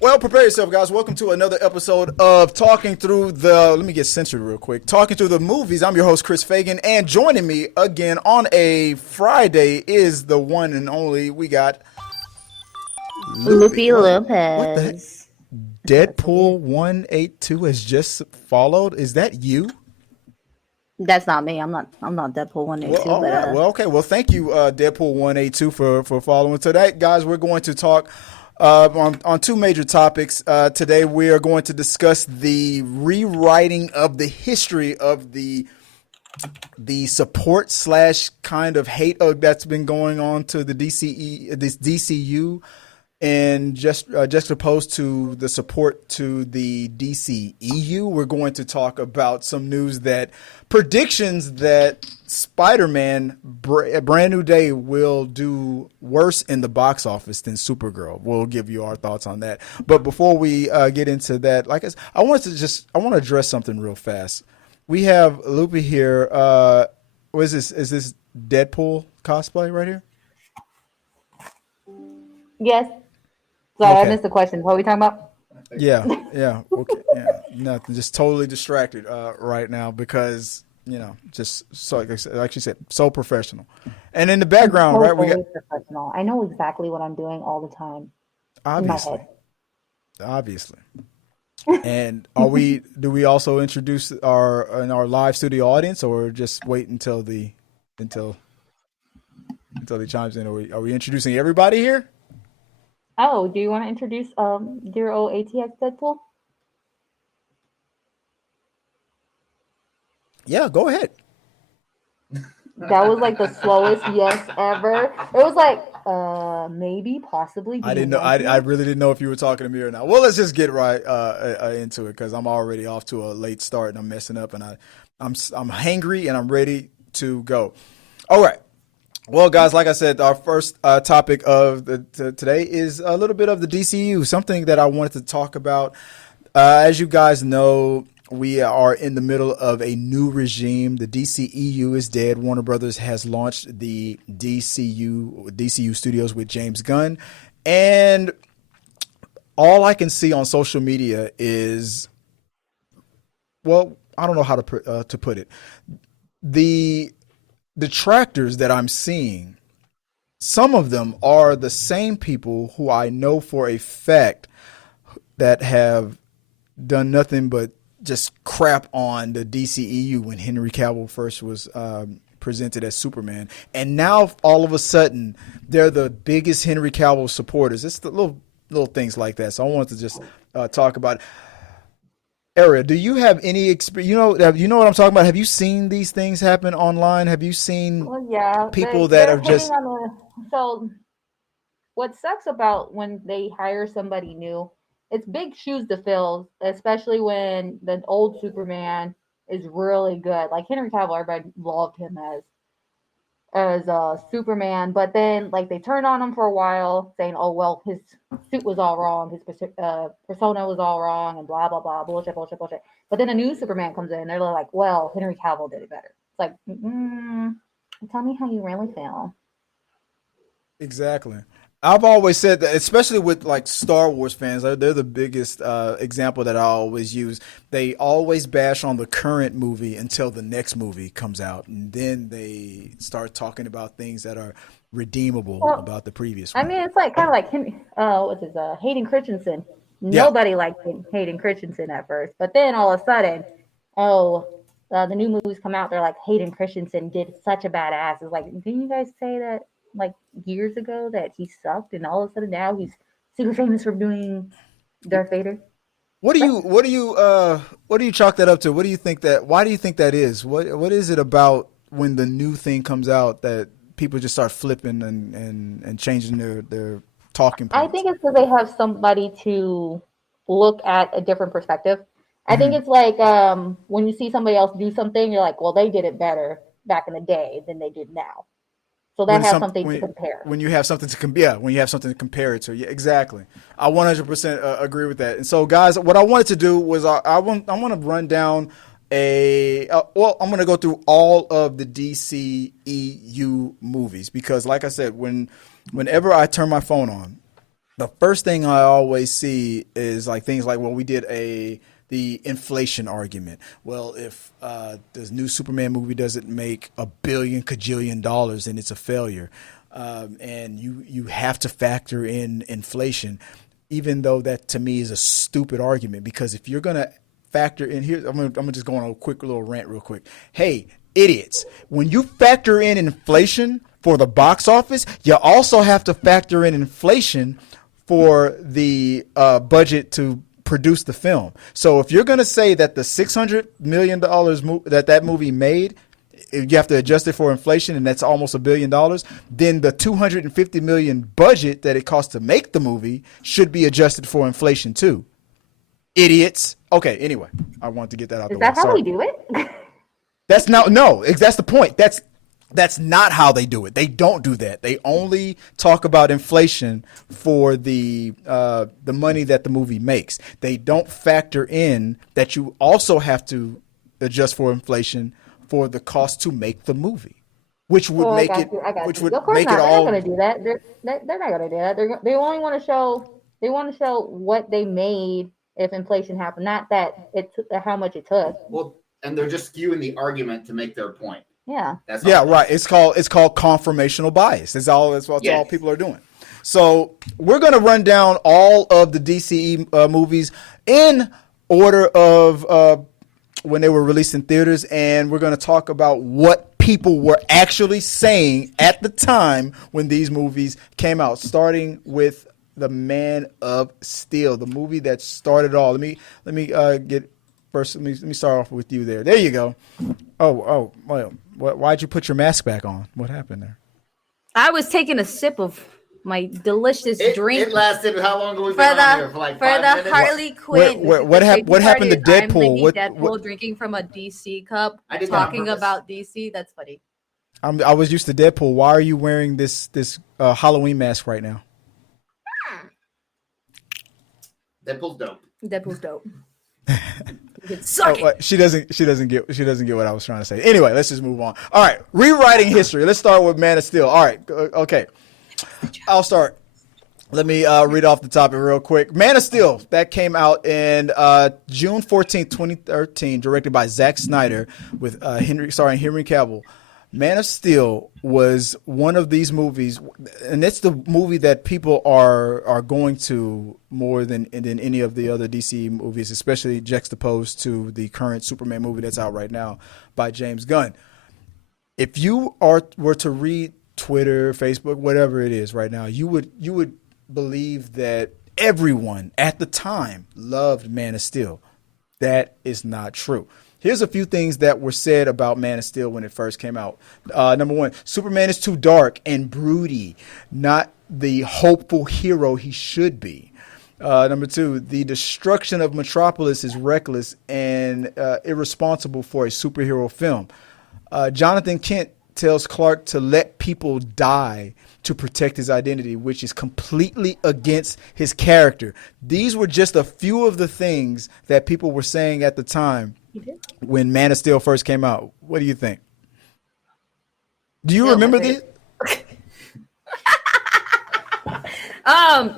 Well, prepare yourself, guys. Welcome to another episode of Talking Through the. Let me get censored real quick. Talking Through the Movies. I'm your host, Chris Fagan, and joining me again on a Friday is the one and only. We got Loopy What the heck? Lopez. Deadpool 182 has just followed. Is that you? That's not me. I'm not Deadpool Well, 182, all but right. Well, okay. Well, thank you, Deadpool 182, for following. Today, guys, we're going to talk on two major topics. Today, we are going to discuss the rewriting of the history of the support slash kind of hate that's been going on to the this DCU, and just opposed to the support to the DCEU. We're going to talk about some news that predictions that Spider-Man Brand New Day will do worse in the box office than Supergirl. We'll give you our thoughts on that. But before we get into that, I want to address something real fast. We have Loopy here. What is this? Is this Deadpool cosplay right here? yes. Sorry, I Okay. missed the question. What are we talking about? Yeah. Okay. Yeah. Nothing. Just totally distracted right now because just so like she said, so professional. And in the background, right? We got Professional. I know exactly what I'm doing all the time in my obviously, head. obviously. And do we also introduce our live studio audience, or just wait until he chimes in? Are we introducing everybody here? Oh, do you want to introduce dear old ATX Deadpool? Yeah, go ahead. That was like the slowest yes ever. It was like maybe, possibly. Do I you didn't know. want I to? really didn't know if you were talking to me or not. Well, let's just get right into it because I'm already off to a late start and I'm messing up and I'm hangry and I'm ready to go. All right. Well, guys, like I said, our first topic of today is a little bit of the DCU, something that I wanted to talk about. As you guys know, we are in the middle of a new regime. The DCEU is dead. Warner Brothers has launched the DCU Studios with James Gunn. And all I can see on social media is, well, I don't know how to put it. The detractors that I'm seeing, some of them are the same people who I know for a fact that have done nothing but just crap on the DCEU when Henry Cavill first was presented as Superman. And now all of a sudden they're the biggest Henry Cavill supporters. It's the little things like that. So I wanted to just talk about it. Eriel, do you have any experience? You know what I'm talking about? Have you seen these things happen online? Have you seen Well, yeah, people that they're are hitting just on so what sucks about when they hire somebody new, it's big shoes to fill, especially when the old Superman is really good. Like Henry Cavill, everybody loved him as Superman, but then like they turned on him for a while, saying, "Oh well, his suit was all wrong, his persona was all wrong, and blah blah blah, bullshit, bullshit, bullshit." But then a new Superman comes in, and they're like, "Well, Henry Cavill did it better." It's like, tell me how you really feel. exactly. I've always said that, especially with like Star Wars fans, they're the biggest example that I always use. They always bash on the current movie until the next movie comes out, and then they start talking about things that are redeemable Well, about the previous I one. mean, it's like kind of like him. What's his Hayden Christensen. Yeah, Nobody liked Hayden Christensen at first, but then all of a sudden, oh, the new movies come out. They're like Hayden Christensen did such a badass. It's like, didn't you guys say that like years ago that he sucked, and all of a sudden now he's super famous for doing Darth Vader? What? what do you chalk that up to? What do you think that? Why do you think that is? What is it about when the new thing comes out that people just start flipping and changing their talking I points? think it's because they have somebody to look at a different perspective. I think Hmm. it's like when you see somebody else do something, you're like, well, they did it better back in the day than they did now. So they when have some something to compare. when you have something to when you have something to compare it to. Yeah, exactly. I 100% agree with that. And so, guys, what I wanted to do was I want to run down I'm going to go through all of the DCEU movies because, like I said, whenever I turn my phone on, the first thing I always see is like things like, well, we did the inflation argument. Well, if this new Superman movie doesn't make $1 billion kajillion dollars, then it's a failure. And you have to factor in inflation, even though that to me is a stupid argument, because if you're gonna factor in here, I'm gonna just go on a quick little rant real quick. Hey, idiots, when you factor in inflation for the box office, you also have to factor in inflation for the budget to produce the film. So if you're going to say that the $600 million that movie made, you have to adjust it for inflation, and that's almost $1 billion, then the $250 million budget that it cost to make the movie should be adjusted for inflation too. Idiots. Okay, anyway, I wanted to get that out the way. Is that how we do it? That's the point. That's not how they do it. They don't do that. They only talk about inflation for the money that the movie makes. They don't factor in that you also have to adjust for inflation for the cost to make the movie, which would make it. Which would make it all. They're not going to do that. They're not going to do that. They only want to show. They want to show what they made if inflation happened, not that how much it took. Well, and they're just skewing the argument to make their point. Yeah. Right. It's called confirmational bias. That's all people are doing. So we're going to run down all of the DCE movies in order of when they were released in theaters, and we're going to talk about what people were actually saying at the time when these movies came out, starting with the Man of Steel, the movie that started all. Let me get first. Let me start off with you there. There you go. Oh, well, why'd you put your mask back on? What happened there? I was taking a sip of my delicious drink. It lasted how long ago we been on here? For like 5 minutes? Harley Quinn. What happened to Deadpool? Deadpool drinking from a DC cup, talking about DC. That's funny. I was used to Deadpool. Why are you wearing this Halloween mask right now? Deadpool's dope. Deadpool's dope. She doesn't get what I was trying to say. Anyway, let's just move on. All right, rewriting history. Let's start with Man of Steel. All right, okay. I'll start. Let me read off the topic real quick. Man of Steel, that came out in June 14th, 2013, directed by Zack Snyder with starring Henry Cavill. Man of Steel was one of these movies, and it's the movie that people are going to more than any of the other DC movies, especially juxtaposed to the current Superman movie that's out right now by James Gunn. If you were to read Twitter, Facebook, whatever it is right now, you would believe that everyone at the time loved Man of Steel. That is not true. Here's a few things that were said about Man of Steel when it first came out. Number one, Superman is too dark and broody, not the hopeful hero he should be. Number two, the destruction of Metropolis is reckless and irresponsible for a superhero film. Jonathan Kent tells Clark to let people die to protect his identity, which is completely against his character. These were just a few of the things that people were saying at the time when Man of Steel first came out. What do you think? Do you remember these?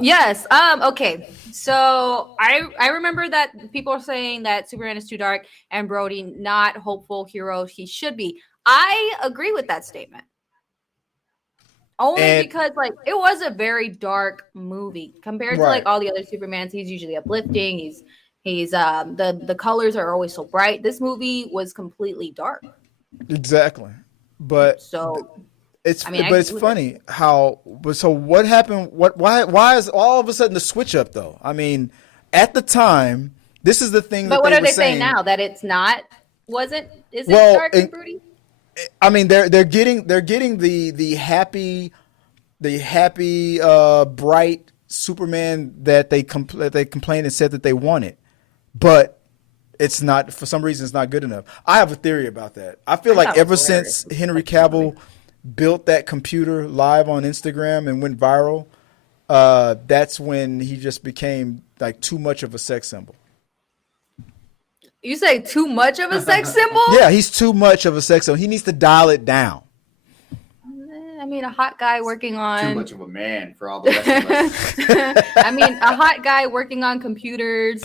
Yes. Okay. So I remember that people are saying that Superman is too dark and Brody not hopeful hero he should be. I agree with that statement. Only because it was a very dark movie compared to all the other Supermans. He's usually uplifting. He's the colors are always so bright. This movie was completely dark. Exactly. But it's funny how. So what happened? Why is all of a sudden the switch up though? I mean, at the time, this is the thing. But what are they saying now? That it's not? Isn't dark and broody? I mean, they're getting the happy, bright Superman that they complained and said that they wanted, but it's not, for some reason it's not good enough. I have a theory about that. I feel like ever since Henry Cavill built that computer live on Instagram and went viral, that's when he just became like too much of a sex symbol. You say too much of a sex symbol? Yeah, he's too much of a sex symbol. He needs to dial it down. I mean, a hot guy working on Too much of a man for all the rest of us. I mean, a hot guy working on computers,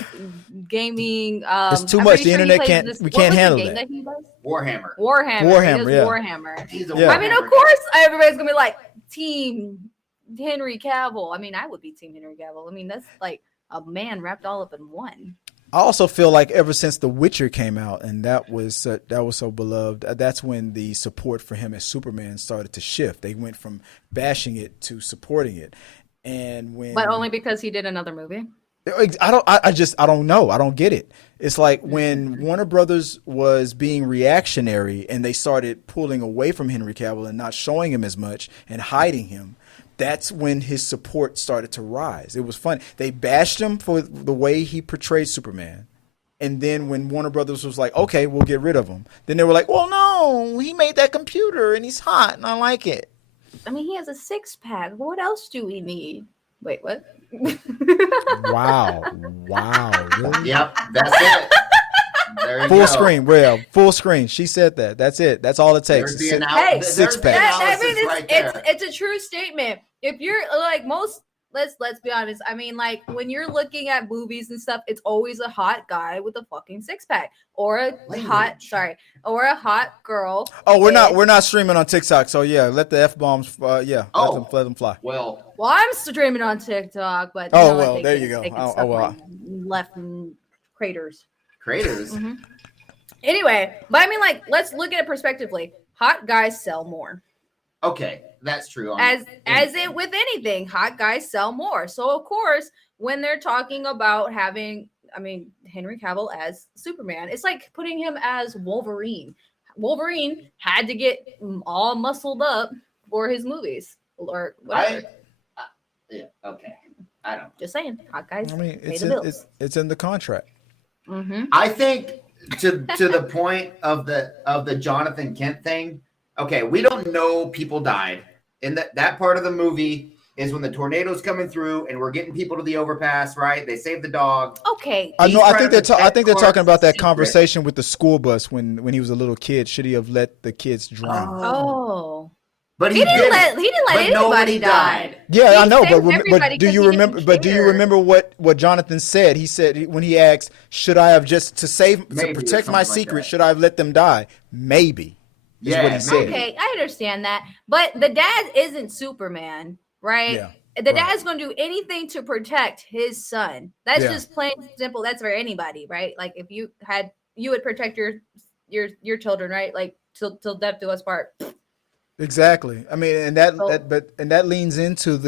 gaming. It's too I'm much. pretty The sure he internet plays can't. this- We what can't was the handle game that. he does? Warhammer. Warhammer. Warhammer, He does yeah. Warhammer. He's a Yeah. I mean, of Warhammer course, everybody's gonna be like Team Henry Cavill. I mean, I would be Team Henry Cavill. I mean, that's like a man wrapped all up in one. I also feel like ever since The Witcher came out, and that was so beloved, that's when the support for him as Superman started to shift. They went from bashing it to supporting it, and when But only because he did another movie. I don't know. I don't get it. It's like when Warner Brothers was being reactionary and they started pulling away from Henry Cavill and not showing him as much and hiding him. That's when his support started to rise. It was fun. They bashed him for the way he portrayed Superman. And then when Warner Brothers was like, okay, we'll get rid of him. Then they were like, well, no, he made that computer and he's hot and I like it. I mean, he has a six-pack. What else do we need? Wait, what? Wow. Really? Yep, that's it. There you Full go. screen, well, full screen. She said that. That's it. That's all it takes. There's the Hey, there's six the pack. I mean, analysis right there. it's a true statement. If you're like most, let's be honest. I mean, like when you're looking at movies and stuff, it's always a hot guy with a fucking six-pack or a hot girl. Oh, we're not streaming on TikTok, so yeah, let the F bombs. Let them fly. Well, Well, I'm streaming on TikTok, but Oh, you know, well, they there can- you go. they can Oh, suck well. my left and craters. creators. Mm-hmm. Anyway, but I mean, like, let's look at it prospectively. Hot guys sell more. Okay, that's true. As it with anything, hot guys sell more. So of course, when they're talking about having, I mean, Henry Cavill as Superman, it's like putting him as Wolverine. Wolverine had to get all muscled up for his movies or whatever. Yeah, okay. I don't. Just saying, hot guys. I mean, pay it's the bills. it's in the contract. Mm-hmm. I think to the point of the Jonathan Kent thing. Okay, we don't know people died. In that part of the movie is when the tornado's coming through and we're getting people to the overpass, right? They save the dog. Okay. I know. I trying think to I think they're protect talking about that Clark's conversation with the school bus when he was a little kid. Should he have let the kids drown? Oh. But He didn't let but anybody nobody die. Yeah, He I know, saved everybody but 'cause do he you didn't remember? But do you care. remember what Jonathan said? He said when he asked, "Should I have just to Maybe, protect or my something like secret? that. Should I have let them die? Maybe." Is Yeah, what he said. Okay, I understand that. But the dad isn't Superman, right? Yeah, The right. dad's going to do anything to protect his son. That's Yeah. just plain simple. That's for anybody, right? Like if you would protect your children, right? Like till death do us part. Exactly. I mean, and that leans into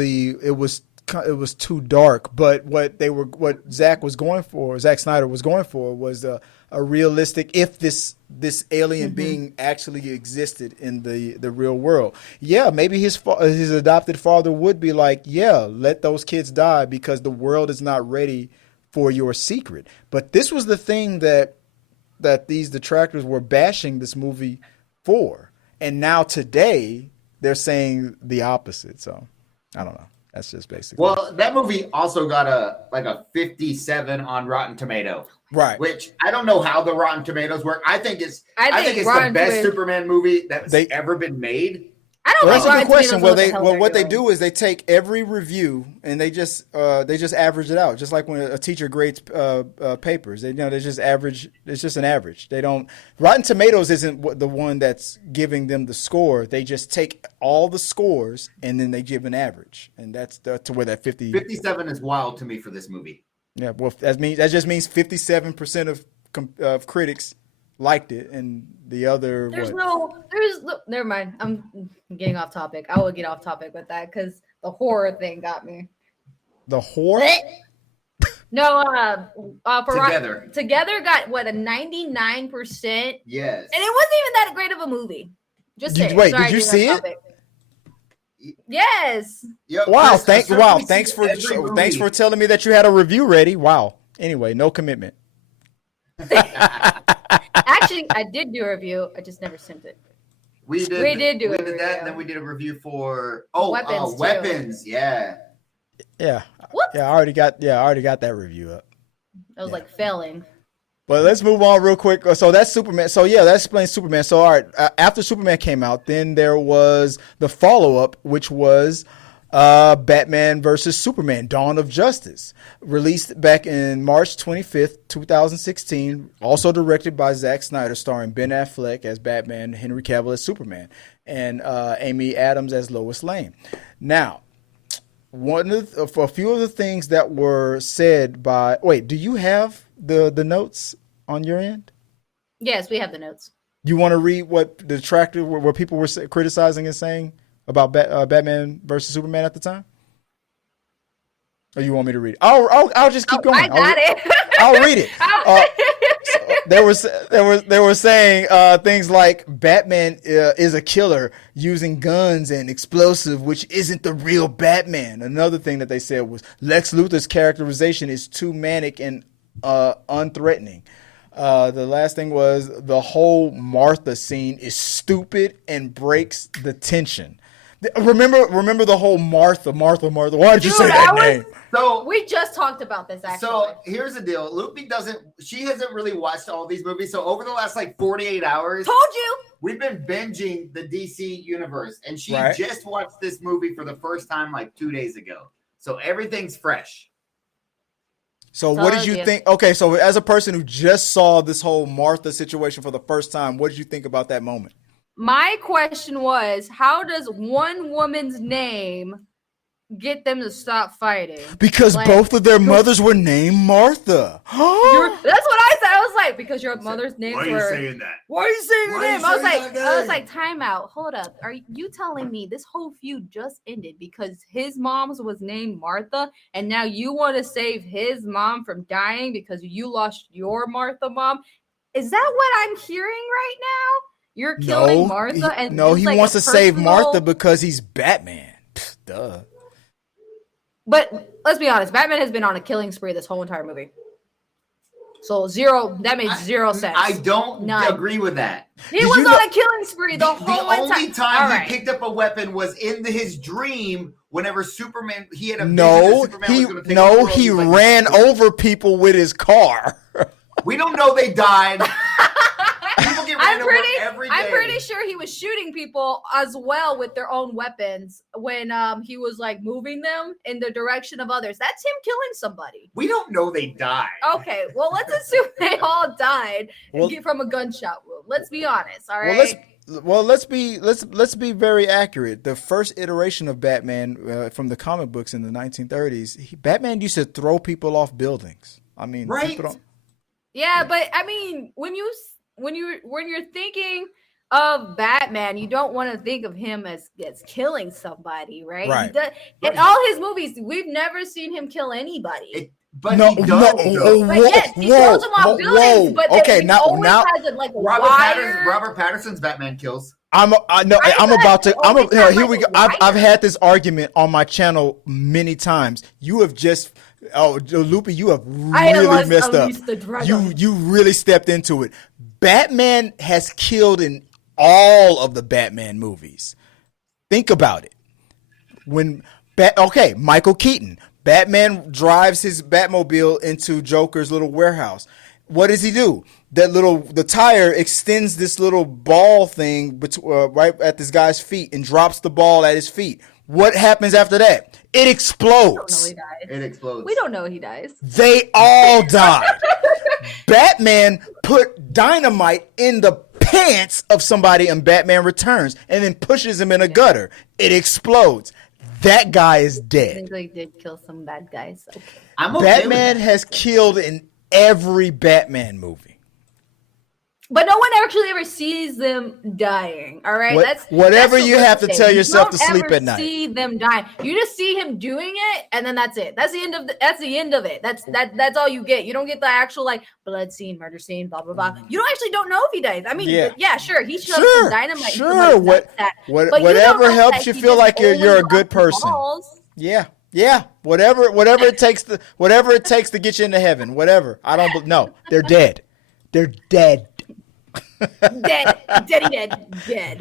it was too dark. But what Zack Snyder was going for was a realistic, if this alien being actually existed in the real world. Yeah, maybe his adopted father would be like, yeah, let those kids die because the world is not ready for your secret. But this was the thing that these detractors were bashing this movie for. And now today they're saying the opposite. So I don't know. That's just basically. Well, that movie also got a 57 on Rotten Tomato. Right. Which I don't know how the Rotten Tomatoes work. I think it's the Rotten best Tomatoes- Superman movie that's ever been made. I don't Well, like that's a Rotten good question. Tomatoes know What they they're doing. do is they take every review and they just average it out, just like when a teacher grades papers. They just average. It's just an average. They don't. Rotten Tomatoes isn't the one that's giving them the score. They just take all the scores and then they give an average, and that's to where that 57 is wild to me for this movie. Yeah, well, that just means 57% of critics liked it, and the other Never mind. I'm getting off topic. I will get off topic with that because the horror thing got me. the whore. No, for Together got what a 99%, Yes. and it wasn't even that great of a movie. Just saying. Wait, Sorry, did you getting see off it? topic. Yes. Yep, Wow, Chris, thanks for telling me that you had a review ready. Wow. Anyway, no commitment. Actually, I did do a review. I just never sent it. We did do a that, review. and then we did a review for Weapons, too. weapons. Yeah. Yeah. What? Yeah, I already got that review up. I was Yeah. like failing. But let's move on real quick. So that's Superman. So yeah, that explains Superman. So all right, after Superman came out, then there was the follow-up, which was Batman versus Superman: Dawn of Justice, released back in March 25th, 2016. Also directed by Zack Snyder, starring Ben Affleck as Batman, Henry Cavill as Superman, and Amy Adams as Lois Lane. Now, a few of the things that were said by. Wait, do you have the notes on your end? Yes, we have the notes. You want to read what the detractor, where people were criticizing and saying about Batman versus Superman at the time? Or you want me to read it? I'll just keep going. I got it. I'll read it. They were saying things like Batman is a killer using guns and explosive, which isn't the real Batman. Another thing that they said was Lex Luthor's characterization is too manic and unthreatening. The last thing was the whole Martha scene is stupid and breaks the tension. Remember the whole Martha. Why did you say that name? So we just talked about this actually. So here's the deal. Loopy she hasn't really watched all these movies. So over the last 48 hours, told you, we've been binging the DC universe, and she Right. just watched this movie for the first time 2 days ago. So everything's fresh. So what did you think? Okay, so as a person who just saw this whole Martha situation for the first time, what did you think about that moment? My question was, how does one woman's name get them to stop fighting? Because both of their mothers were named Martha. That's what I said. I was like, because your mother's names Why are you were. saying that? Why are you saying her Why are you name? saying that I was name? like, time out. Hold up. Are you telling me this whole feud just ended because his mom's was named Martha, and now you want to save his mom from dying because you lost your Martha mom? Is that what I'm hearing right now? You're killing Martha, and he wants to save Martha because he's Batman. Pfft, duh. But let's be honest, Batman has been on a killing spree this whole entire movie. So that made zero sense. I don't agree with that. He was on a killing spree the whole entire. The only time he picked up a weapon was in his dream. Whenever Superman, he had a vision that Superman was going to take over the world. He ran over people with his car. We don't know they died. People get ran over every day. I'm pretty sure he was shooting people as well with their own weapons when he was moving them in the direction of others. That's him killing somebody. We don't know they died. Okay, well let's assume they all died from a gunshot wound. Let's be honest, all right? Let's be very accurate. The first iteration of Batman from the comic books in the 1930s, Batman used to throw people off buildings. I mean, right? Yeah, but I mean, when you're thinking of Batman, you don't want to think of him as killing somebody, right? Right. In all his movies, we've never seen him kill anybody. But he does. He throws them off buildings. But okay, now has Robert Pattinson's Batman kills. Here we go. I've had this argument on my channel many times. You have just. Oh, Loopy, you have really messed up. You really stepped into it. Batman has killed in all of the Batman movies. Think about it. Michael Keaton. Batman drives his Batmobile into Joker's little warehouse. What does he do? The tire extends this little ball thing right at this guy's feet and drops the ball at his feet. What happens after that? It explodes. We don't know he dies. It explodes. We don't know he dies. They all died. Batman put dynamite in the pants of somebody in Batman Returns and then pushes him in a gutter. It explodes. That guy is dead. I think they did kill some bad guys. Okay. Batman has killed in every Batman movie. But no one actually ever sees them dying. All right, whatever that's you have to tell yourself to sleep at night. See them dying. You just see him doing it, and then that's it. That's the end of it. That's all you get. You don't get the actual blood scene, murder scene, blah blah blah. You don't know if he dies. I mean, yeah sure, he shoved some dynamite. Sure, whatever helps you feel like you're a good person. Yeah. Whatever it takes to get you into heaven. Whatever. I don't know. They're dead. They're dead. Dead.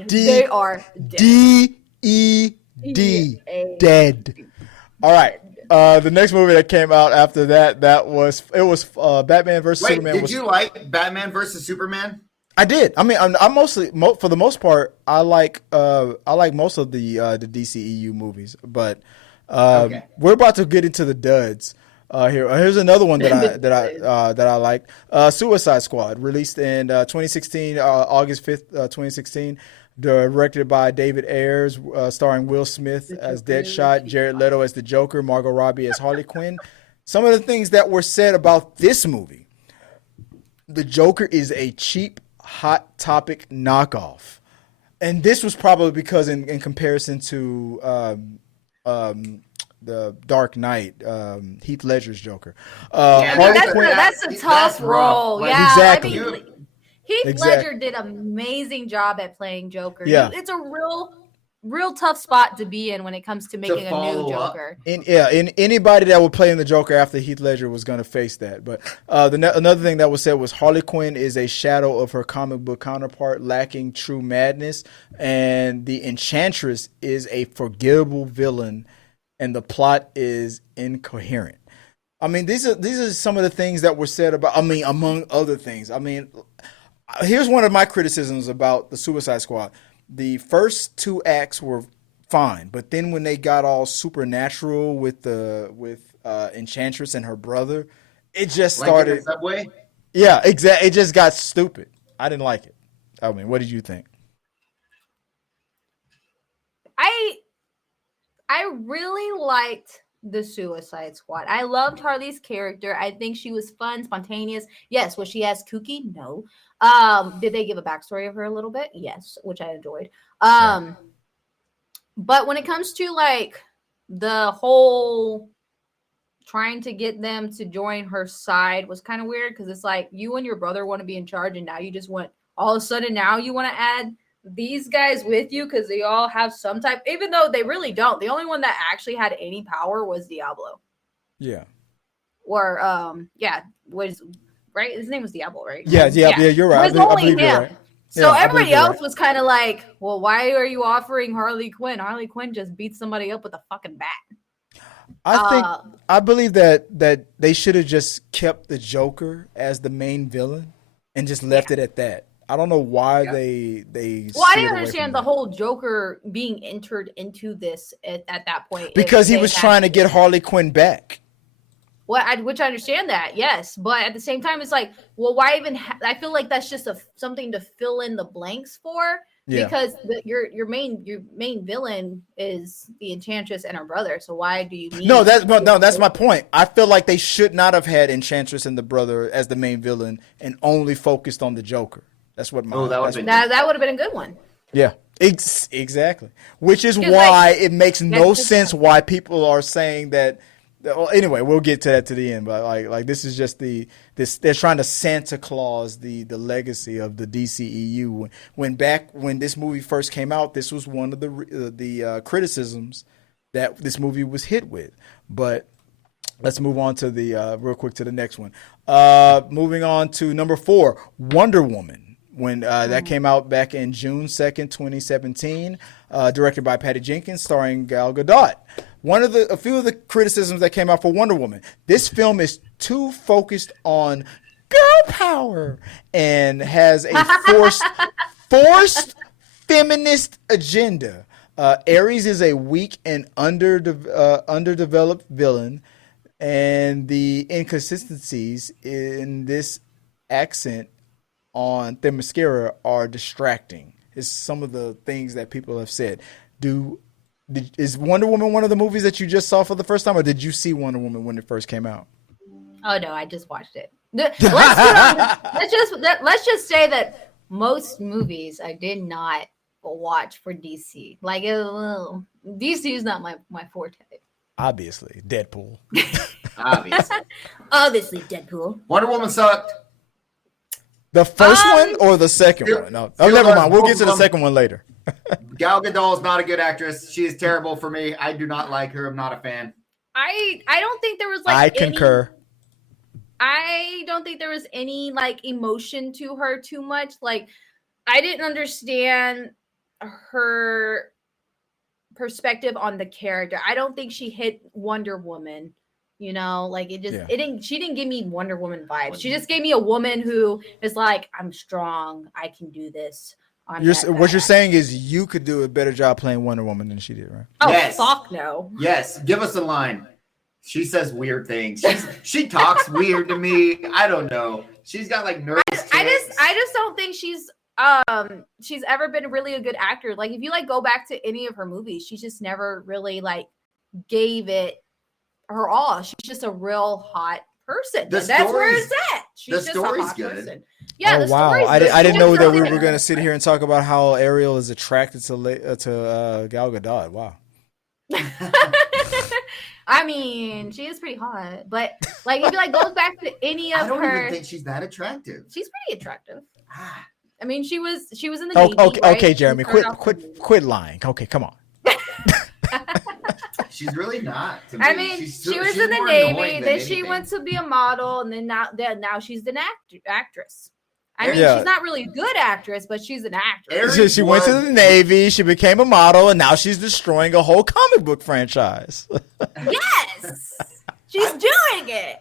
They are dead. DED. Dead. All right. The next movie that came out after that was Batman versus Wait, Superman. did you like Batman versus Superman? I did. I mean, I'm mostly for the most part, I like most of the DCEU movies, but Okay. we're about to get into the duds. Here's another one that I liked. Suicide Squad, released in 2016, August 5th, 2016. Directed by David Ayers, starring Will Smith as Deadshot, Jared Leto as the Joker, Margot Robbie as Harley Quinn. Some of the things that were said about this movie: the Joker is a cheap, hot topic knockoff, and this was probably because in comparison to the Dark Knight, Heath Ledger's Joker. Yeah, That's a tough role. Like, Yeah, exactly. I mean, Heath Ledger did an amazing job at playing Joker. Yeah. It's a real tough spot to be in when it comes to making a new Joker. In anybody that would play in the Joker after Heath Ledger was going to face that. But another thing that was said was Harley Quinn is a shadow of her comic book counterpart, lacking true madness, and the Enchantress is a forgettable villain, and the plot is incoherent. I mean, these are some of the things that were said about. I mean, among other things. I mean, here's one of my criticisms about the Suicide Squad. The first two acts were fine, but then when they got all supernatural with Enchantress and her brother, it just started. Like Subway? Yeah, exactly. It just got stupid. I didn't like it. I mean, what did you think? I really liked the Suicide Squad. I loved Harley's character. I think she was fun, spontaneous. Yes. Was she as kooky? No. Did they give a backstory of her a little bit? Yes, which I enjoyed. But when it comes to like the whole trying to get them to join her side was kind of weird, because it's like you and your brother want to be in charge, and now you just want all of a sudden now you want to add these guys with you because they all have some type, even though they really don't. The only one that actually had any power was Diablo. Yeah. Or was right. His name was Diablo, right? Yeah, you're right. It was only him. Right. So Yeah, everybody else was kind of like, well, why are you offering Harley Quinn? Harley Quinn just beat somebody up with a fucking bat. I believe that they should have just kept the Joker as the main villain and just left it at that. I don't know why they. Well, I didn't understand the whole Joker being entered into this at that point, because he was trying to get Harley Quinn back. Which I understand that, yes, but at the same time, it's like, well, why even? I feel like that's just something to fill in the blanks for, because your main villain is the Enchantress and her brother. So why do you need? No, that's my point. I feel like they should not have had Enchantress and the brother as the main villain and only focused on the Joker. That's what my. that would have been a good one. Yeah, exactly. Which is why it makes no sense why people are saying that. Well, anyway, we'll get to that to the end, but like this is just they're trying to Santa Claus the legacy of the DCEU. When this movie first came out, this was one of the criticisms that this movie was hit with. But let's move on to the real quick to the next one. Moving on to number 4, Wonder Woman. When that came out back in June 2nd, 2017, directed by Patty Jenkins, starring Gal Gadot. A few of the criticisms that came out for Wonder Woman: this film is too focused on girl power and has a forced feminist agenda. Ares is a weak and underdeveloped villain, and the inconsistencies in this accent on Themyscira are distracting. Is some of the things that people have said. Is Wonder Woman one of the movies that you just saw for the first time, or did you see Wonder Woman when it first came out? Oh no, I just watched it. Let's just say that most movies I did not watch for DC. Like DC is not my forte. Obviously, Deadpool. Obviously, Deadpool. Wonder Woman sucked. The first one or the second one? No, never mind. We'll get to the second one later. Gal Gadot is not a good actress. She is terrible for me. I do not like her. I'm not a fan. I don't think there was I concur. I don't think there was any like emotion to her too much. Like I didn't understand her perspective on the character. I don't think she hit Wonder Woman. You know, like it didn't. She didn't give me Wonder Woman vibes. She just gave me a woman who is like, I'm strong. I can do this. What you're saying is you could do a better job playing Wonder Woman than she did, right? Oh, Yes. fuck no. Yes, give us a line. She says weird things. She talks weird to me. I don't know. She's got like nervous. I just don't think she's ever been really a good actor. Like if you like go back to any of her movies, she just never really like gave it her all. She's just a real hot person. That's where it's at. She's just a hot person. Yeah, oh, wow. I didn't know that we were going to sit here and talk about how Eriel is attracted to Gal Gadot. Wow. I mean, she is pretty hot, but like if you like goes back to any of her, I don't even think she's that attractive. She's pretty attractive. I mean, she was in the Navy, right? Okay, Jeremy, quit lying. Okay, come on. She's really not. I mean, she was in the Navy, then she went to be a model, and then now she's an actress. I mean, she's not really a good actress, but she's an actress. She went to the Navy, she became a model, and now she's destroying a whole comic book franchise. Yes! She's doing it.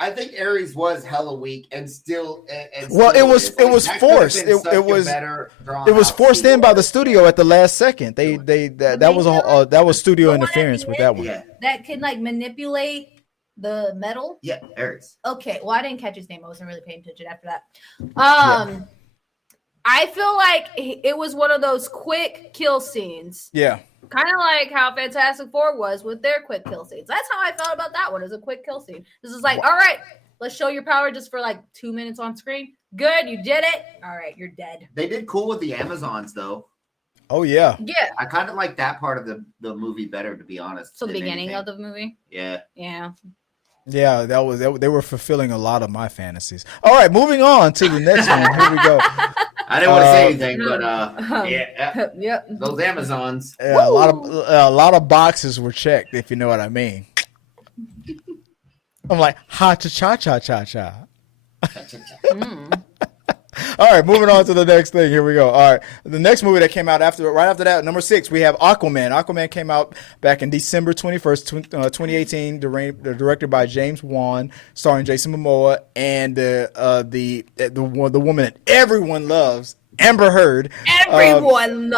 I think Aries was hella weak and still. Well, it was forced. It was forced in by the studio at the last second. That was studio interference with that one. Yeah. That can like manipulate the metal. Yeah, Aries. Okay, well I didn't catch his name. I wasn't really paying attention after that. I feel like it was one of those quick kill scenes. Yeah. Kind of like how Fantastic Four was with their quick kill scenes. That's how I felt about that one. It was a quick kill scene. This is like, all right, let's show your power just for like 2 minutes on screen. Good, you did it. All right, you're dead. They did cool with the Amazons though. Oh yeah. Yeah. I kind of like that part of the movie better, to be honest. So the beginning of the movie. Yeah. Yeah. Yeah, they were fulfilling a lot of my fantasies. All right, moving on to the next one. Here we go. I didn't want to say anything, but Yep. Those Amazons. Yeah, a lot of boxes were checked, if you know what I mean. I'm like, ha cha cha cha cha. All right, moving on to the next thing. Here we go. All right, the next movie that came out right after that, number 6, we have Aquaman. Aquaman came out back in December 21st, 2018, directed by James Wan, starring Jason Momoa and the woman that everyone loves, Amber Heard. Everyone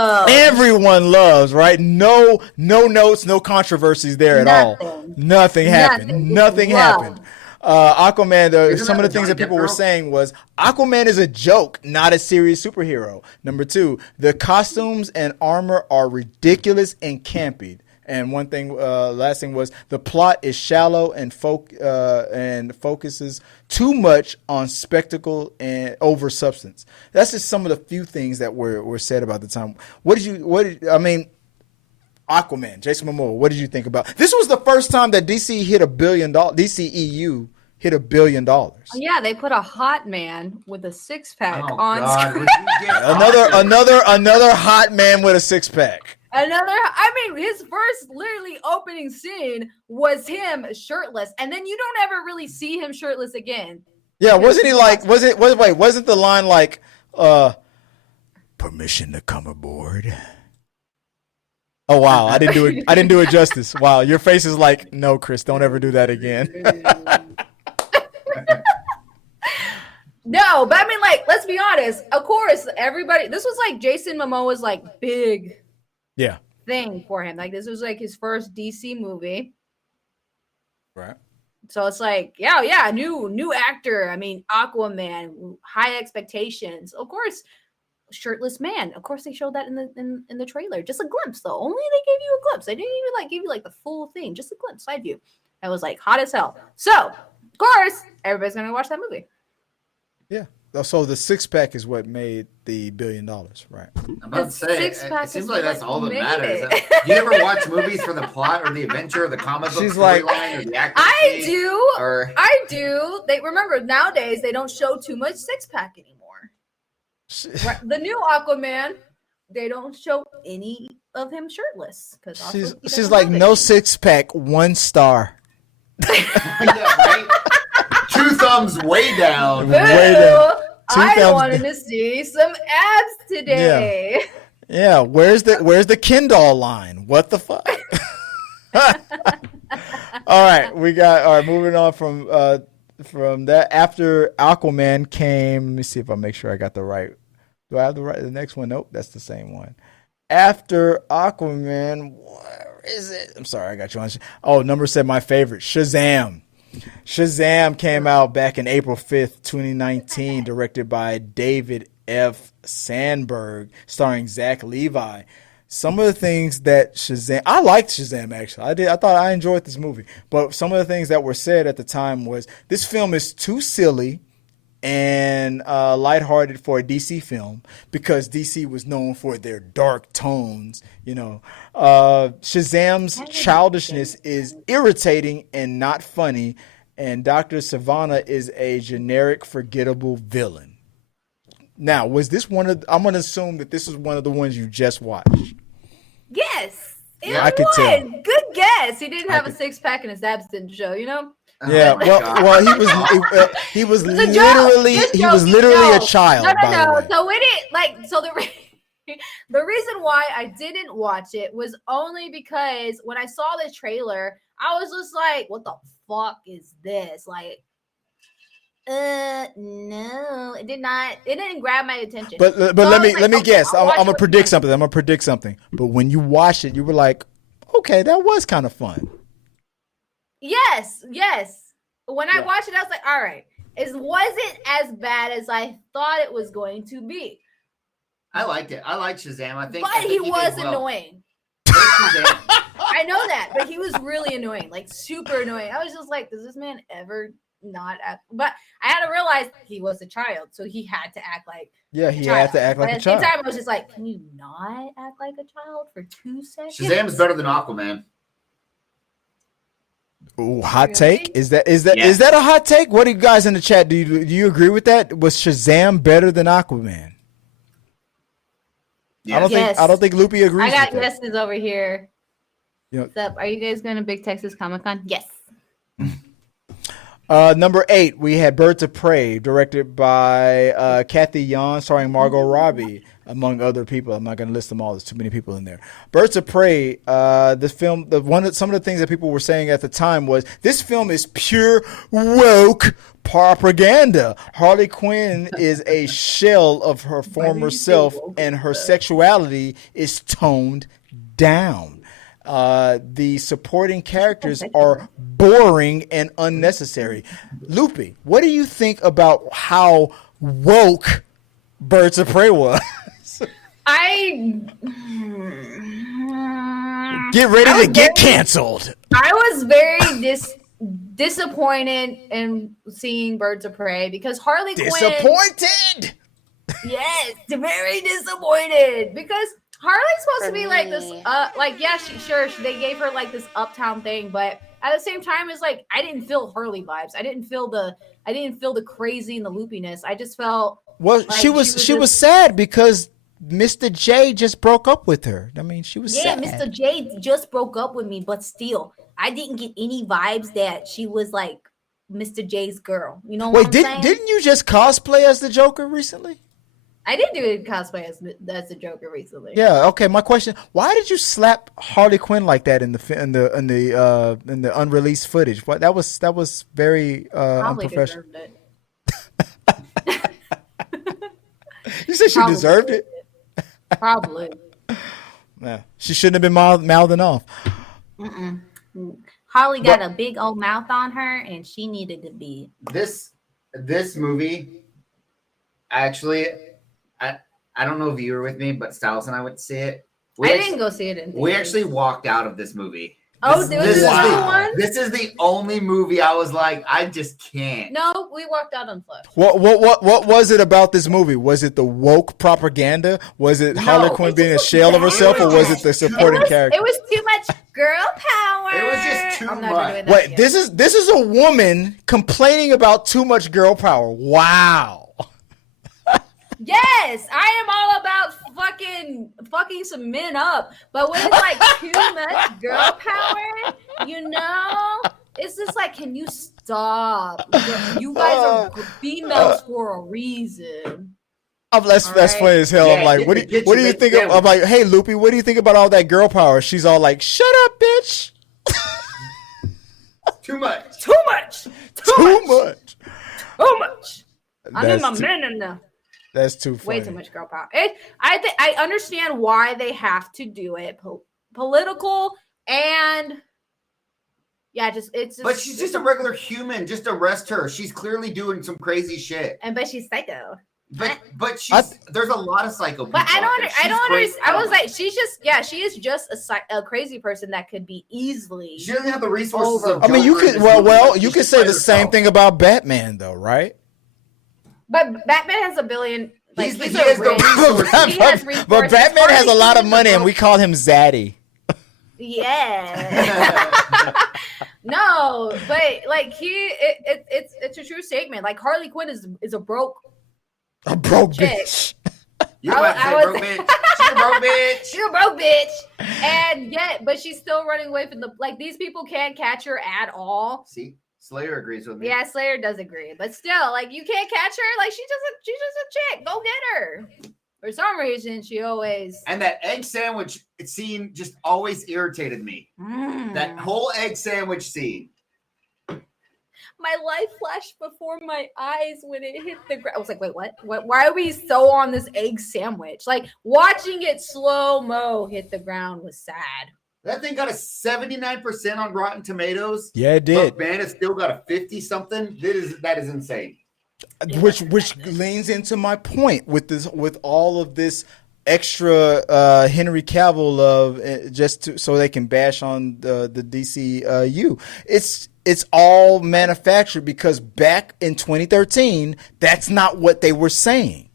loves, right? No notes, no controversies there at all. Nothing happened. Nothing happened. Aquaman, some of the things that people were saying was Aquaman is a joke, not a serious superhero. Number 2, the costumes and armor are ridiculous and campy. And one thing, last thing was the plot is shallow and focuses too much on spectacle and over substance. That's just some of the few things that were said about the time. Aquaman, Jason Momoa, what did you think about? This was the first time that DC hit $1 billion. DCEU hit $1 billion. Yeah, they put a hot man with a six-pack on screen. another hot man with a six-pack. His first literally opening scene was him shirtless, and then you don't ever really see him shirtless again. Yeah, wasn't he like? Wasn't the line like, permission to come aboard? Oh wow, I didn't do it justice. Wow, your face is like, no, Chris, don't ever do that again. No, but I mean, like, let's be honest. Of course, everybody. This was like Jason Momoa's like big, thing for him. Like this was like his first DC movie, right? So it's like, yeah, new actor. I mean, Aquaman, high expectations. Of course. Shirtless man. Of course, they showed that in the trailer. Just a glimpse, though. Only they gave you a glimpse. They didn't even like give you like the full thing. Just a glimpse, side view. That was like hot as hell. So, of course, everybody's gonna watch that movie. Yeah. So the six-pack is what made the $1 billion, right? I'm about to say, it seems like that's all that matters. Do you ever watch movies for the plot or the adventure or the comic book storyline or the acting? I do. They remember nowadays they don't show too much six-pack anymore. Right. The new Aquaman, they don't show any of him shirtless because she's like no six-pack, 1 star. Yeah, right? 2 thumbs way down. Way down. I wanted to see some abs today. Yeah, where's the Ken doll line? What the fuck? All right, moving on from that. After Aquaman came, let me see if I make sure I got the right. Do I have the next one? Nope, that's the same one. After Aquaman, where is it? I'm sorry, I got you on. Oh, number 7, my favorite, Shazam. Shazam came out back in April 5th, 2019, directed by David F. Sandberg, starring Zach Levi. Some of the things that Shazam, I liked Shazam actually. I thought I enjoyed this movie. But some of the things that were said at the time was this film is too silly and lighthearted for a DC film because DC was known for their dark tones. Shazam's childishness is irritating and not funny, and Dr. Savannah is a generic, forgettable villain. Now, was this one of? I'm gonna assume that this is one of the ones you just watched. Yes, I could tell. Good guess. He didn't have a 6-pack and his abs didn't show. Yeah, well, he was literally a child. No. So the reason why I didn't watch it was only because when I saw the trailer, I was just like, "What the fuck is this?" Like, no, it didn't grab my attention. But so let me guess. I'm gonna predict something. But when you watched it, you were like, "Okay, that was kind of fun." Yes. When I watched it, I was like, all right, it wasn't as bad as I thought it was going to be. I liked it. I liked Shazam. I think he was annoying. I know that, but he was really annoying, like super annoying. I was just like, does this man ever not act? But I had to realize he was a child, so he had to act like had to act like a child. At the same time, I was just like, can you not act like a child for 2 seconds? Shazam's better than Aquaman. Ooh, hot take? Is that a hot take? What do you guys in the chat do you agree with that? Was Shazam better than Aquaman? Yes. I don't think Loopy agrees. I got with yeses over here. Yep. What's up? Are you guys going to Big Texas Comic-Con? Yes. Number 8, we had Birds of Prey, directed by Kathy Yon, starring Margot Robbie, among other people. I'm not going to list them all. There's too many people in there. Birds of Prey, this film, some of the things that people were saying at the time was this film is pure woke propaganda. Harley Quinn is a shell of her former self, and her sexuality is toned down. The supporting characters are boring and unnecessary. Loopy, what do you think about how woke Birds of Prey was? Get ready to get canceled. I was very disappointed in seeing Birds of Prey because Harley Quinn. Disappointed. Yes, very disappointed because Harley's supposed to be like this. They gave her like this uptown thing, but at the same time, it's like I didn't feel Harley vibes. I didn't feel the crazy and the loopiness. I just felt like she was sad because Mr. J just broke up with her. I mean, she was sad. Mr. J just broke up with me, but still, I didn't get any vibes that she was like Mr. J's girl. You know what I'm saying? Didn't you just cosplay as the Joker recently? I did do a cosplay as the Joker recently. Yeah. Okay. My question: why did you slap Harley Quinn like that in the unreleased footage? What that was very unprofessional. Deserved it. You said she deserved it. Probably. Yeah, she shouldn't have been mouthing off. Holly got a big old mouth on her, and she needed to be. This movie, actually, I don't know if you were with me, but Styles and I went to see it. I didn't go see it. We actually walked out of this movie. This is the one? This is the only movie I was like, I just can't. No, we walked out on foot. What was it about this movie? Was it the woke propaganda? Was it Harley Quinn being a shell of herself, or was it the supporting character? It was too much girl power. It was just too much. Wait, this is a woman complaining about too much girl power. Wow. Yes, I am all about fucking some men up. But when it's like too much girl power, it's just like, can you stop? You guys are females for a reason. That's right. funny as hell. Yeah, I'm like, get what the do kitchen, you make think? the I'm like, hey, Loopy, what do you think about all that girl power? She's all like, shut up, bitch. Too much. Too much. Too much. Too much. I need my That's men in there. That's too funny. Way too much girl power. I understand why they have to do it. Political and it's just. But she's just a regular human. Just arrest her. She's clearly doing some crazy shit. but she's psycho. But there's a lot of psycho people. But I don't understand. I was like, like, she is just a crazy person that could be easily. she doesn't have the resources. Of I mean, you Joker in could this movie, well, like, you she could should say play the same herself. thing about Batman, though, right? But Batman has a billion. Like, He he's has a the rich- resources. he has But resources. Batman has a Harley lot of Quinn is money, and broke- we call him Zaddy. Yeah. No, but like it's a true statement. Like Harley Quinn is a broke. A broke Chick. bitch. You about to say broke bitch? She's a broke bitch. She's a broke bitch, and yet, but she's still running away from the like. These people can't catch her at all. See, Slayer agrees with me. Yeah, Slayer does agree, but still, like you can't catch her. Like she's just a chick. Go get her. For some reason, she always. And that egg sandwich scene just always irritated me. That whole egg sandwich scene. My life flashed before my eyes when it hit the ground. I was like, wait, what? Why are we so on this egg sandwich? Like watching it slow-mo hit the ground was sad. That thing got a 79% on Rotten Tomatoes. Yeah, it did. But man, it's still got a 50-something. That is insane. Which leans into my point with all of this extra Henry Cavill love so they can bash on the DCU. It's all manufactured because back in 2013, that's not what they were saying.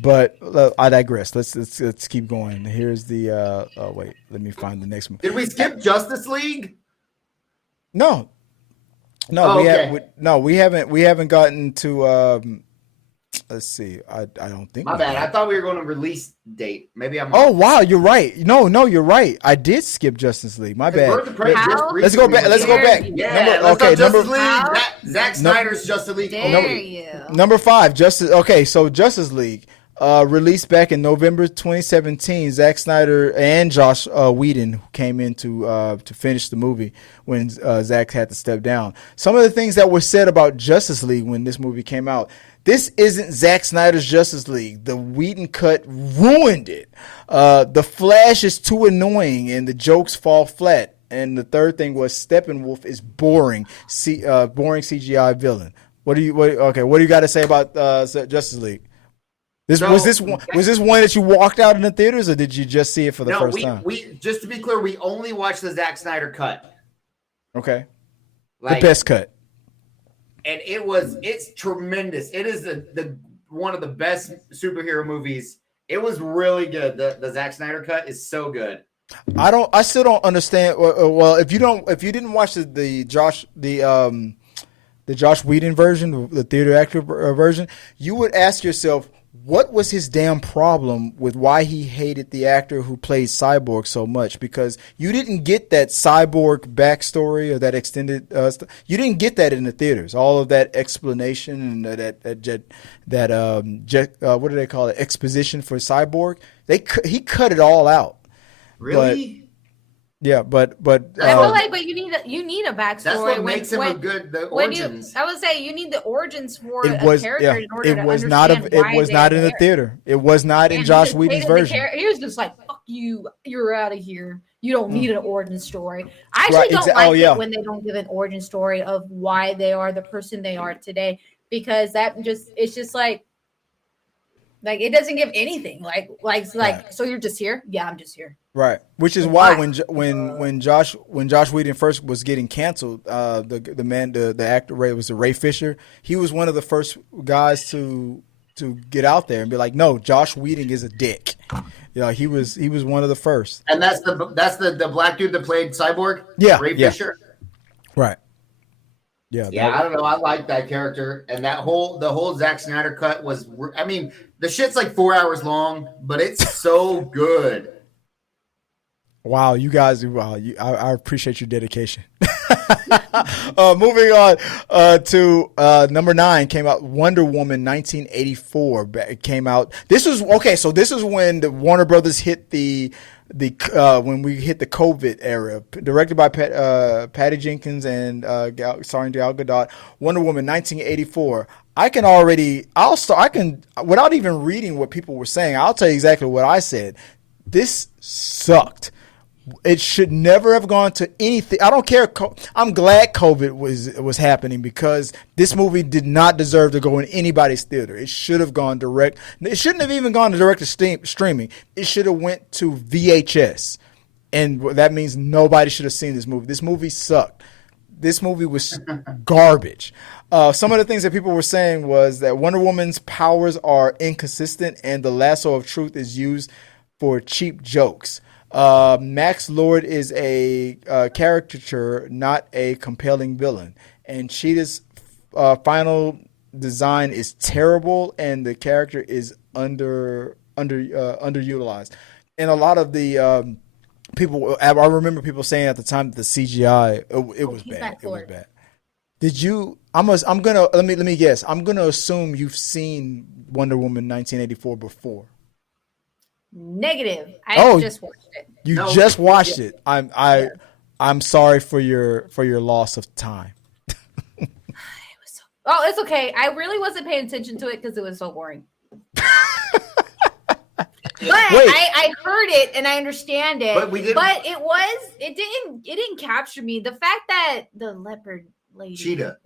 But I digress. Let's keep going. Here's the wait. Let me find the next one. Did we skip Justice League? No, Oh, okay. we haven't gotten to. Let's see. I don't think. My we bad. have. I thought we were going to release date. Maybe I'm. Oh wow, you're right. No, you're right. I did skip Justice League. My bad. Let's go back. Let's go back. Yeah, Justice League. Zack Snyder's Justice League. Dare you? Number 5, Justice. Okay, so Justice League, released back in November 2017. Zack Snyder and Josh Whedon came in to finish the movie when Zack had to step down. Some of the things that were said about Justice League when this movie came out. This isn't Zack Snyder's Justice League. The Whedon cut ruined it. The Flash is too annoying and the jokes fall flat. And the third thing was Steppenwolf is boring. Boring CGI villain. What do you got to say about Justice League? Was this one that you walked out in the theaters, or did you just see it for the first time? We just to be clear, we only watched the Zack Snyder cut. Okay, the best cut. And it's tremendous. It is the one of the best superhero movies. It was really good. The Zack Snyder cut is so good. I still don't understand. Well, if you didn't watch the Josh Whedon version, the theater actor version, you would ask yourself, what was his damn problem with why he hated the actor who played Cyborg so much? Because you didn't get that Cyborg backstory or that extended you didn't get that in the theaters. All of that explanation and that what do they call it? Exposition for Cyborg. He cut it all out. Really? But I feel like, but you need a backstory. That's what makes him a good. The origins. I would say you need the origins for it was, a character in order to was understand not. It was not in the theater. It was not in Josh Whedon's version. He was just like, "Fuck you, you're out of here. You don't need an origin story." I actually don't like it when they don't give an origin story of why they are the person they are today, because it's just like it doesn't give anything. Right. So you're just here? Yeah, I'm just here. Right, which is why when Josh Whedon first was getting canceled, the actor was Ray Fisher. He was one of the first guys to get out there and be like, no, Josh Whedon is a dick. Yeah, he was one of the first. And that's the black dude that played Cyborg. Yeah, Ray Fisher. Right. Yeah. I don't know. I like that character, and the whole Zack Snyder cut was. I mean, the shit's like 4 hours long, but it's so good. Wow, you guys! Wow, I appreciate your dedication. Moving on to number 9 came out. Wonder Woman 1984 it came out. This was okay. So this is when the Warner Brothers hit the when we hit the COVID era. Directed by Patty Jenkins and starring Gal Gadot. Wonder Woman 1984. I can without even reading what people were saying. I'll tell you exactly what I said. This sucked. It should never have gone to anything. I don't care. I'm glad COVID was happening because this movie did not deserve to go in anybody's theater. It should have gone direct. It shouldn't have even gone to direct to streaming. It should have went to VHS, and that means nobody should have seen this movie. This movie sucked. This movie was garbage. Some of the things that people were saying was that Wonder Woman's powers are inconsistent, and the lasso of truth is used for cheap jokes. Max Lord is a caricature, not a compelling villain. And Cheetah's final design is terrible, and the character is underutilized. And a lot of the people, I remember people saying at the time that the CGI it was bad. It was bad. Did you? Let me guess. I'm gonna assume you've seen Wonder Woman 1984 before. Negative. I just watched it. You just watched it. I'm sorry for your loss of time. It's okay. I really wasn't paying attention to it because it was so boring. But I heard it and I understand it. But it didn't capture me. The fact that the leopard lady,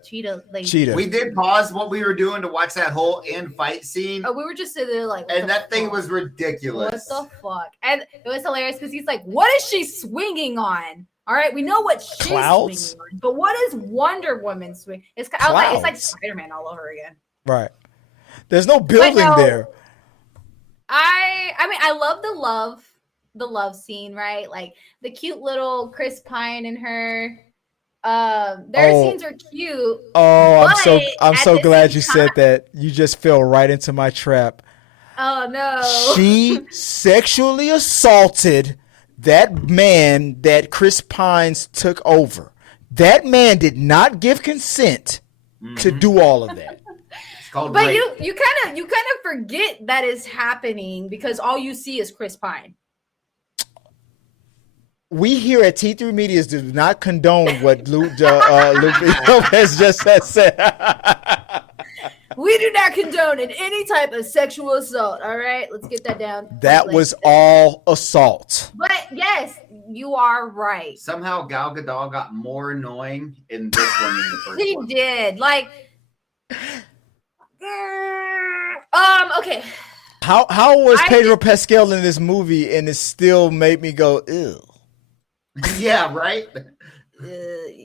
cheetah lady. We did pause what we were doing to watch that whole end fight scene. We were just sitting there like, and that thing was ridiculous. What the fuck? And it was hilarious because he's like, "What is she swinging on?" All right, we know what she's swinging on, but what is Wonder Woman swing? It's like Spider-Man all over again. Right. There's no building there. I mean, I love the love scene, right? Like the cute little Chris Pine and her. Their scenes are cute. I'm so glad you said that. You just fell right into my trap. Oh no. She sexually assaulted that man that Chris Pines took over. That man did not give consent to do all of that. But rape. you kind of forget that is happening because all you see is Chris Pine. We here at T3 Medias do not condone what Lopez just said. We do not condone any type of sexual assault. All right, let's get that down. That was all assault. But yes, you are right. Somehow Gal Gadot got more annoying in this one than the first one. She did. Like, okay. How was Pedro Pascal in this movie and it still made me go, ew? Yeah, right?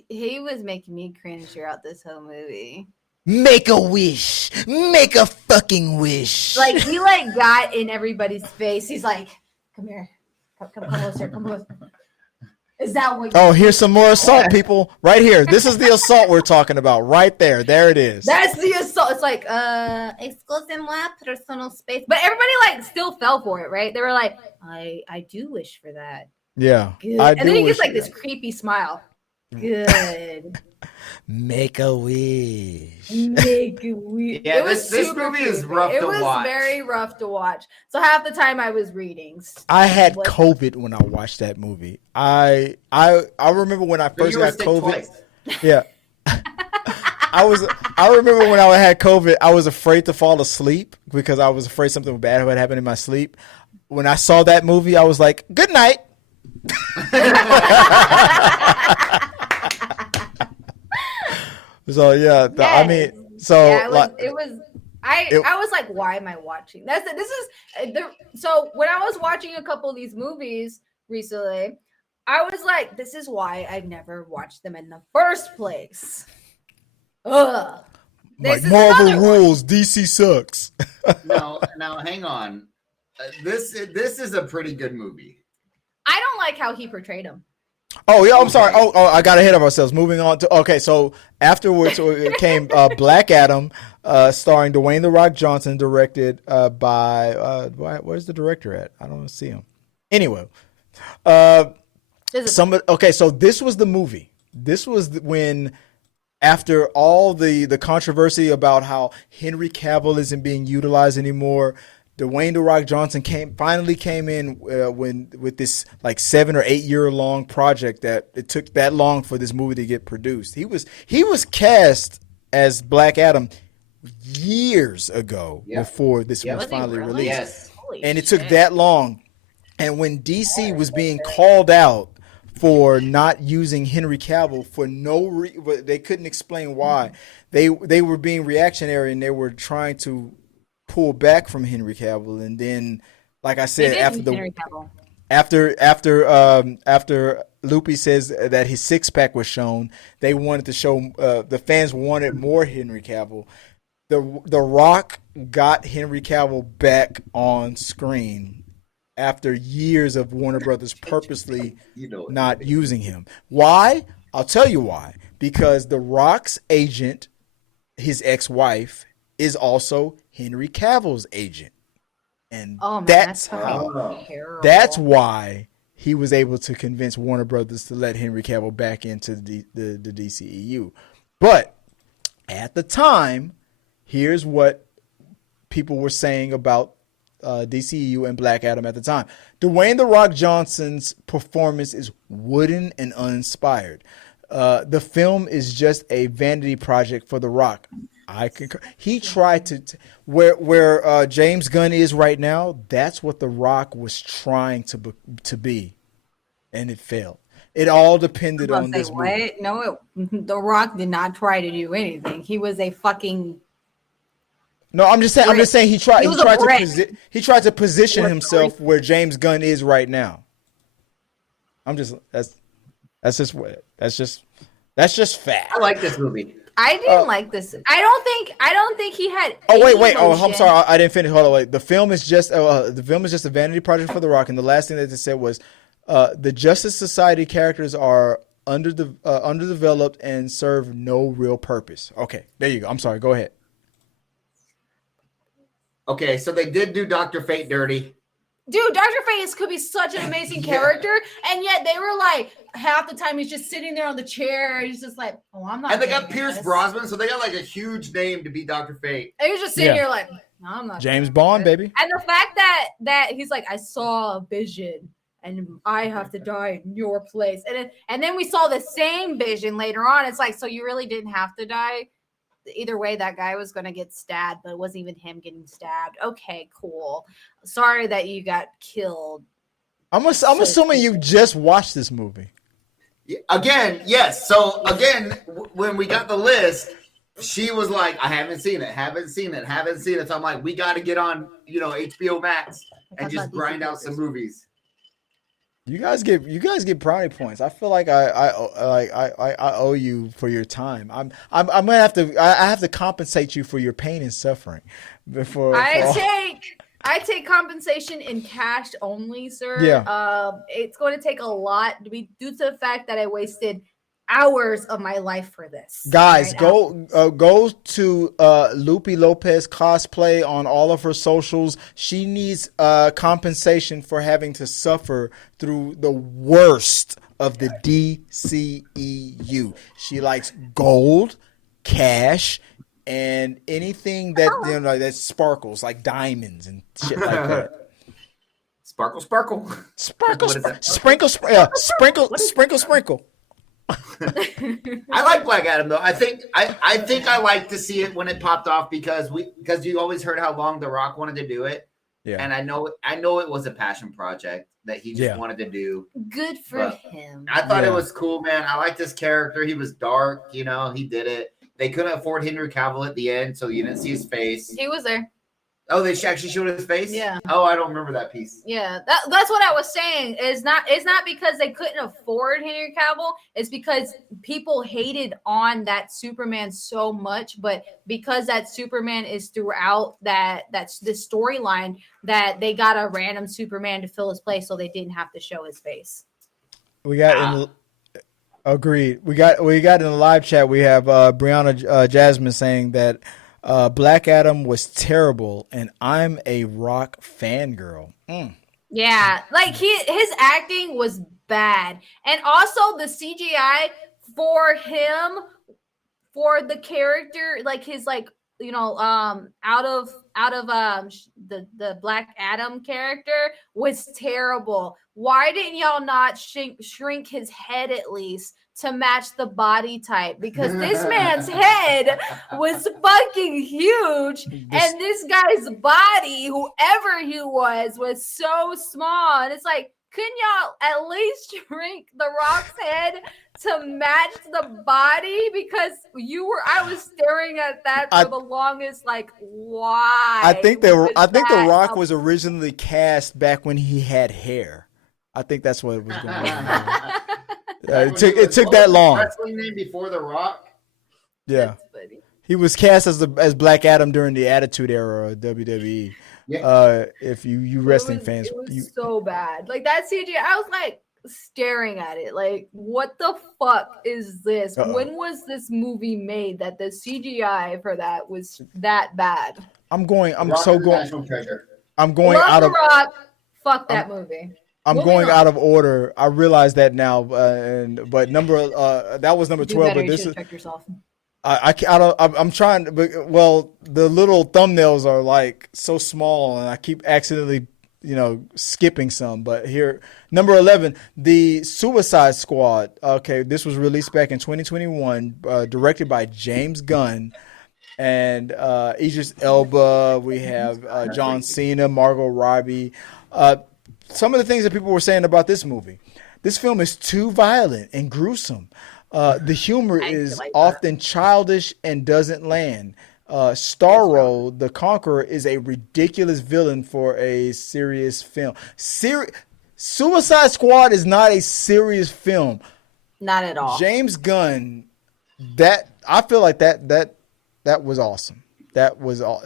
He was making me cringe throughout this whole movie. Make a wish. Make a fucking wish. Like, he got in everybody's face. He's like, come here. Come closer. Come closer. Is that what here's some more assault, people. Right here. This is the assault we're talking about. Right there. There it is. That's the assault. It's like, exclusive personal space. But everybody, still fell for it, right? They were like, I do wish for that. Yeah. Good. And then he gets this creepy smile. Good. Make a wish. Make a wish. Yeah, this movie is rough to watch. It was very rough to watch. So half the time I was reading. I had COVID when I watched that movie. I remember when I first got COVID. Twice. Yeah. I remember when I had COVID, I was afraid to fall asleep because I was afraid something bad would happen in my sleep. When I saw that movie, I was like, good night. So yeah, I mean, so yeah, it was. I was like, why am I watching? So when I was watching a couple of these movies recently, I was like, this is why I never watched them in the first place. Ugh. Like Marvel rules, DC sucks. Now hang on. This is a pretty good movie. I don't like how he portrayed him. Oh yeah, I'm sorry. Oh, I got ahead of ourselves. Moving on to so afterwards it came Black Adam, starring Dwayne The Rock Johnson, directed by where's the director at? I don't see him. Anyway, so this was the movie. This was when, after all the controversy about how Henry Cavill isn't being utilized anymore, Dwayne "The Rock" Johnson finally came in with this like 7 or 8 year long project that it took that long for this movie to get produced. He was cast as Black Adam years ago before this was finally released. Yes. And it took that long. And when DC was being called out for not using Henry Cavill for no reason, they couldn't explain why. They were being reactionary and they were trying to pull back from Henry Cavill. And then, like I said, after Loopy says that his six pack was shown, they wanted to show the fans wanted more Henry Cavill. The Rock got Henry Cavill back on screen after years of Warner Brothers purposely not using him. Why? I'll tell you why. Because The Rock's agent, his ex-wife, is also Henry Cavill's agent. And that's why he was able to convince Warner Brothers to let Henry Cavill back into the DCEU. But at the time, here's what people were saying about DCEU and Black Adam at the time. Dwayne "The Rock" Johnson's performance is wooden and uninspired. The film is just a vanity project for The Rock. I concur. He tried to where James Gunn is right now. That's what The Rock was trying to be, and it failed. It all depended on this movie. No, The Rock did not try to do anything. He was a fucking. No, I'm just saying. I'm just saying he tried. He tried to position What himself where James Gunn is right now. That's just fact. I like this movie. I didn't like this. I don't think he had. Oh wait. emotion. Oh, I'm sorry. I didn't finish. Hold on. Wait. The film is just a vanity project for The Rock, and the last thing that they said was the Justice Society characters are underdeveloped and serve no real purpose. Okay, there you go. I'm sorry. Go ahead. Okay, so they did do Dr. Fate dirty. Dude, Dr. Fate could be such an amazing character, and yet they were like, half the time he's just sitting there on the chair. He's just like, oh, I'm not. And they got Pierce Brosnan, so they got like a huge name to be Dr. Fate. And he's just sitting here like, no, I'm not. James Bond, baby. And the fact that he's like, I saw a vision, and I have to die in your place. And then we saw the same vision later on. It's like, so you really didn't have to die. Either way, that guy was going to get stabbed, but it wasn't even him getting stabbed. Okay, cool. Sorry that you got killed. I'm assuming you just watched this movie. Again, yes. So again, when we got the list, she was like, I haven't seen it. So I'm like, we got to get on, HBO Max and just grind out some movies. You guys get brownie points. I feel like I owe you for your time. I'm gonna have to compensate you for your pain and suffering. I take compensation in cash only, sir. Yeah. It's going to take a lot due to the fact that I wasted hours of my life for this. Guys, go to Loopy Lopez Cosplay on all of her socials. She needs compensation for having to suffer through the worst of the DCEU. She likes gold, cash, and anything that that sparkles, like diamonds and shit like that. Sparkle. Sprinkle. I like Black Adam though. I think I like to see it when it popped off because you always heard how long The Rock wanted to do it. Yeah. And I know it was a passion project that he just wanted to do. Good for him. I thought it was cool, man. I liked this character. He was dark, he did it. They couldn't afford Henry Cavill at the end, so you didn't see his face. He was there. Oh, they actually showed his face? Yeah. Oh, I don't remember that piece. Yeah, that's what I was saying. It's not because they couldn't afford Henry Cavill. It's because people hated on that Superman so much, but because that Superman is throughout that's the storyline that they got a random Superman to fill his place, so they didn't have to show his face. Agreed. We got in the live chat. We have Brianna Jasmine saying that Black Adam was terrible, and I'm a Rock fangirl. Yeah, like his acting was bad, and also the CGI for him, for the character, like his like out of the Black Adam character was terrible. Why didn't y'all not shrink his head at least to match the body type? Because this man's head was fucking huge, and this guy's body, whoever he was so small. And it's like, couldn't y'all at least shrink The Rock's head to match the body? Because I was staring at that for the longest. Like, why? I think The Rock was originally cast back when he had hair. I think that's what it was going on. It took that long. Wrestling name before The Rock. Yeah, he was cast as Black Adam during the Attitude Era of WWE. Yeah. If you wrestling fans, it was so bad. Like that CGI, I was like staring at it. Like, what the fuck is this? When was this movie made that the CGI for that was that bad? I'm going out of Rock. Fuck that movie. I'm going out of order. I realize that now, but that was number 12. But this is check yourself. I'm trying, but the little thumbnails are like so small, and I keep accidentally, skipping some. But here, number 11, the Suicide Squad. Okay, this was released back in 2021, directed by James Gunn, and Idris Elba. We have John Cena, Margot Robbie. Some of the things that people were saying about this movie: this film is too violent and gruesome. The humor is often childish and doesn't land. Starro, the Conqueror, is a ridiculous villain for a serious film. Suicide Squad is not a serious film. Not at all. James Gunn, I feel like that was awesome. That was all.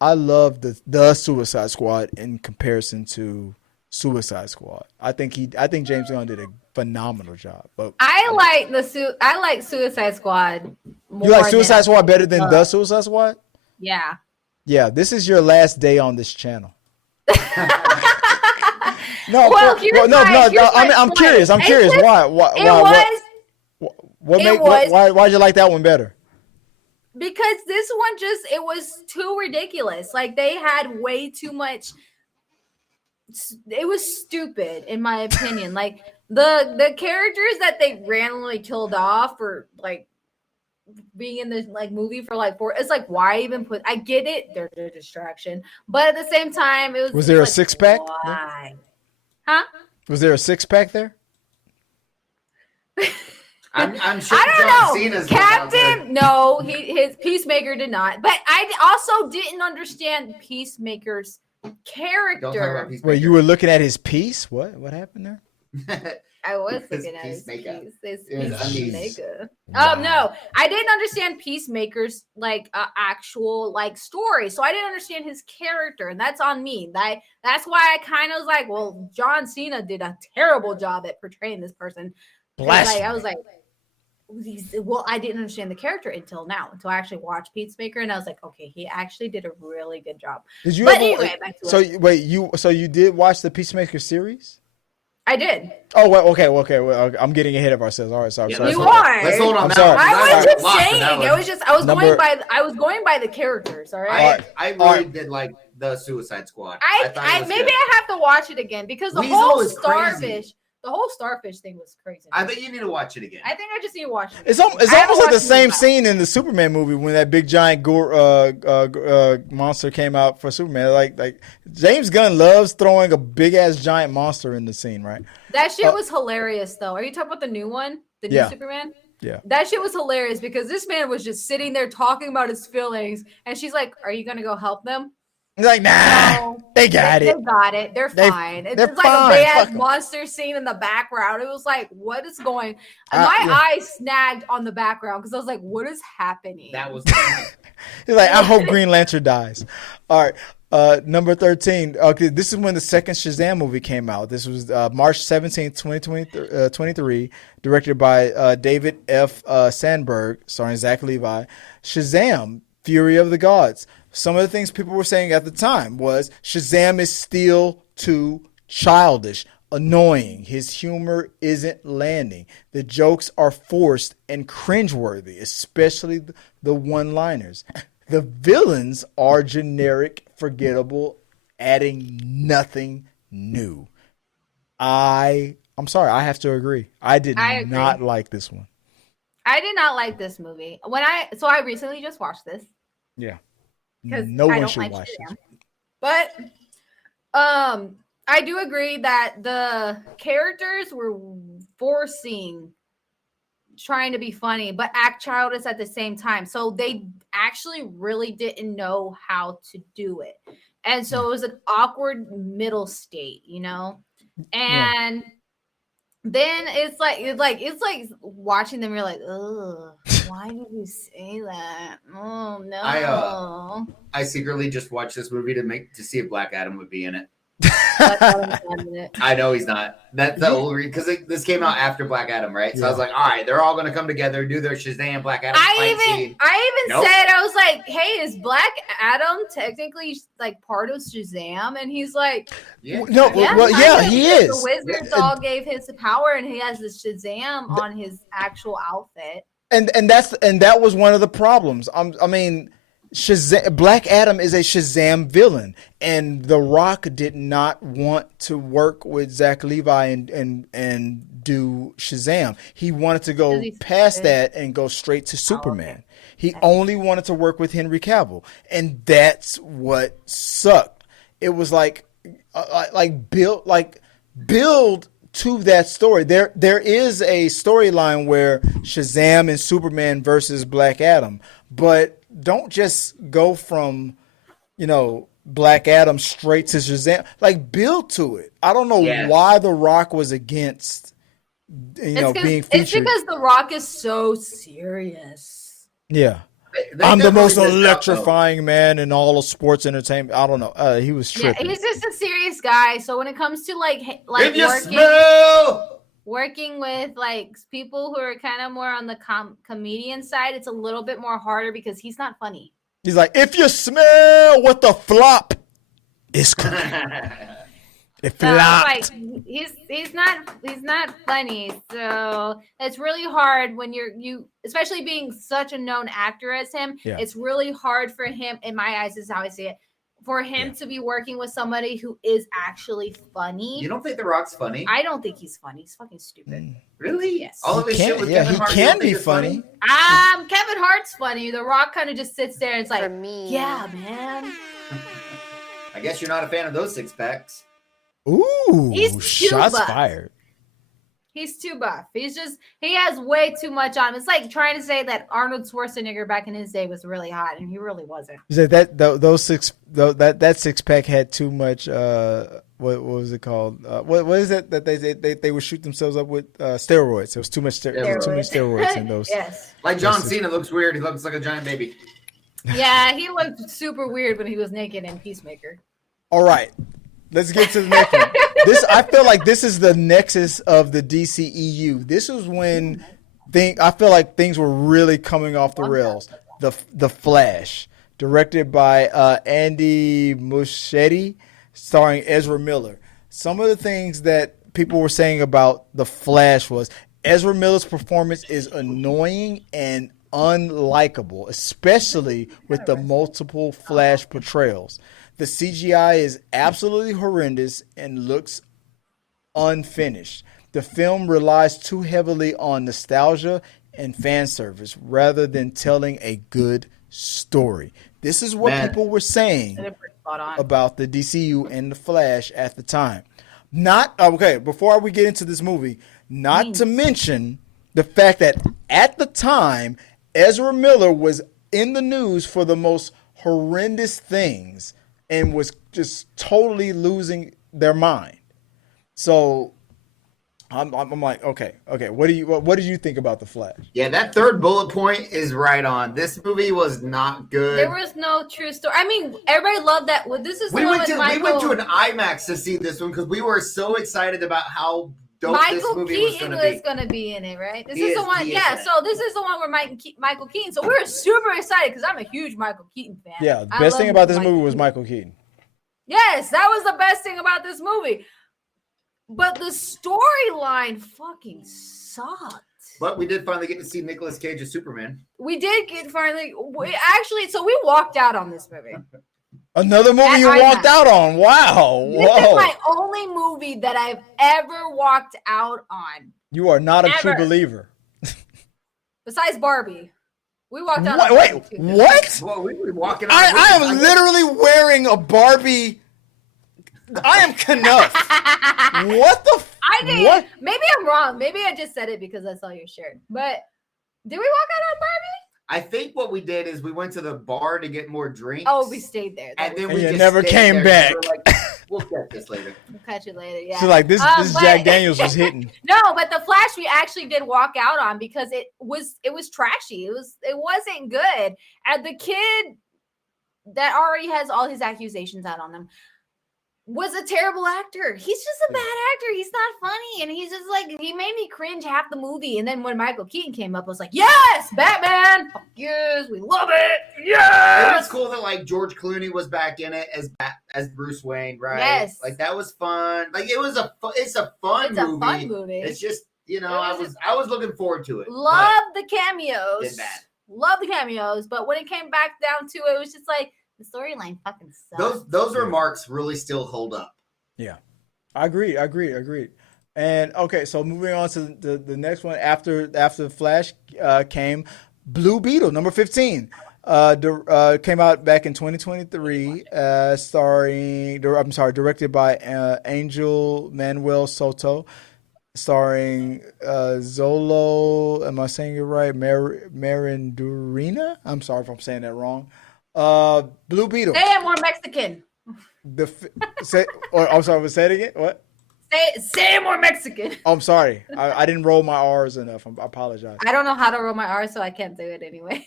I loved the Suicide Squad in comparison to Suicide Squad. I think James Gunn did a phenomenal job. But I like Suicide Squad more. You like Suicide Squad better than the Suicide Squad? Yeah. Yeah, this is your last day on this channel. No, I'm curious. I'm curious. Why'd you like that one better? Because this one it was too ridiculous. Like, they had way too much. It was stupid, in my opinion. Like, the characters that they randomly killed off for like being in this like movie for like 4, it's like, why even put? I get it, they're a distraction, but at the same time, it was there like, a 6-pack? Why? Huh? Was there a 6-pack there? I'm sure I don't John know. Cena's Captain, no, his Peacemaker did not. But I also didn't understand Peacemaker's character. Don't talk about Peacemaker. Wait, you were looking at his piece? What happened there? I was looking at his Peacemaker. Peacemaker. Wow. No, I didn't understand Peacemaker's like actual like story, so I didn't understand his character, and that's on me. That's why I kind of was like, well, John Cena did a terrible job at portraying this person. Blasphemy. I was like, well, I didn't understand the character until I actually watched Peacemaker, and I was like, okay, he actually did a really good job. Did you? But anyway, back to it. Wait, you did watch the Peacemaker series? I did. Oh, well, okay. Well, I'm getting ahead of ourselves. All right, sorry. Yeah, sorry. You are. Let's hold on. I'm sorry. I was just lost on saying. that one. I was going by the characters. All right. I really did like the Suicide Squad. I maybe I have to watch it again because the Weasel whole is crazy. starfish thing was crazy. I bet you need to watch it again. I think I just need to watch it. It's almost like the same scene in the Superman movie when that big giant monster came out for Superman. Like James Gunn loves throwing a big ass giant monster in the scene, right? That shit was hilarious, though. Are you talking about the new one, the new Superman? Yeah. That shit was hilarious because this man was just sitting there talking about his feelings, and she's like, "Are you gonna go help them?" He's like, nah, No, they got it. They got it. They're fine. It's they're just like fine. a big ass Fuck 'em. monster scene in the background. It was like, what is going? Yeah. My eyes snagged on the background because I was like, what is happening? That was He's like, I hope Green Lantern dies. All right. Number 13. Okay, this is when the second Shazam movie came out. This was March 17th, 2023, directed by David F. Sandberg, starring Zach Levi. Shazam, Fury of the Gods. Some of the things people were saying at the time was Shazam is still too childish. annoying. His humor isn't landing. The jokes are forced and cringeworthy, especially the one-liners. The villains are generic, forgettable, adding nothing new. I'm sorry, I have to agree. I did not like this one. I did not like this movie. So I recently just watched this. Yeah. Because No I one don't should like watch Shazam. this. But I do agree that the characters were trying to be funny, but act childish at the same time. So they actually really didn't know how to do it. And so it was an awkward middle state, you know? And then it's like watching them, you're like, ugh, why did you say that? Oh no. I secretly just watched this movie to see if Black Adam would be in it. I know he's not. That's the old reason, because this came out after Black Adam, right? So I was like, all right, they're all going to come together, do their Shazam Black Adam fight scene. I even said, I was like, hey, is Black Adam technically like part of Shazam? And he's like, he is. The wizards all gave his power, and he has this Shazam on his actual outfit. And that was one of the problems. I mean, Black Adam is a Shazam villain, and The Rock did not want to work with Zach Levi and do Shazam. He wanted to go past that and go straight to Superman. He only wanted to work with Henry Cavill, and that's what sucked. It was build to that story. There is a storyline where Shazam and Superman versus Black Adam, but don't just go from, Black Adam straight to Shazam. Like, build to it. I don't know why The Rock was against, being featured. It's because The Rock is so serious. Yeah. I'm the most electrifying man in all of sports entertainment. I don't know. He was tripping. Yeah, he's just a serious guy. So when it comes to working with people who are kind of more on the comedian side, it's a little bit more harder because he's not funny. He's like, if you smell what the flop is cooking, it flopped. He's not funny. So it's really hard when you especially being such a known actor as him. Yeah. It's really hard for him, in my eyes, is how I see it, for him to be working with somebody who is actually funny. You don't think The Rock's funny? I don't think he's funny. He's fucking stupid. Really? Yes. All of his shit with Kevin Hart. He can be funny. Kevin Hart's funny. The Rock kind of just sits there and it's like, yeah, man. I guess you're not a fan of those six packs. Ooh, shots fired. He's too buff. He has way too much on him. It's like trying to say that Arnold Schwarzenegger back in his day was really hot, and he really wasn't. That six pack had too much. What was it called? What is it that they would shoot themselves up with? Steroids. There was too much steroids in those. Yes. Like John Cena looks weird. He looks like a giant baby. Yeah, he looked super weird when he was naked in Peacemaker. All right. Let's get to the next one. I feel like this is the nexus of the DCEU. This was when I feel like things were really coming off the rails. The Flash, directed by Andy Muschietti, starring Ezra Miller. Some of the things that people were saying about The Flash was Ezra Miller's performance is annoying and unlikable, especially with the multiple Flash portrayals. The CGI is absolutely horrendous and looks unfinished. The film relies too heavily on nostalgia and fan service rather than telling a good story. This is what people were saying about the DCU and the Flash at the time. Before we get into this movie, not to mention the fact that at the time, Ezra Miller was in the news for the most horrendous things and was just totally losing their mind. So I'm like, okay. What did you think about The Flash? Yeah, that third bullet point is right on. This movie was not good. There was no true story. I mean, everybody loved that. Well, this is we went to an IMAX to see this one because we were so excited about how dope this movie was going to be. Michael Keaton was going to be in it, right? This is the one. Yeah, so this is the one where Michael Keaton. So we were super excited because I'm a huge Michael Keaton fan. Yeah, the best thing about this movie was Michael Keaton. Yes, that was the best thing about this movie. But the storyline fucking sucked. But we did finally get to see Nicolas Cage as Superman. We did get finally. So we walked out on this movie. Another movie At you IMAX. walked out on. Wow. This is Whoa. my only movie that I've ever walked out on. You are not a true Ever. believer. Besides Barbie. We walked out on Wait, Barbie too. what? Well, we were walking out. I am literally wearing a Barbie. I am Knuff. What the? I did. What? Maybe I'm wrong. Maybe I just said it because I saw your shirt. But did we walk out on Barbie? I think what we did is we went to the bar to get more drinks. Oh, we stayed there. And then And we you just never stayed came there. back. We were like, we'll get this later. We'll catch you later. Yeah. So like this But- Jack Daniels was hitting. No, but the Flash we actually did walk out on because it was trashy. It wasn't good. And the kid that already has all his accusations out on him was a terrible actor. He's just a bad actor. He's not funny. And he's just like, he made me cringe half the movie. And then when Michael Keaton came up, I was like, yes, Batman. Fuck yes, we love it. It Yes. was cool that like George Clooney was back in it as Bruce Wayne, right? Yes. Like that was fun. Like it's a fun It's a movie. fun movie. It's just It I was was looking forward to it. Love the but cameos. did bad. Love the cameos. But when it came back down to it, it was just like, the storyline fucking sucks. Those remarks really still hold up. Yeah, I agree. And okay, so moving on to the next one after Flash came, Blue Beetle, number 15. Came out back in 2023, directed by Angel Manuel Soto, starring Zolo, am I saying it right? Marindurina? I'm sorry if I'm saying that wrong. Blue Beetle. Say it more Mexican. Say it again. What? Say it more Mexican. Oh, I'm sorry. I didn't roll my R's enough. I apologize. I don't know how to roll my R, so I can't do it anyway.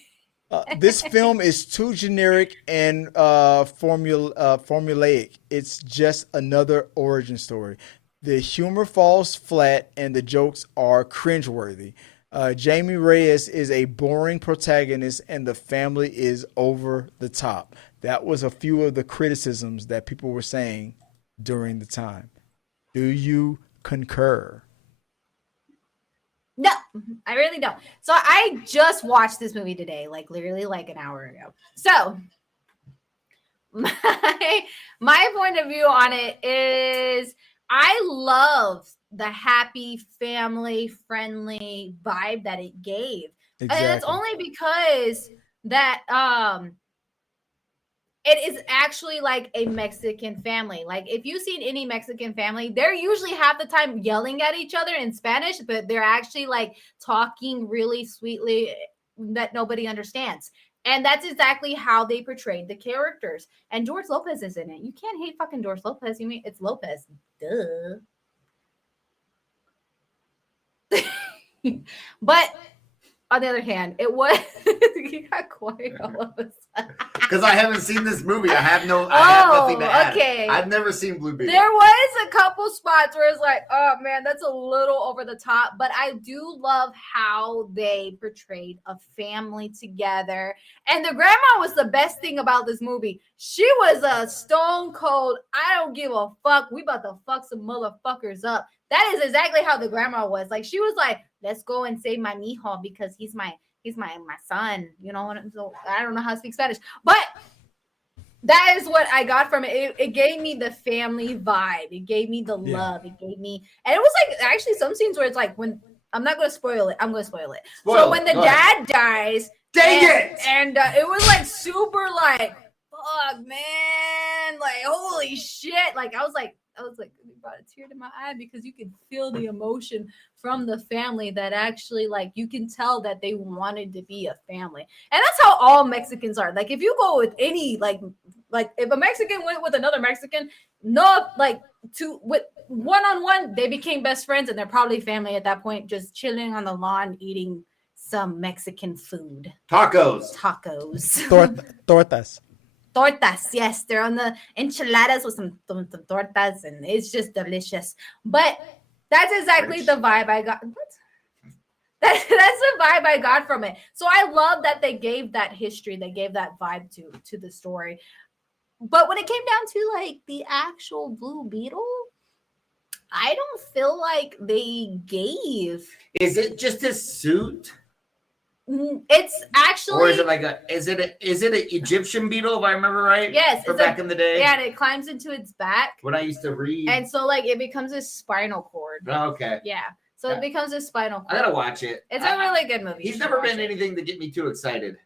This film is too generic and formulaic. It's just another origin story. The humor falls flat and the jokes are cringeworthy. Jamie Reyes is a boring protagonist and the family is over the top. That was a few of the criticisms that people were saying during the time. Do you concur? No, I really don't. So I just watched this movie today, like literally like an hour ago. So my point of view on it is I love the happy family friendly vibe that it gave. Exactly. And it's only because that it is actually like a Mexican family. Like if you've seen any Mexican family, they're usually half the time yelling at each other in Spanish, but they're actually like talking really sweetly that nobody understands. And that's exactly how they portrayed the characters. And George Lopez is in it. You can't hate fucking George Lopez. You mean it's Lopez. Duh. But on the other hand, it was you got quiet all of a sudden. Because I haven't seen this movie. I have nothing to add. Okay. I've never seen Blue Beetle. There was a couple spots where it's like, oh man, that's a little over the top. But I do love how they portrayed a family together. And the grandma was the best thing about this movie. She was a stone cold, I don't give a fuck. We about to fuck some motherfuckers up. That is exactly how the grandma was. Like she was like, let's go and save my mijo because he's my son. You know what? So I don't know how to speak Spanish, but that is what I got from it. It gave me the family vibe. It gave me the love. It gave me, and it was like actually some scenes where it's like when I'm not going to spoil it. I'm going to spoil it. So when the dad dies, and it was like super like fuck man, like holy shit. Like I was like it brought a tear to my eye because you could feel the emotion from the family that actually like you can tell that they wanted to be a family. And that's how all Mexicans are. Like if you go with any like if a Mexican went with another Mexican, with one-on-one, they became best friends and they're probably family at that point, just chilling on the lawn eating some Mexican food. Tacos. Tortas. Tortas, yes, they're on the enchiladas with some tortas, and it's just delicious. But that's exactly the vibe I got. That's the vibe I got from it. So I love that they gave that history, they gave that vibe to the story. But when it came down to like the actual Blue Beetle, I don't feel like they gave. Is it just his suit? It's actually, or is it like is it an Egyptian beetle if I remember right? Yes, from back in the day. Yeah, and it climbs into its back. When I used to read, and so like it becomes a spinal cord. Oh, okay. Yeah, so it becomes a spinal cord. I gotta watch it. It's a really good movie. He's never been anything to get me too excited.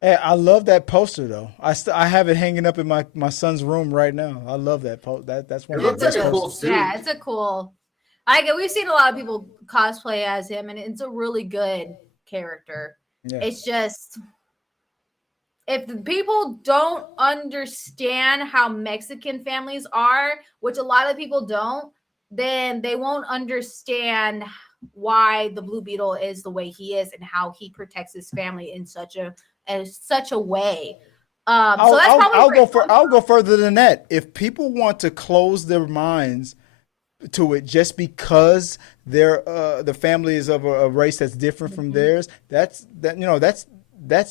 Hey, I love that poster though. I have it hanging up in my son's room right now. I love that that's one of the best cool posters. suit. Yeah, it's a cool. We've seen a lot of people cosplay as him, and it's a really good character. Yeah. It's just if the people don't understand how Mexican families are, which a lot of people don't, then they won't understand why the Blue Beetle is the way he is and how he protects his family in such a way. So that's probably I'll go further than that. If people want to close their minds to it just because they're the family is of a race that's different from theirs, that's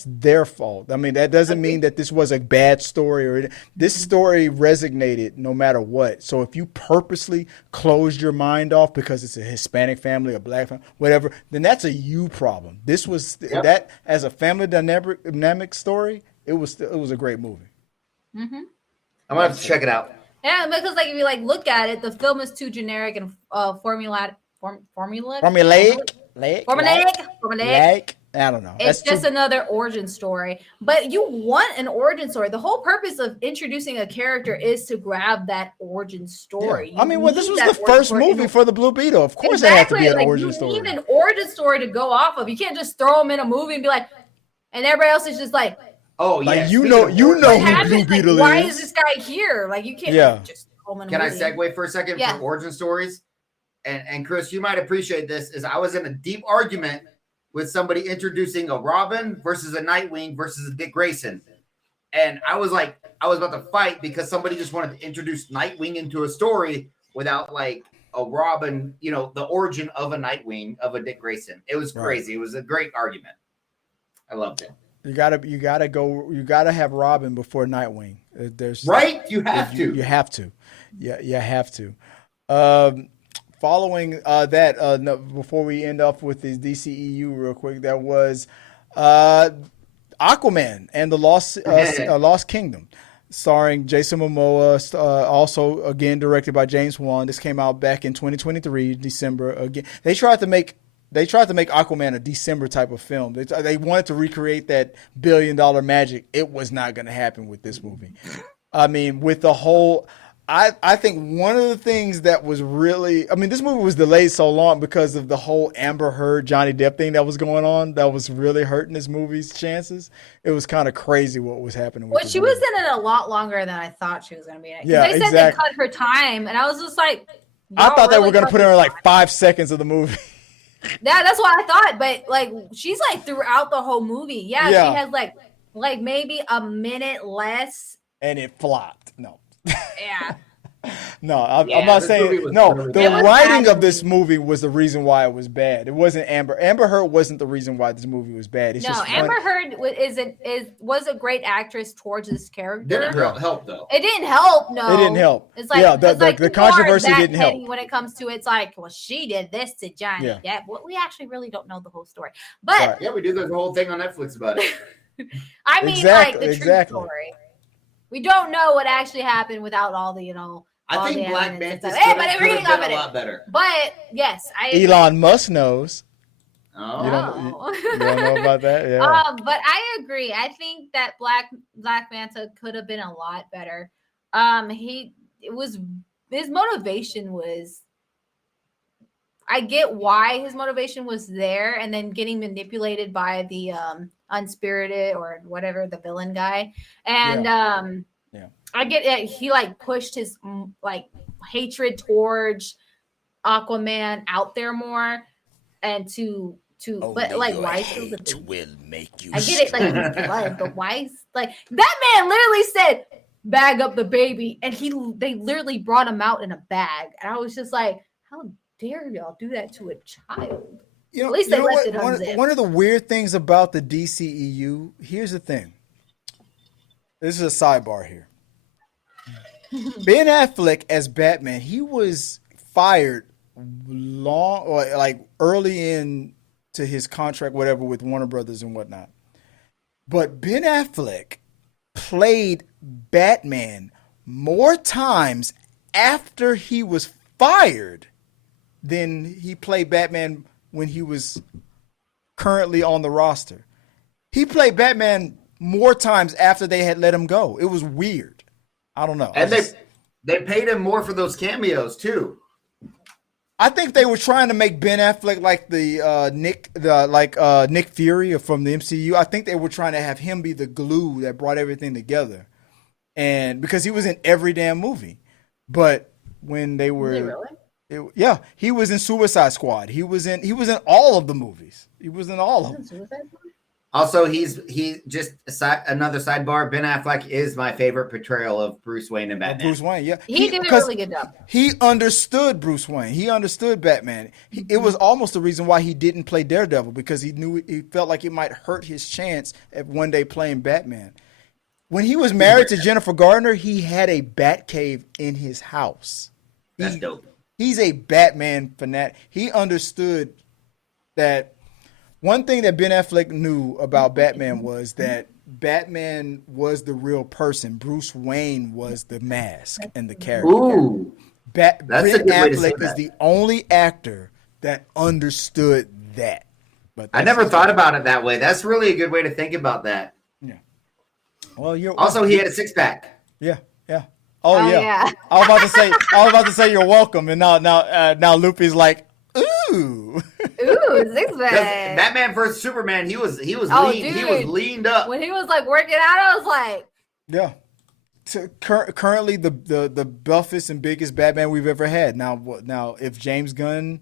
their fault. I mean, that doesn't mean that this was a bad story or this story resonated no matter what. So if you purposely closed your mind off because it's a Hispanic family, a black family, whatever, then that's a you problem. This was that as a family dynamic story. It was a great movie. Mm-hmm. I'm gonna have to check it out. Yeah, because like if you like look at it, the film is too generic and formulaic. I don't know. It's just another origin story. But you want an origin story. The whole purpose of introducing a character is to grab that origin story. Yeah. I mean, this was the first movie for the Blue Beetle. Of course, it had to be an origin story. You need an origin story to go off of. You can't just throw them in a movie and be like, and everybody else is just like, oh yeah, like, you know who Blue Beetle is. Why is this guy here? Like you can't just throw him in a movie. Can I segue for a second for origin stories? And Chris, you might appreciate this. Is I was in a deep argument with somebody introducing a Robin versus a Nightwing versus a Dick Grayson. And I was about to fight because somebody just wanted to introduce Nightwing into a story without like a Robin, the origin of a Nightwing, of a Dick Grayson. It was crazy. It was a great argument. I loved it. You gotta have Robin before Nightwing. You have to. You have to. Yeah, you have to. Following that, before we end up with the DCEU real quick, that was Aquaman and the Lost Kingdom, starring Jason Momoa, also again directed by James Wan. This came out back in 2023, December. Again, they tried to make Aquaman a December type of film. They wanted to recreate that $1 billion magic. It was not going to happen with this movie. I mean, with the whole. I think one of the things that was really, this movie was delayed so long because of the whole Amber Heard, Johnny Depp thing that was going on. That was really hurting this movie's chances. It was kind of crazy what was happening. Well, she was in it a lot longer than I thought she was going to be in it. Yeah, they said they cut her time, and I was just like, I thought they were going to put her in like 5 seconds of the movie. Yeah, that's what I thought. But like, she's like throughout the whole movie. Yeah. She has like maybe a minute less, and it flopped. No. Yeah. No, I'm not saying no. The writing of this movie was the reason why it was bad. It wasn't Amber. Amber Heard wasn't the reason why this movie was bad. It's just Amber Heard was a great actress towards this character. Didn't help though. It didn't help. No, it didn't help. It's like the controversy didn't help. When it comes to it's like, well, she did this to Johnny Depp. Well, we actually really don't know the whole story, but we do. There's a whole thing on Netflix about it. I mean, like the true story. We don't know what actually happened without all the I think Black Manta could have been a lot better. But yes, Elon Musk knows. Oh, you don't know about that? Yeah. But I agree. I think that Black Manta could have been a lot better. His motivation was. I get why his motivation was there, and then getting manipulated by the unspirited or whatever the villain guy, and I get it. He like pushed his like hatred towards Aquaman out there more, and but like why still the will make you. I get it, like his blood, but why? Like that man literally said, "Bag up the baby," and they literally brought him out in a bag, and I was just like, how dare y'all do that to a child? At least they left it unzipped. One of the weird things about the DCEU. Here's the thing. This is a sidebar here. Ben Affleck as Batman, he was fired long or like early in to his contract, whatever, with Warner Brothers and whatnot. But Ben Affleck played Batman more times after he was fired than he played Batman when he was currently on the roster. He played Batman more times after they had let him go. It was weird. I don't know. And they paid him more for those cameos too. I think they were trying to make Ben Affleck like the Nick Fury from the MCU. I think they were trying to have him be the glue that brought everything together, and because he was in every damn movie. But when they were, Really? yeah, he was in Suicide Squad. He was in all of the movies. He was in all of them. Suicide Squad? Also, he just another sidebar. Ben Affleck is my favorite portrayal of Bruce Wayne and Batman. Bruce Wayne, yeah, He did a really good job. He understood Bruce Wayne. He understood Batman. It was almost the reason why he didn't play Daredevil, because he felt like it might hurt his chance at one day playing Batman. When he was married to Jennifer Garner, he had a Batcave in his house. That's dope. He's a Batman fanatic. He understood that. One thing that Ben Affleck knew about Batman was that Batman was the real person. Bruce Wayne was the mask and the character. Ooh, Ben that's a good way to say Affleck is that. the only actor that understood that. But I never thought about it that way. That's really a good way to think about that. Yeah. Well, you're Also, he had a six-pack. Yeah. Oh, Oh, yeah. yeah. I was about to say you're welcome, and now Luffy's like, ooh. Ooh, six 'Cause pack. Batman versus Superman, he was Oh, lean. He was dude. leaned up. When he was like working out, I was like, Yeah. Currently the buffest and biggest Batman we've ever had. Now if James Gunn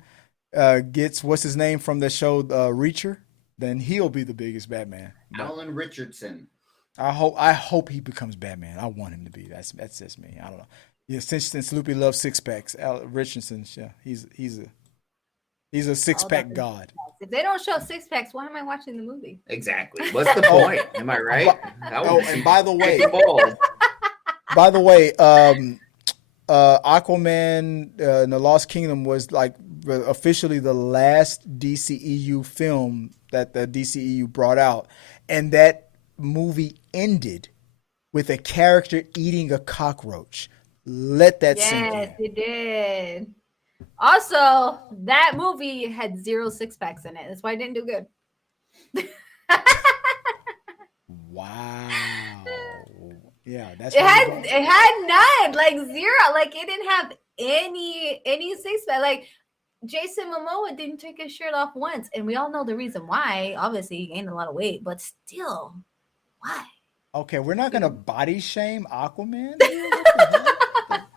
gets what's his name from the show Reacher, then he'll be the biggest Batman. But Alan Richardson. I hope he becomes Batman. I want him to be. That's just me. I don't know. Yeah, since Loopy loves six packs, Richardson, yeah, he's a six pack god. if they don't show six packs, why am I watching the movie? Exactly. What's the point? Am I right? That Oh, would and be by the way, balls. Aquaman in the Lost Kingdom was like officially the last DCEU film that the DCEU brought out, and that movie ended with a character eating a cockroach. Let that sink in. Yes, it did. Also, that movie had 0 six packs in it. That's why it didn't do good. Wow. Yeah, that's It what had none, like 0. Like it didn't have any six pack. Like Jason Momoa didn't take his shirt off once, and we all know the reason why. Obviously, he gained a lot of weight, but still, why? Okay, we're not gonna body shame Aquaman. Here.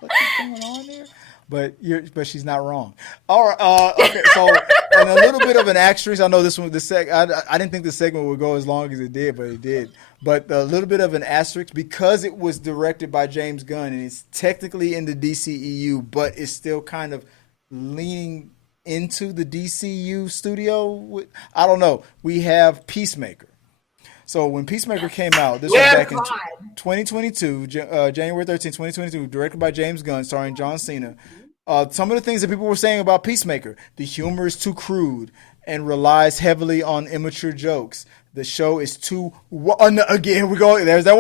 What's going on here? But she's not wrong. All right. Okay. So, and a little bit of an asterisk. I know this one. I didn't think the segment would go as long as it did, but it did. But a little bit of an asterisk because it was directed by James Gunn and it's technically in the DCEU, but it's still kind of leaning into the DCU studio. I don't know. We have Peacemaker. So when Peacemaker came out, this was back in 2022, January 13, 2022, directed by James Gunn, starring John Cena. Some of the things that people were saying about Peacemaker, the humor is too crude and relies heavily on immature jokes. The show is too again we go. There's that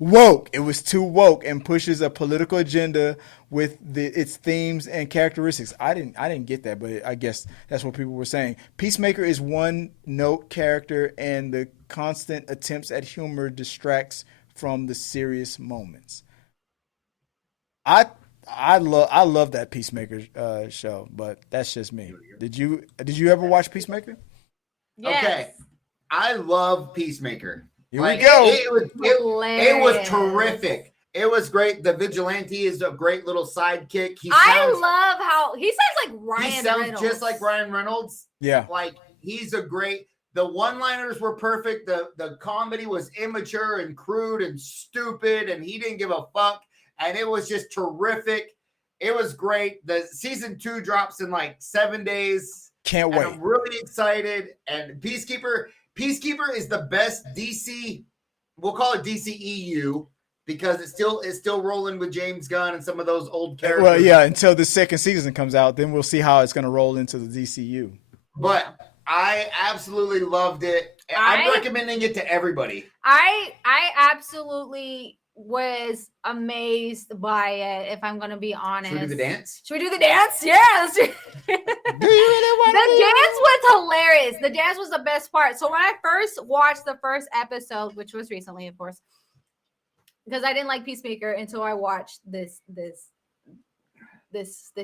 woke. It was too woke and pushes a political agenda with its themes and characteristics. I didn't get that, but I guess that's what people were saying. Peacemaker is one note character, and the constant attempts at humor distracts from the serious moments. I love that Peacemaker show, but that's just me. Did you ever watch Peacemaker? Yes. Okay. I love Peacemaker. Here we go. It was terrific. It was great. The vigilante is a great little sidekick. I love how he sounds like Ryan He sounds Reynolds. just like Ryan Reynolds. Yeah. Like he's a great. The one-liners were perfect. The comedy was immature and crude and stupid, and he didn't give a fuck. And it was just terrific. It was great. The season 2 drops in like 7 days. Can't And wait. I'm really excited. And Peacekeeper is the best DC. We'll call it DCEU because it's still rolling with James Gunn and some of those old characters. Well, yeah, until the second season comes out, then we'll see how it's going to roll into the DCU. But I absolutely loved it. I'm recommending it to everybody. I absolutely was amazed by it, if I'm going to be honest. Should we do the dance? Should we do the dance? Yeah, let's do Do you really want The dance was hilarious. The dance was the best part. So when I first watched the first episode, which was recently, of course, because I didn't like Peacemaker until I watched this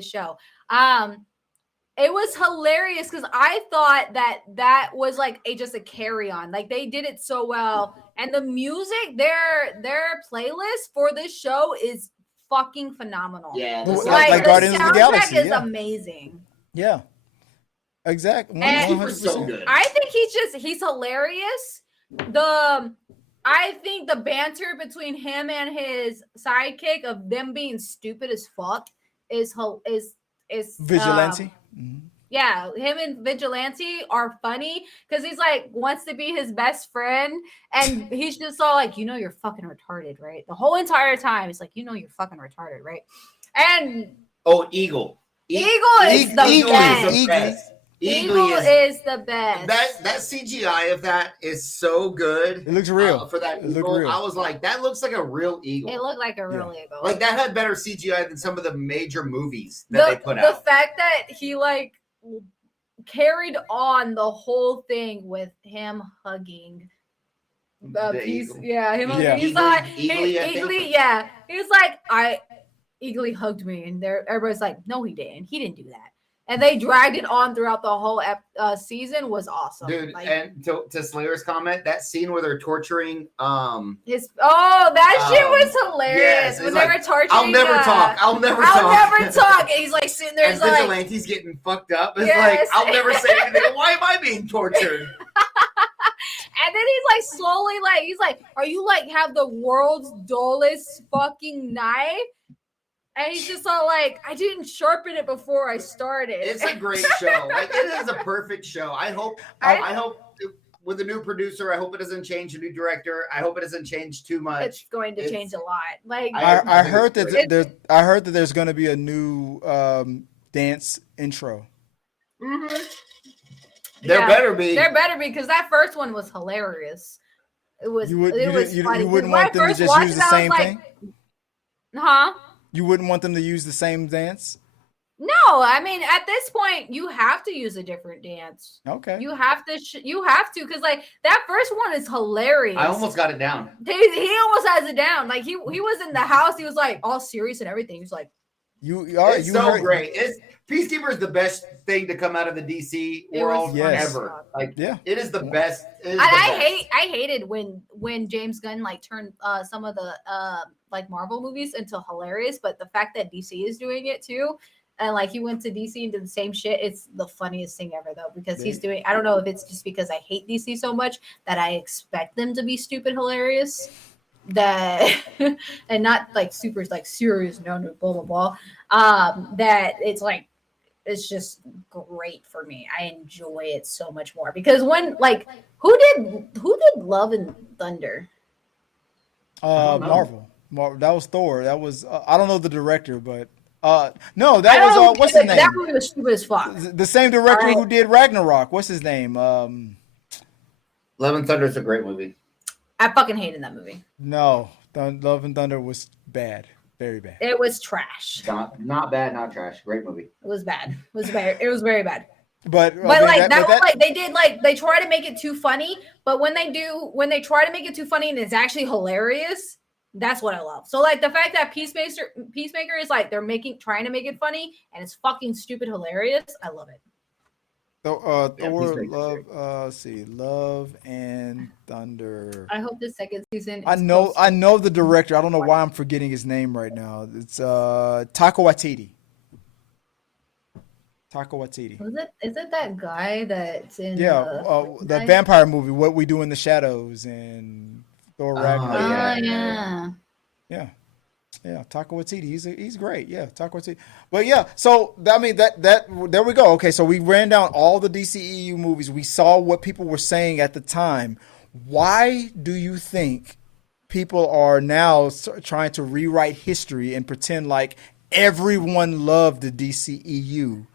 show. It was hilarious because I thought that was like just a carry on. Like they did it so well, and the music, their playlist for this show is fucking phenomenal. Yeah, like the Guardians of the Galaxy, is yeah. amazing. Yeah, exactly. And 100%. so good. I think he's hilarious. I think the banter between him and his sidekick of them being stupid as fuck is Vigilante. Yeah, him and Vigilante are funny because he's like wants to be his best friend, and he's just all like, you're fucking retarded, right? The whole entire time, he's like, you're fucking retarded, right? And Eagle. Eagle is the best. Eagle is the best. That CGI of that is so good. It looks real. For that eagle, I was like, that looks like a real eagle. It looked like a real eagle. Like that had better CGI than some of the major movies that they put out. The fact that he like carried on the whole thing with him hugging the piece. Eagle. Yeah, him Yeah. hugging. He's like, Eagly, yeah. He was like, Eagly hugged me, and everybody's like, no, he didn't. He didn't do that. And they dragged it on throughout the whole season. Was awesome, dude. Like, and to Slayer's comment, that scene where they're torturing that shit was hilarious. Yes, when they were torturing. I'll never talk. I'll never talk. And he's like sitting there, and like, Vigilante's getting fucked up. It's Yes. like, I'll never say anything. Why am I being tortured? And then he's like slowly, like, he's like, are you like have the world's dullest fucking knife? And he's just all like, I didn't sharpen it before I started. It's a great show. Like it is a perfect show. I hope with a new producer, I hope it doesn't change, a new director. I hope it doesn't change too much. It's going to change a lot. Like I heard that there's going to be a new dance intro. Mm-hmm. There better be because that first one was hilarious. It was. You funny. wouldn't When I want them to first just watched use it, the I same was thing? Huh? You wouldn't want them to use the same dance? No, I mean at this point you have to use a different dance. Okay. You have to because like that first one is hilarious. I almost got it down. He almost has it down. Like he was in the house. He was like all serious and everything. He's like, It's great. Peacekeeper is the best thing to come out of the DC world ever. Like, it is the best. I hated when James Gunn like turned some of the like Marvel movies into hilarious, but the fact that DC is doing it too, and like he went to DC and did the same shit, it's the funniest thing ever though, because he's doing. I don't know if it's just because I hate DC so much that I expect them to be stupid hilarious. That and not like super like serious no blah blah blah. That it's just great for me. I enjoy it so much more because when like who did Love and Thunder? Marvel. That was Thor. That was I don't know the director, but no, that was what's his name? That movie was stupid as fuck. The same director who did Ragnarok. What's his name? Love and Thunder is a great movie. I fucking hated that movie. No, Love and Thunder was bad. Very bad. It was trash. Not bad, not trash. Great movie. It was bad. It was very bad. But they try to make it too funny, but when they try to make it too funny and it's actually hilarious, that's what I love. So like the fact that Peacemaker is like they're trying to make it funny and it's fucking stupid hilarious. I love it. Thor, Love and Thunder. I hope the second season. I know the director. I don't know why I'm forgetting his name right now. It's Taika Waititi. Is it that guy that's in? The vampire movie, What We Do in the Shadows, and Thor Ragnarok. Yeah, Taika Waititi. He's great. Yeah, Taika Waititi. But yeah, so I mean that there we go. Okay, so we ran down all the DCEU movies. We saw what people were saying at the time. Why do you think people are now trying to rewrite history and pretend like everyone loved the DCEU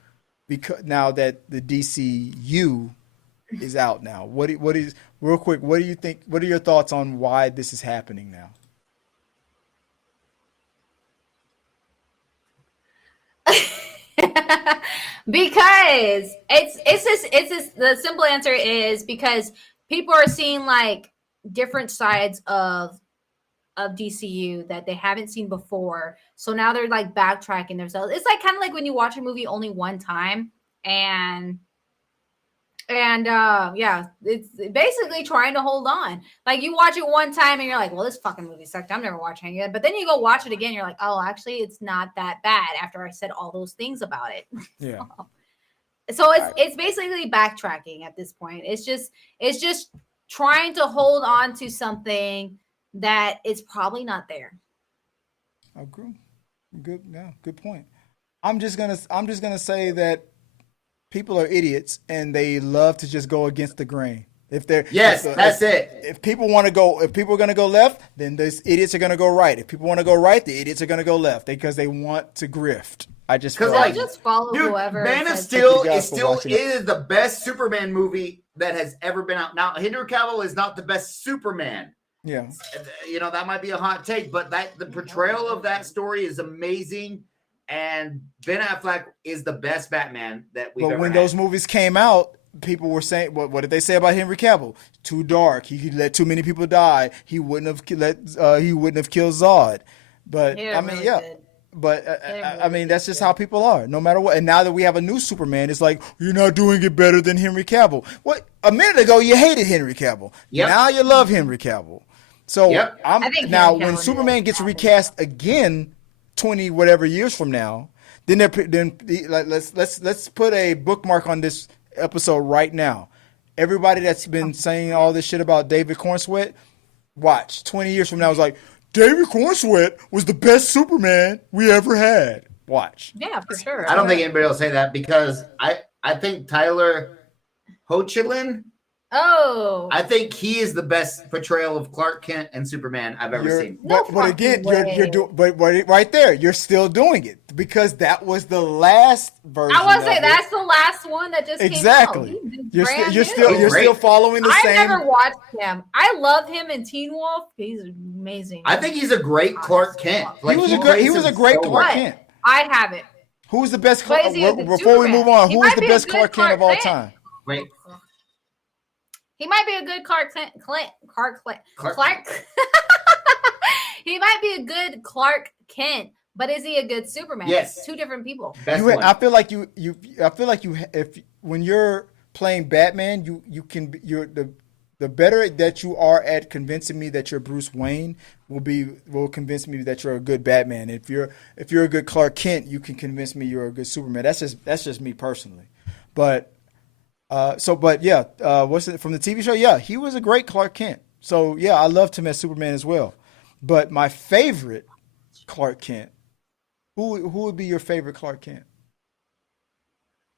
because now that the DCU is out now. What is real quick? What do you think? What are your thoughts on why this is happening now? Because the simple answer is because people are seeing like different sides of DCU that they haven't seen before. So now they're like backtracking themselves. It's like kind of like when you watch a movie only one time and yeah, it's basically trying to hold on. Like you watch it one time and you're like, well, this fucking movie sucked. I'm never watching it. But then you go watch it again. You're like, oh, actually, it's not that bad after I said all those things about it. Yeah. So it's basically backtracking at this point. It's just trying to hold on to something that is probably not there. I agree. Good. Yeah. Good point. I'm just gonna say that people are idiots and they love to just go against the grain. That's it. If people are going to go left, then those idiots are going to go right. If people want to go right, the idiots are going to go left because they want to grift. I just feel like just follow whoever. Man of Steel is the best Superman movie that has ever been out. Now, Henry Cavill is not the best Superman. Yeah, that might be a hot take, but the portrayal of that story is amazing. And Ben Affleck is the best Batman that we've ever had. But when those movies came out, people were saying, what did they say about Henry Cavill? Too dark. He let too many people die. He wouldn't have killed Zod. But yeah, I mean, really yeah. Did. But I mean, that's just how people are, no matter what. And now that we have a new Superman, it's like you're not doing it better than Henry Cavill. What? A minute ago, you hated Henry Cavill. Yep. Now you love Henry Cavill. So now when Superman gets recast again, 20 whatever years from now, then let's put a bookmark on this episode right now. Everybody that's been saying all this shit about David Cornsweet, watch 20 years from now is like David Cornsweet was the best Superman we ever had. Watch. Yeah, for sure. I don't think anybody will say that because I think Tyler Hoechlin. Oh, I think he is the best portrayal of Clark Kent and Superman I've ever seen. But again, you're doing, but right there, you're still doing it because that was the last version. I want to say that's the last one that just came out. You're still following the same. I've never watched him. I love him in Teen Wolf. He's amazing. I think he's a great Clark Kent. Like he was a great Clark Kent. I haven't. Who's the best? Before we move on, who is the best Clark Kent of all time? Wait. He might be a good Clark. He might be a good Clark Kent, but is he a good Superman? Yes, two different people. I feel like if when you're playing Batman, you're the better that you are at convincing me that you're Bruce Wayne will convince me that you're a good Batman. If you're a good Clark Kent, you can convince me you're a good Superman. That's just me personally, but. What's it from the TV show? Yeah, he was a great Clark Kent. So yeah, I loved him as Superman as well. But my favorite Clark Kent, who would be your favorite Clark Kent?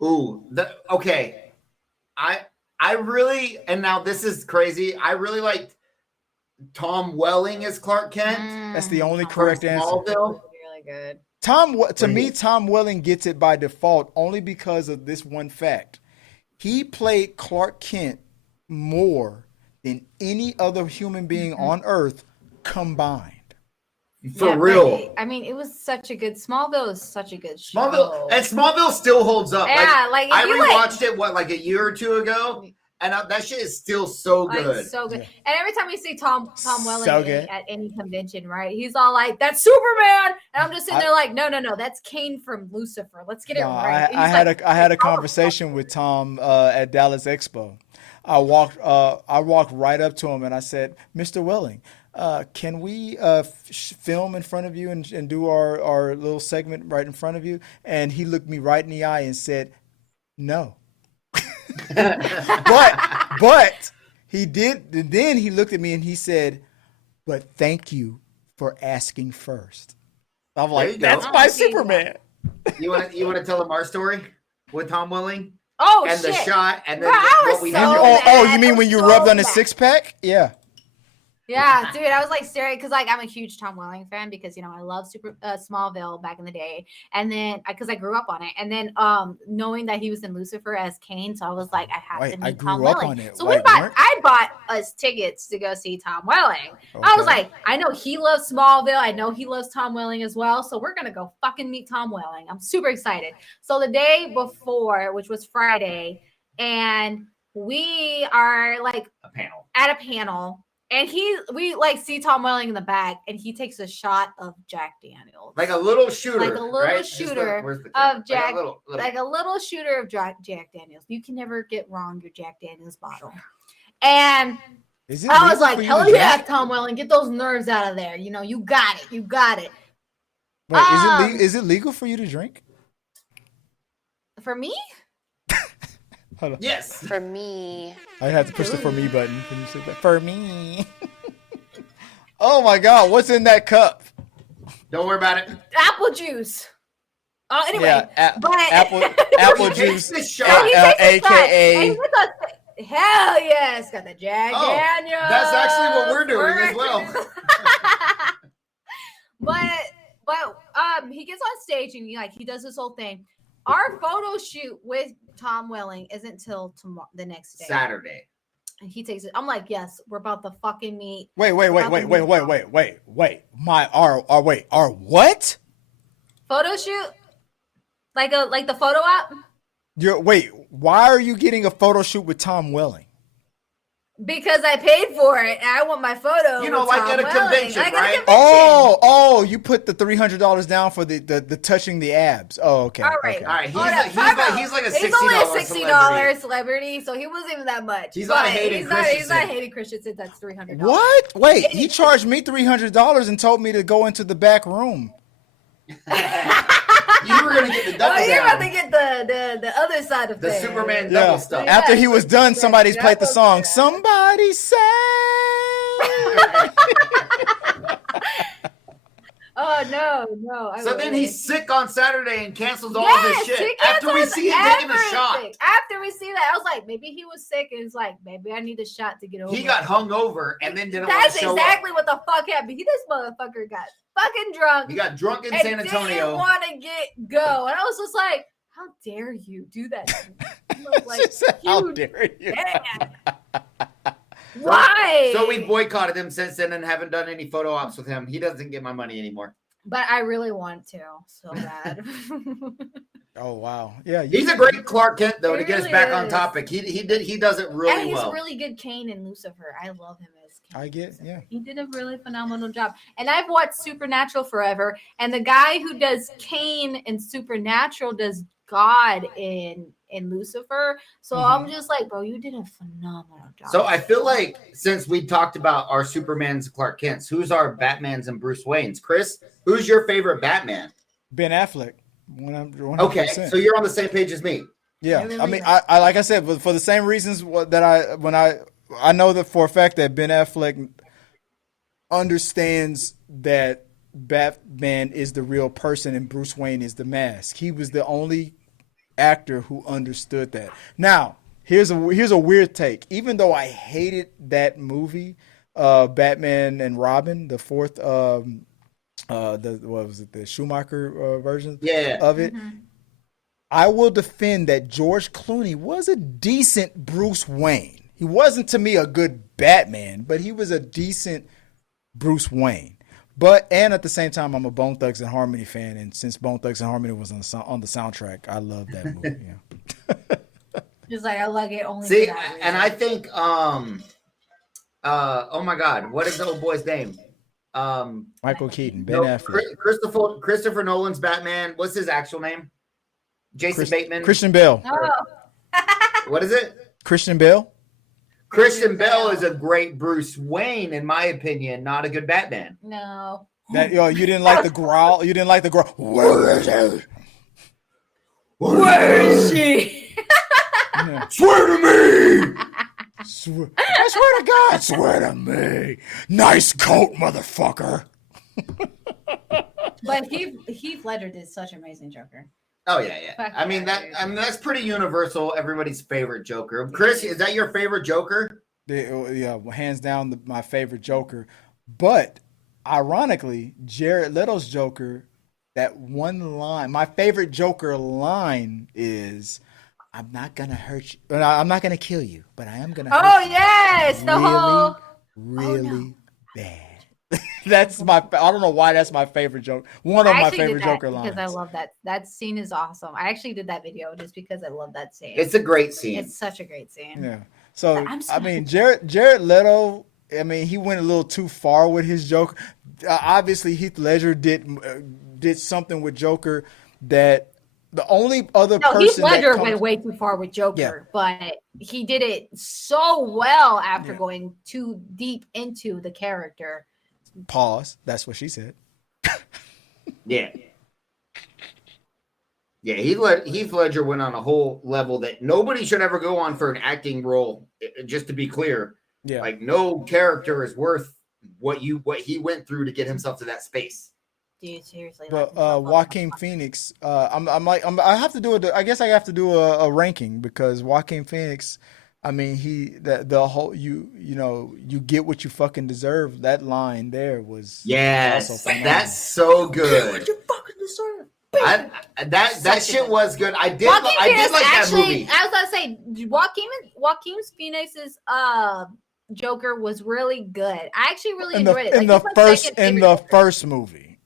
Okay. I really, and now this is crazy. I really liked Tom Welling as Clark Kent. That's the only correct answer. Smallville. Really good. Tom Welling gets it by default only because of this one fact. He played Clark Kent more than any other human being on Earth combined. For real. I mean, it was such a good Smallville is such a good show. Smallville still holds up. Yeah, I rewatched it a year or two ago, and that shit is still so good. So good. And every time we see Tom Welling at any convention, right? He's all like, "That's Superman," and I'm just sitting there like, "No, that's Kane from Lucifer. Let's get it right." I had a conversation with Tom at Dallas Expo. I walked right up to him and I said, "Mr. Welling, can we film in front of you and do our little segment right in front of you?" And he looked me right in the eye and said, "No." but he did. Then he looked at me and he said, "But thank you for asking first." I'm like, "That's my Superman." You want to tell them our story with Tom Welling? Oh, and shit. The shot, and then what we you mean when you rubbed on his 6-pack? Yeah. Yeah, dude, I was like staring because like I'm a huge Tom Welling fan because I love Smallville back in the day, and then because I grew up on it, and then knowing that he was in Lucifer as Kane, so I was like, I have to meet Tom Welling. So I bought us tickets to go see Tom Welling. Okay. I was like, I know he loves Smallville, I know he loves Tom Welling as well, so we're gonna go fucking meet Tom Welling. I'm super excited. So the day before, which was Friday, and we are like at a panel. And we like see Tom Welling in the back, and he takes a shot of Jack Daniels, like a little shooter, like a little right? shooter of Jack, like a little shooter of Jack Daniels. You can never get wrong your Jack Daniels bottle. And I was like, hell yeah, Tom Welling, get those nerves out of there. You got it, you got it. Wait, is it legal for you to drink? For me? Hold on. Yes. For me. I had to push the for me button. Can you say that? For me. Oh my God, what's in that cup? Don't worry about it. Apple juice. Oh, anyway. Yeah, but apple juice, AKA. Hell yes, got the Jack Daniels. That's actually what we're doing as well. but he gets on stage and he does this whole thing. Our photo shoot with Tom Welling isn't till tomorrow, the next day, Saturday. And he takes it. I'm like, yes, we're about to fucking meet. Wait. Our what? Photo shoot? Like the photo op? Why are you getting a photo shoot with Tom Welling? Because I paid for it, and I want my photo. Like at a convention, right? Oh, you put the $300 down for the touching the abs. Oh, okay. All right. He's like a $60 He's only a $60 celebrity, so he wasn't even that much. He's not Hayden Christensen. He's not Hayden Christensen. That's $300. What? Wait, he charged me $300 and told me to go into the back room. You were gonna get the double down. You're about to get the other side of the things. Superman double stuff. After he was done, somebody's played the song. Somebody say. Oh no! So then he's sick on Saturday and cancels all of his shit. After we see him taking a shot. After we see that, I was like, maybe he was sick, and it's like, maybe I need a shot to get over. He got hung over and then didn't. That's exactly what the fuck happened. This motherfucker got fucking drunk. He got drunk in San Antonio. Didn't want to go, and I was just like, how dare you do that to me? Like, how dare you? Why? So we boycotted him since then and haven't done any photo ops with him. He doesn't get my money anymore. But I really want to so bad. Oh wow, yeah. He's a great Clark Kent though. To get us back on topic, he does it really well. And he's a really good Kane in Lucifer. I love him as Kane. He did a really phenomenal job. And I've watched Supernatural forever, and the guy who does Kane in Supernatural does God in Lucifer. So I'm just like, bro, you did a phenomenal job. So I feel like since we talked about our Supermans, Clark Kents, who's our Batmans and Bruce Waynes? Chris, who's your favorite Batman? Ben Affleck. 100%. Okay, so you're on the same page as me. Yeah, I mean, I like I said, but for the same reasons that I know that for a fact that Ben Affleck understands that Batman is the real person and Bruce Wayne is the mask. He was the only actor who understood that. Now, here's a weird take. Even though I hated that movie, Batman and Robin, the fourth, the Schumacher version of it. I will defend that George Clooney was a decent Bruce Wayne. He wasn't to me a good Batman, but he was a decent Bruce Wayne. And at the same time, I'm a Bone Thugs and Harmony fan, and since Bone Thugs and Harmony was on the soundtrack, I love that movie. Yeah. Just like I like it only. See, and I think, oh my God, what is the old boy's name? Michael Keaton, Ben Affleck, Christopher Nolan's Batman. What's his actual name? Jason Bateman, Christian Bale. Oh. What is it? Christian Bale. Christian Bale is a great Bruce Wayne, in my opinion. Not a good Batman. No. You didn't like the growl. You didn't like the growl. Where is it? Where is she? Yeah. Swear to me. I swear to God. Swear to me. Nice coat, motherfucker. But Heath Ledger did such an amazing Joker. Oh yeah. I mean that's pretty universal. Everybody's favorite Joker. Chris, is that your favorite Joker? Yeah, hands down my favorite Joker. But ironically, Jared Leto's Joker, that one line, my favorite Joker line is, "I'm not gonna hurt you. No, I'm not gonna kill you, but I am gonna hurt Oh you yes, the whole. really bad." That's my. I don't know why that's my favorite joke. One of I my actually did favorite that Joker lines. because I love that. That scene is awesome. I actually did that video just because I love that scene. It's a great scene. It's such a great scene. Yeah. So I'm I mean, Jared Leto. I mean, he went a little too far with his Joker. Obviously, Heath Ledger did something with Joker that the only other person. Heath Ledger went way too far with Joker, but he did it so well after going too deep into the character. Pause. That's what she said. Yeah. Yeah, Heath Ledger went on a whole level that nobody should ever go on for an acting role. Just to be clear, like no character is worth what he went through to get himself to that space. Dude, seriously. But Joaquin Phoenix, I have to do it. I guess I have to do a ranking because Joaquin Phoenix. I mean, the whole you get what you fucking deserve. That line there was that's so good. Get what you fucking deserve. That shit was good. I did like that movie. I was gonna say Joaquin Phoenix's Joker was really good. I actually really enjoyed it. In the first movie.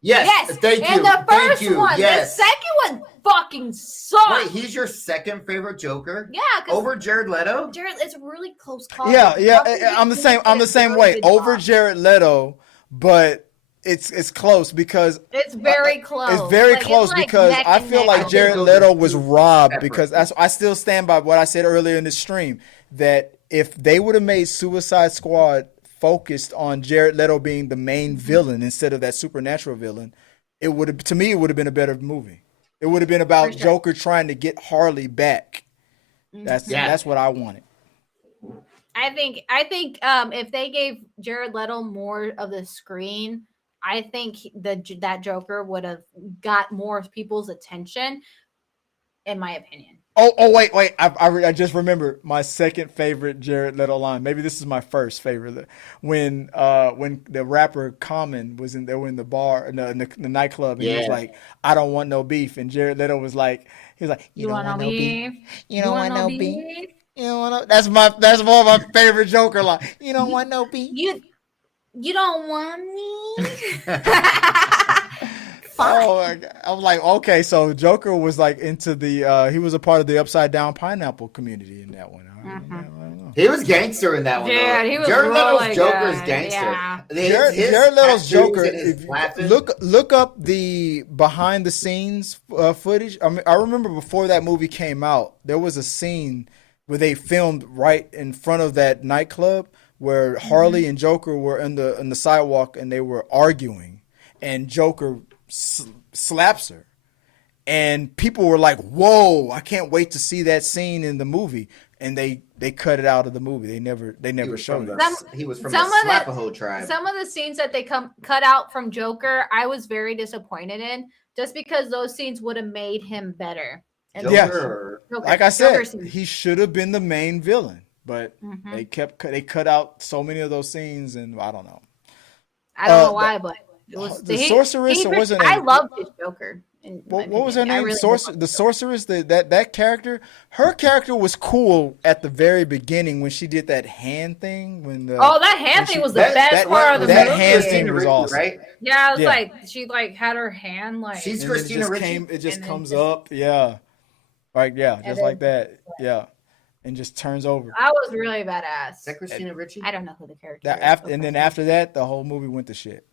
Yes. Thank you. In the first one. Yes. The second one fucking sucked. Wait, he's your second favorite Joker? Yeah, over Jared Leto? It's a really close call. Yeah. I'm the same way. Over Jared Leto, but it's close because it's very close. It's very close because I feel like Jared Leto was robbed because I still stand by what I said earlier in the stream that if they would have made Suicide Squad focused on Jared Leto being the main villain instead of that supernatural villain, it would have been a better movie. It would have been about Joker trying to get Harley back. That's what I wanted. I think if they gave Jared Leto more of the screen, I think that Joker would have got more people's attention, in my opinion. Oh wait! I just remembered my second favorite Jared Leto line. Maybe this is my first favorite. When the rapper Common was in the bar in the nightclub, and he was like, "I don't want no beef," and Jared Leto was like, "You don't want no beef? You don't want no beef? You don't want no." That's one of my favorite Joker line. You don't want no beef? You don't want me? Oh my God. I'm like, okay, so Joker was like into he was a part of the Upside Down Pineapple community in that one. I don't know. He was gangster in that one. Yeah, he was Jared Leto's really Joker's good. gangster. Yeah. Jared Leto's Joker. Look up the behind the scenes footage. I mean, I remember before that movie came out, there was a scene where they filmed right in front of that nightclub where Harley and Joker were in the sidewalk and they were arguing, and Joker slaps her, and people were like, "Whoa! I can't wait to see that scene in the movie." And they cut it out of the movie. They never showed it. He was from the Slapaho tribe. Some of the scenes that they cut out from Joker, I was very disappointed in, just because those scenes would have made him better. And Joker, like I said, he should have been the main villain, but they cut out so many of those scenes, and I don't know. I don't know why, but. It was the sorceress, or wasn't I loved his Joker. What was her name? The sorceress. That character. Her character was cool at the very beginning when she did that hand thing. That hand thing was the best part of the movie. That hand thing was awesome, right? Yeah, it was like she had her hand like. She's Christina Ricci. It just comes up, just like that, and just turns over. That was really badass. Is that Christina Ricci? I don't know who the character is. After that, the whole movie went to shit.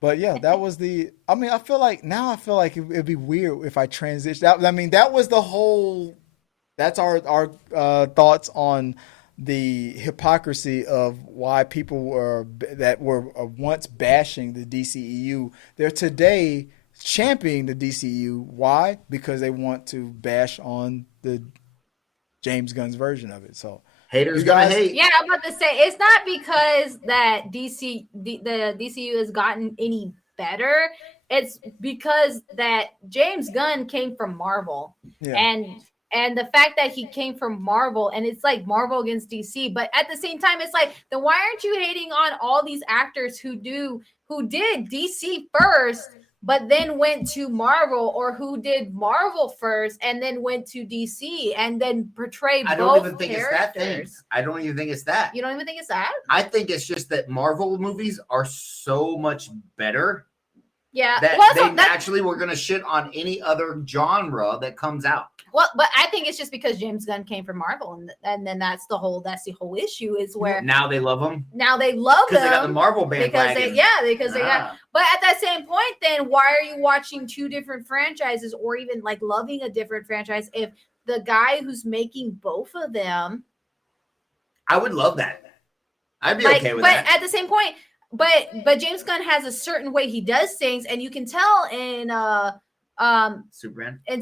But yeah, that was I feel like it'd be weird if I transition. That was the whole. That's our thoughts on the hypocrisy of why people were once bashing the DCEU. They're today championing the DCEU. Why? Because they want to bash on the James Gunn's version of it. So. Haters gonna hate. Yeah, I'm about to say it's not because that the DCU has gotten any better. It's because that James Gunn came from Marvel, and And the fact that he came from Marvel, and it's like Marvel against DC, but at the same time, it's like, then why aren't you hating on all these actors who did DC first, but then went to Marvel, or who did Marvel first and then went to DC and then portray both I don't even think characters. it's that thing. I don't even think it's that. You don't even think it's that? I think it's just that Marvel movies are so much better. Yeah. That Well, they naturally were going to shit on any other genre that comes out. Well, but I think it's just because James Gunn came from Marvel, and then that's the whole issue is where Now they love him. now they love them Because they got the Marvel bandwagon. because they got. But at that same point, then why are you watching two different franchises, or even like loving a different franchise, if the guy who's making both of them? I would love that. I'd be okay with that. that. But at the same point, but James Gunn has a certain way he does things, and you can tell in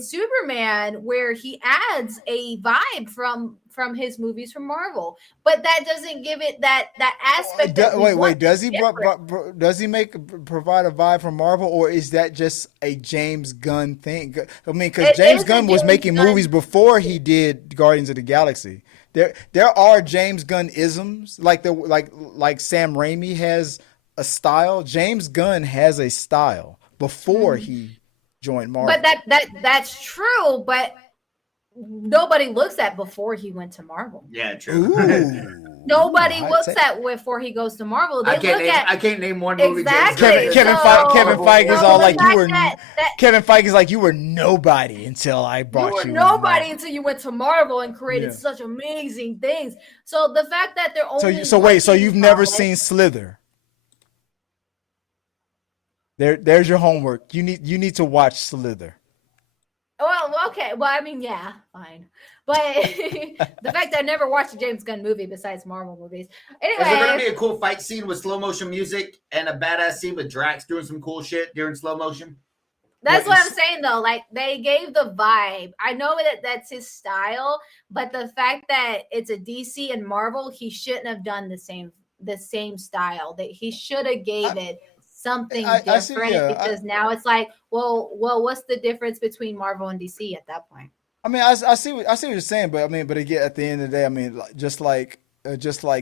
Superman where he adds a vibe from his movies from Marvel, but that doesn't give it that aspect. Does he provide a vibe from Marvel, or is that just a James Gunn thing? I mean, because James Gunn was making movies before he did Guardians of the Galaxy. There are James Gunn isms, like Sam Raimi has a style. James Gunn has a style before he joined Marvel. But that's true, but nobody looks at before he went to Marvel. Yeah, true. Nobody looks at before he goes to Marvel. I can't name one movie. Exactly. Kevin Feige is all like, Kevin Feige is like, you were nobody until I brought you. You were nobody until you went to Marvel and created such amazing things. So the fact that they're only so you've never seen Slither. There's your homework. You need to watch Slither. Well, okay. Well, I mean, yeah, fine. But the fact that I never watched a James Gunn movie besides Marvel movies. Anyway, is there going to be a cool fight scene with slow motion music and a badass scene with Drax doing some cool shit during slow motion? That's what I'm saying, though. Like, they gave the vibe. I know that that's his style, but the fact that it's a DC and Marvel, he shouldn't have done the same style. That he should have gave it something different, because now it's like, well, what's the difference between Marvel and DC at that point? I mean, I see what you're saying, but again, at the end of the day, I mean, just like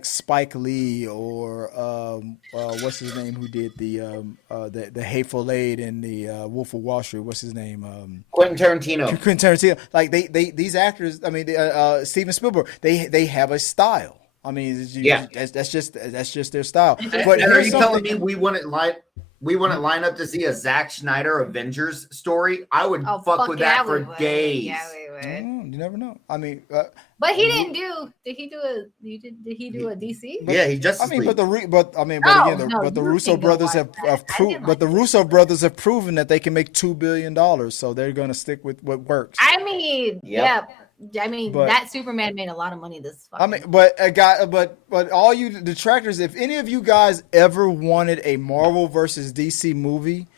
Spike Lee or what's his name, who did the Hateful Eight and the Wolf of Wall Street? What's his name? Quentin Tarantino. Like these actors. I mean, Steven Spielberg. They have a style. I mean, that's just their style. But and are you telling me we wouldn't line up to see a Zack Snyder Avengers story? I would fuck with that for days. Yeah, we would. You never know. I mean, but he didn't do. Did he do a DC? Yeah, he just. But the Russo brothers have proven that they can make $2 billion, so they're going to stick with what works. I mean, that Superman made a lot of money this fucking. But all you detractors, if any of you guys ever wanted a Marvel versus DC movie,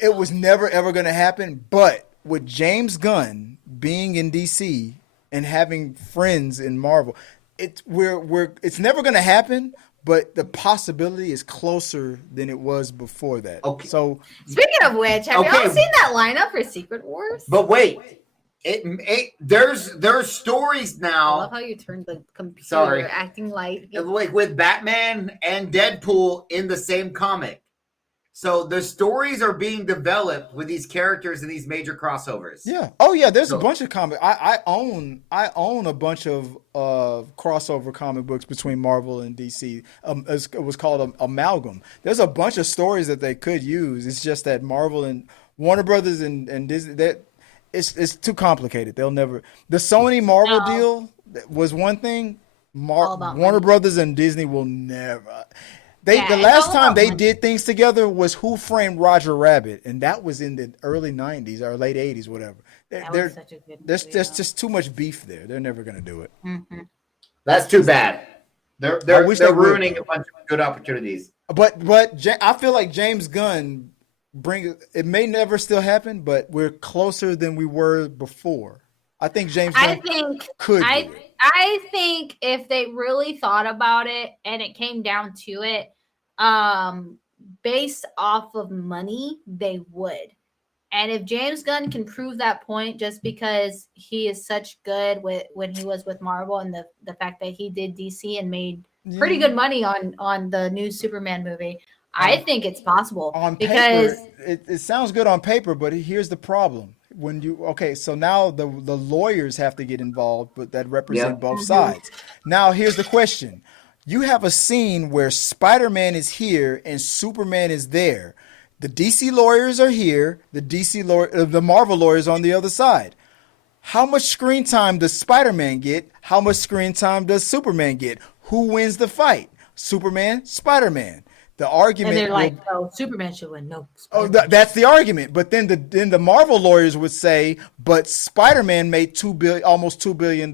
it was never ever going to happen. But with James Gunn being in DC and having friends in Marvel, it's never going to happen. But the possibility is closer than it was before that. Okay. So speaking of which, have y'all seen that lineup for Secret Wars? But wait. There's stories now. I love how you turned the computer acting like with Batman and Deadpool in the same comic. So the stories are being developed with these characters in these major crossovers. Yeah. Oh yeah. There's a bunch of comic. I own a bunch of crossover comic books between Marvel and DC. It was called an amalgam. There's a bunch of stories that they could use. It's just that Marvel and Warner Brothers and Disney It's too complicated. They'll never. The Sony Marvel deal was one thing. Warner Brothers and Disney will never. The last time they did things together was Who Framed Roger Rabbit, and that was in the early '90s or late '80s, whatever. There's just too much beef there. They're never going to do it. Mm-hmm. That's too bad. They're ruining a bunch of good opportunities. But I feel like James Gunn. It may never still happen, but we're closer than we were before. I think James Gunn could. I think if they really thought about it and it came down to it, based off of money, they would. And if James Gunn can prove that point just because he is such good with when he was with Marvel and the fact that he did DC and made pretty good money on the new Superman movie, I think it's possible. On because paper, it sounds good on paper, but here's the problem. So now the lawyers have to get involved, but that represent both sides. Now here's the question. You have a scene where Spider-Man is here and Superman is there. The DC lawyers are here. The Marvel lawyers on the other side. How much screen time does Spider-Man get? How much screen time does Superman get? Who wins the fight? Superman, Spider-Man. The argument. And they're like, "Oh, Superman should win." No. That's the argument. But then the Marvel lawyers would say, "But Spider-Man made almost $2 billion."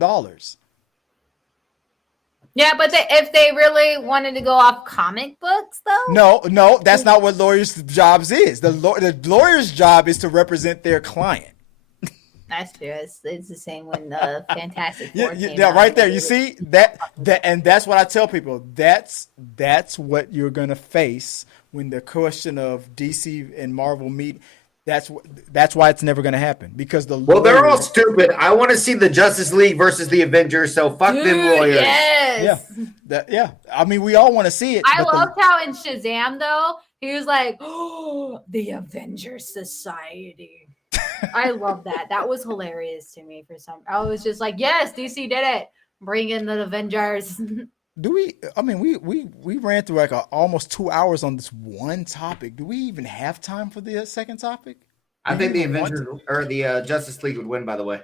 Yeah, but if they really wanted to go off comic books, though. No, that's not what lawyers' jobs is. The lawyer's job is to represent their client. That's true. It's the same when the Fantastic Four came out. Right there. You see that, and that's what I tell people. That's what you're gonna face when the question of DC and Marvel meet. That's why it's never gonna happen because they're all stupid. I want to see the Justice League versus the Avengers. So fuck them lawyers. Yes. Yeah. I mean, we all want to see it. I loved how in Shazam though he was like, "Oh, the Avengers Society." I love that. That was hilarious to me. I was just like, "Yes, DC did it. Bring in the Avengers." Do we? I mean, we ran through like almost 2 hours on this one topic. Do we even have time for the second topic? I think the Avengers or the Justice League would win. By the way,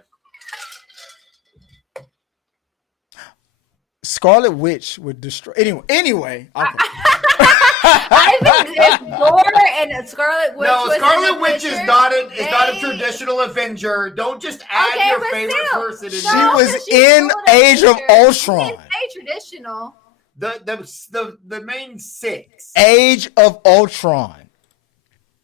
Scarlet Witch would destroy. Anyway. I think if Thor and Scarlet Witch. No, Scarlet Witch is not a traditional Avenger. Don't just add your favorite person. She was in Age of Ultron. Traditional. The main six. Age of Ultron.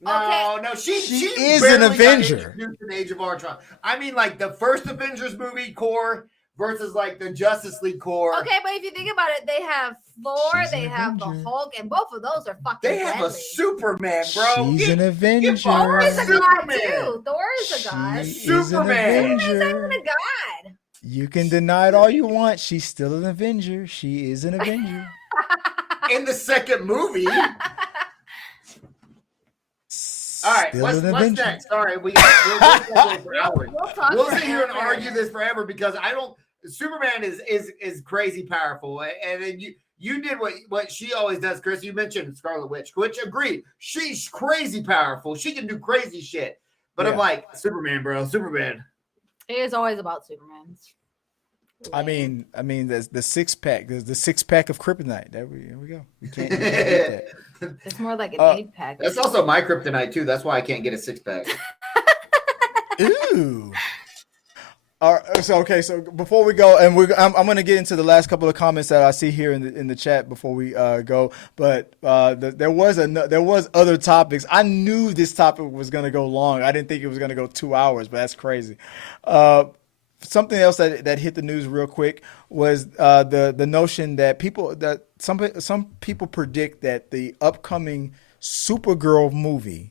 No, she is an Avenger. In Age of Ultron. I mean, like the first Avengers movie core versus like the Justice League core. Okay, but if you think about it, they have Thor, they have the Hulk, and both of those are fucking. They have a Superman, bro. She's an Avenger. Thor is a god too. Thor is a god. Superman is a god. You can deny it all you want. She's still an Avenger. She is an Avenger. In the second movie. All right, what's next? Sorry, we'll for hours. We'll sit here and argue this forever because Superman is crazy powerful, and then you did what she always does, Chris. You mentioned Scarlet Witch, which agreed. She's crazy powerful. She can do crazy shit. But I'm like, Superman, bro, Superman. It is always about Superman. I mean, there's the six pack. There's the 6-pack of kryptonite. There we go. You can't get that. It's more like an 8-pack. That's also my kryptonite too. That's why I can't get a 6-pack. Ooh. All right, so before we go, and I'm going to get into the last couple of comments that I see here in the chat before we go. But there was other topics. I knew this topic was going to go long. I didn't think it was going to go 2 hours, but that's crazy. Something else that hit the news real quick was the notion that some people predict that the upcoming Supergirl movie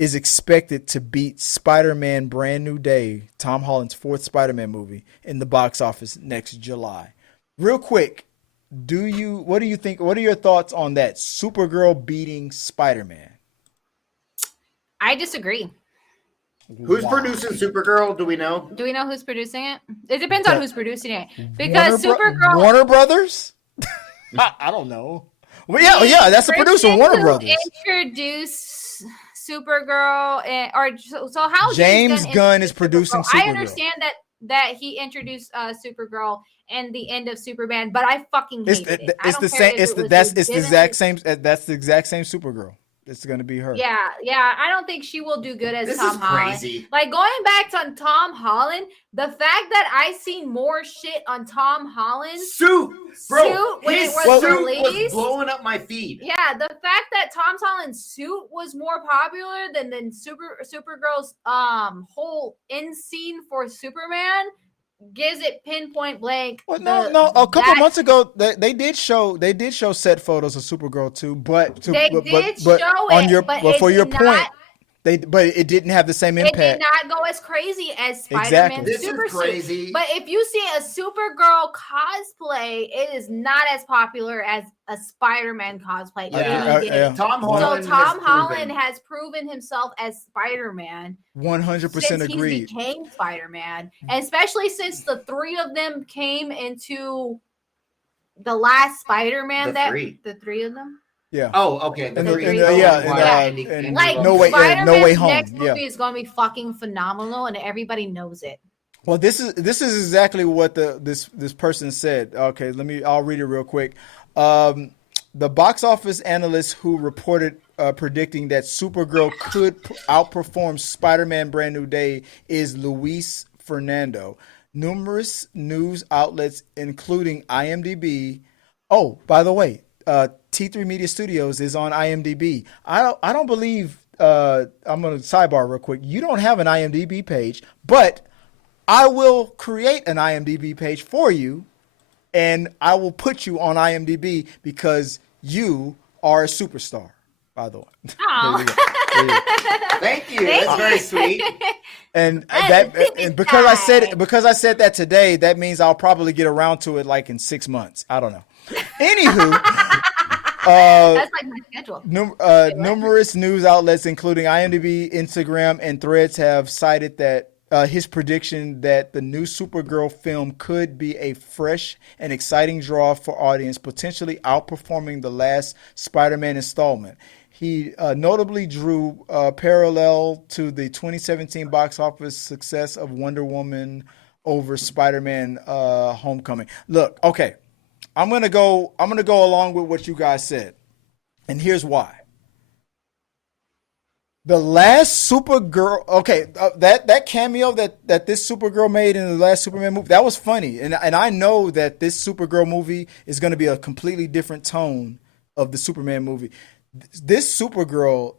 is expected to beat Spider-Man Brand New Day, Tom Holland's 4th Spider-Man movie, in the box office next July. Real quick, what do you think? What are your thoughts on that? Supergirl beating Spider-Man? I disagree. Who's producing Supergirl? Do we know? Do we know who's producing it? It depends on who's producing it. Because Supergirl, Warner Brothers? I don't know. Well, yeah, that's the producer, Warner Brothers. Introduce Supergirl, so how James Gunn is producing Supergirl. I understand that he introduced Supergirl and the end of Superman, but I fucking hated it. It's the same. That's the exact same Supergirl. It's going to be her. Yeah. I don't think she will do good as Tom Holland. Crazy. Like going back to Tom Holland, the fact that I seen more shit on Tom Holland's suit when it was released, blowing up my feed. Yeah, the fact that Tom Holland's suit was more popular than Supergirl's whole end scene for Superman gives it pinpoint blank. Well, no. A couple months ago, they did show set photos of Supergirl too, but for your point, But it didn't have the same It did impact. not go as crazy as Spider-Man Exactly. This Super is crazy. Suit. But if you see a Supergirl cosplay, it is not as popular as a Spider-Man cosplay. Yeah. Yeah. Tom So Holland. Tom Holland has proven himself as Spider-Man 100% since agreed. he became Spider-Man, and especially since the three of them came into the last Spider-Man. The three of them. Yeah. Oh, okay. And Like No Way Spider-Man's Home. next movie Yeah. is going to be fucking phenomenal, and everybody knows it. Well, this is exactly what this person said. Okay, I'll read it real quick. The box office analyst who reported predicting that Supergirl could outperform Spider-Man Brand New Day is Luis Fernando. Numerous news outlets, including IMDb. Oh, by the way, T3 Media Studios is on IMDb. I don't believe. I'm gonna sidebar real quick. You don't have an IMDb page, but I will create an IMDb page for you, and I will put you on IMDb because you are a superstar. By the way. Oh. Thank you. That's very sweet. And because I said that today, that means I'll probably get around to it like in 6 months. I don't know. Anywho, That's like my schedule. numerous news outlets, including IMDb, Instagram, and Threads, have cited that his prediction that the new Supergirl film could be a fresh and exciting draw for audience, potentially outperforming the last Spider-Man installment. He notably drew parallel to the 2017 box office success of Wonder Woman over Spider-Man Homecoming. Look, okay, I'm gonna go along with what you guys said, and here's why. The last Supergirl, okay, that cameo that this Supergirl made in the last Superman movie, that was funny, and I know that this Supergirl movie is going to be a completely different tone of the Superman movie. This Supergirl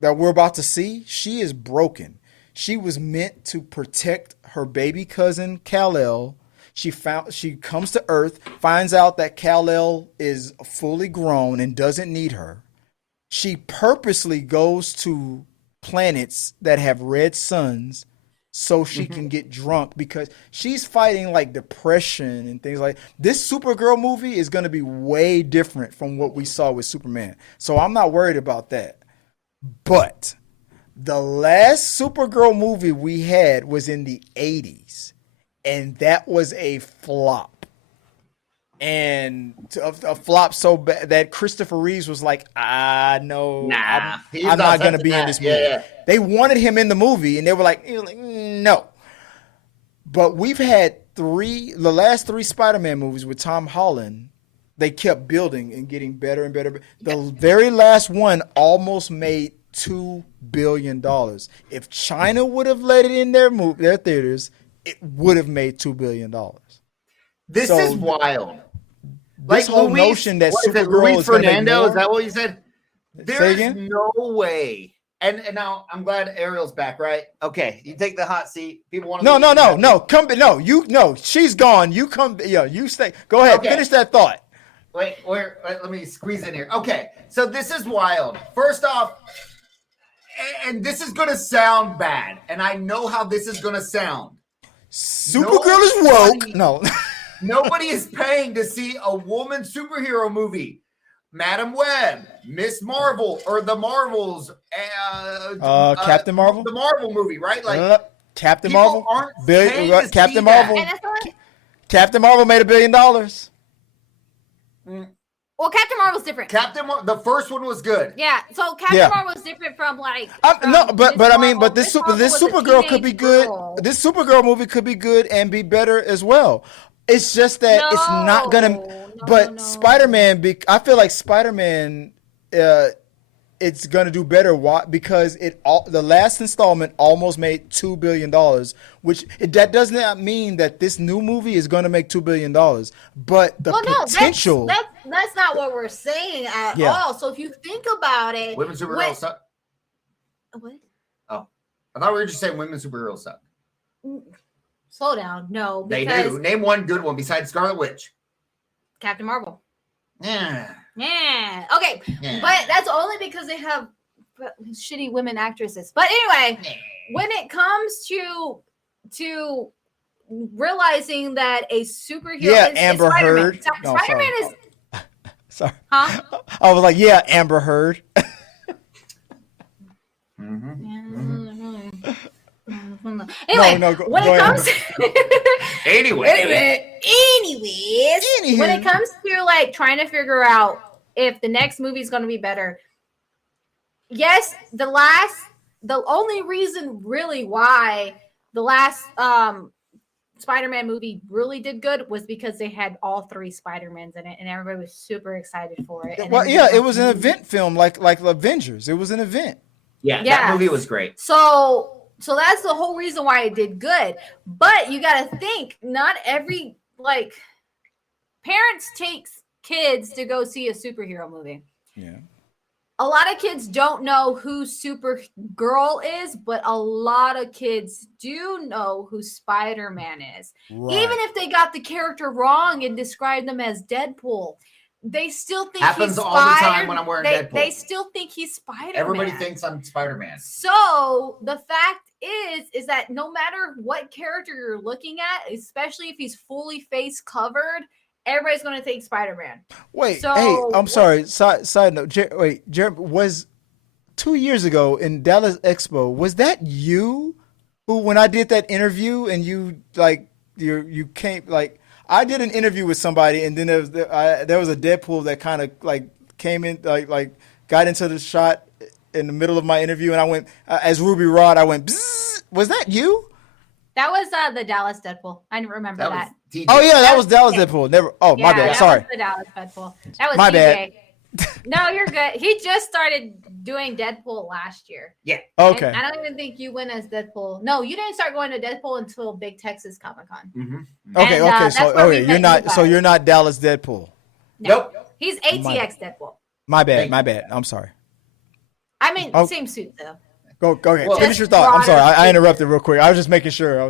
that we're about to see, she is broken. She was meant to protect her baby cousin Kal-El. She comes to Earth, finds out that Kal-El is fully grown and doesn't need her. She purposely goes to planets that have red suns so she can get drunk because she's fighting like depression and things like that. This Supergirl movie is going to be way different from what we saw with Superman. So I'm not worried about that. But the last Supergirl movie we had was in the 80s, and that was a flop. And a flop so bad that Christopher Reeves was like, no, I'm not going to be in this movie. Yeah. They wanted him in the movie, and they were like, no. But we've had the last three Spider-Man movies with Tom Holland, they kept building and getting better and better. The very last one almost made $2 billion. If China would have let it in their theaters, it would have made $2 billion. This is wild. This whole notion that Supergirl is Fernando, is that what you said? There's again? no way. And now I'm glad Ariel's back, right? Okay, you take the hot seat. People want to No. She's gone. You come. Yeah, you stay. Go ahead. Okay. Finish that thought. Wait, let me squeeze in here. Okay, so this is wild. First off, and this is going to sound bad, and I know how this is going to sound. Supergirl is woke. No. Nobody is paying to see a woman superhero movie. Madam Web, Miss Marvel, or the Marvels. Captain Marvel? The Marvel movie, right? Like Captain Marvel? Captain Marvel? Captain Marvel made $1 billion. Well, Captain Marvel's different. The first one was good. Yeah, so Captain Marvel was different from this Supergirl could be good. This Supergirl movie could be good and be better as well. It's just that it's not gonna. Spider-Man, I feel like Spider-Man, it's gonna do better. Why? Because the last installment almost made $2 billion, that does not mean that this new movie is gonna make $2 billion. But the potential. That's not what we're saying at all. So if you think about it, women superheroes suck. What? Oh, I thought we were just saying women superheroes suck. Slow down. No, they do. Name one good one besides Scarlet Witch. Captain Marvel. Yeah. Okay. Yeah. But that's only because they have shitty women actresses. But anyway, when it comes to realizing that a superhero is Amber Spider-Man. Heard. No, Spider-Man sorry. is Sorry. huh? I was like, yeah, Amber Heard. Anyway, No, when go it ahead. comes Anyway. anyways, when it comes to like trying to figure out if the next movie is going to be better, yes, the only reason really why the last Spider-Man movie really did good was because they had all 3 Spider-Mans in it, and everybody was super excited for it. And Well, yeah, it was an event film like Avengers. It was an event. Yeah, Yeah. that movie was great. So that's the whole reason why it did good. But you got to think, not every parents takes kids to go see a superhero movie. Yeah. A lot of kids don't know who Supergirl is, but a lot of kids do know who Spider-Man is. Right. Even if they got the character wrong and described them as Deadpool, they still think Happens he's all the time when I'm wearing Deadpool. They still think he's Spider-Man. Everybody thinks I'm Spider-Man. So the fact is that no matter what character you're looking at, especially if he's fully face covered, everybody's going to take Spider-Man. Wait, So- hey, I'm sorry. Side note. Jeremy, was 2 years ago in Dallas Expo, was that you who, when I did that interview and you came, I did an interview with somebody and then there was a Deadpool that kind of came in, got into the shot in the middle of my interview and I went, as Ruby Rod, I went, bzzz. Was that you? That was the Dallas Deadpool. I remember that. was TJ. Oh yeah, that was Dallas Deadpool. Never. Oh, my bad. that Sorry. was the Dallas Deadpool. That was My TJ. bad. No, you're good. He just started doing Deadpool last year. Yeah. Okay. And I don't even think you went as Deadpool. No, you didn't start going to Deadpool until Big Texas Comic Con. Mm-hmm. Okay. And, Okay. that's So where we okay, met you're not. you So guys. you're not Dallas Deadpool. Nope. He's ATX Deadpool. My bad. Thank My you. bad. I'm sorry. I mean, Oh. same suit though. Go ahead. Well, Finish your just thought. I'm sorry. I broader- interrupted real quick. I was just making sure.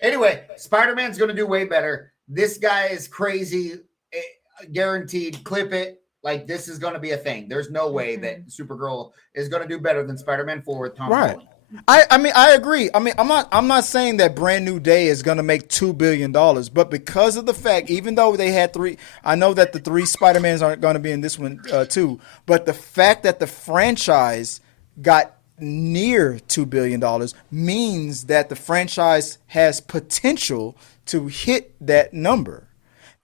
Anyway, Spider-Man's going to do way better. This guy is crazy. Guaranteed. Clip it. This is going to be a thing. There's no way that Supergirl is going to do better than Spider-Man 4 with Tom Right. Holland. I mean, I agree. I mean, I'm not saying that Brand New Day is going to make $2 billion, but because of the fact, even though they had 3, I know that the 3 Spider-Mans aren't going to be in this one too, but the fact that the franchise got near $2 billion means that the franchise has potential to hit that number.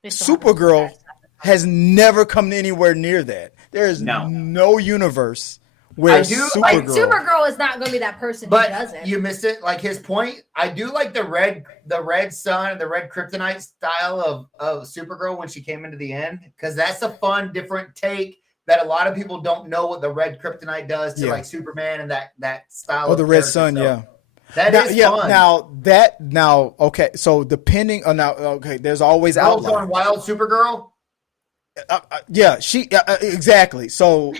Supergirl has never come anywhere near that. There is no universe where Supergirl is not going to be that person who does But it. you missed it. His point, I do like the red sun and the red kryptonite style of Supergirl when she came into the end, because that's a fun, different take that a lot of people don't know what the red kryptonite does to Superman and that style. Oh, of the red character. sun, So yeah. That is fun. Okay. So depending on there's always Girls outliers. on Wild Supergirl. Yeah, she exactly. So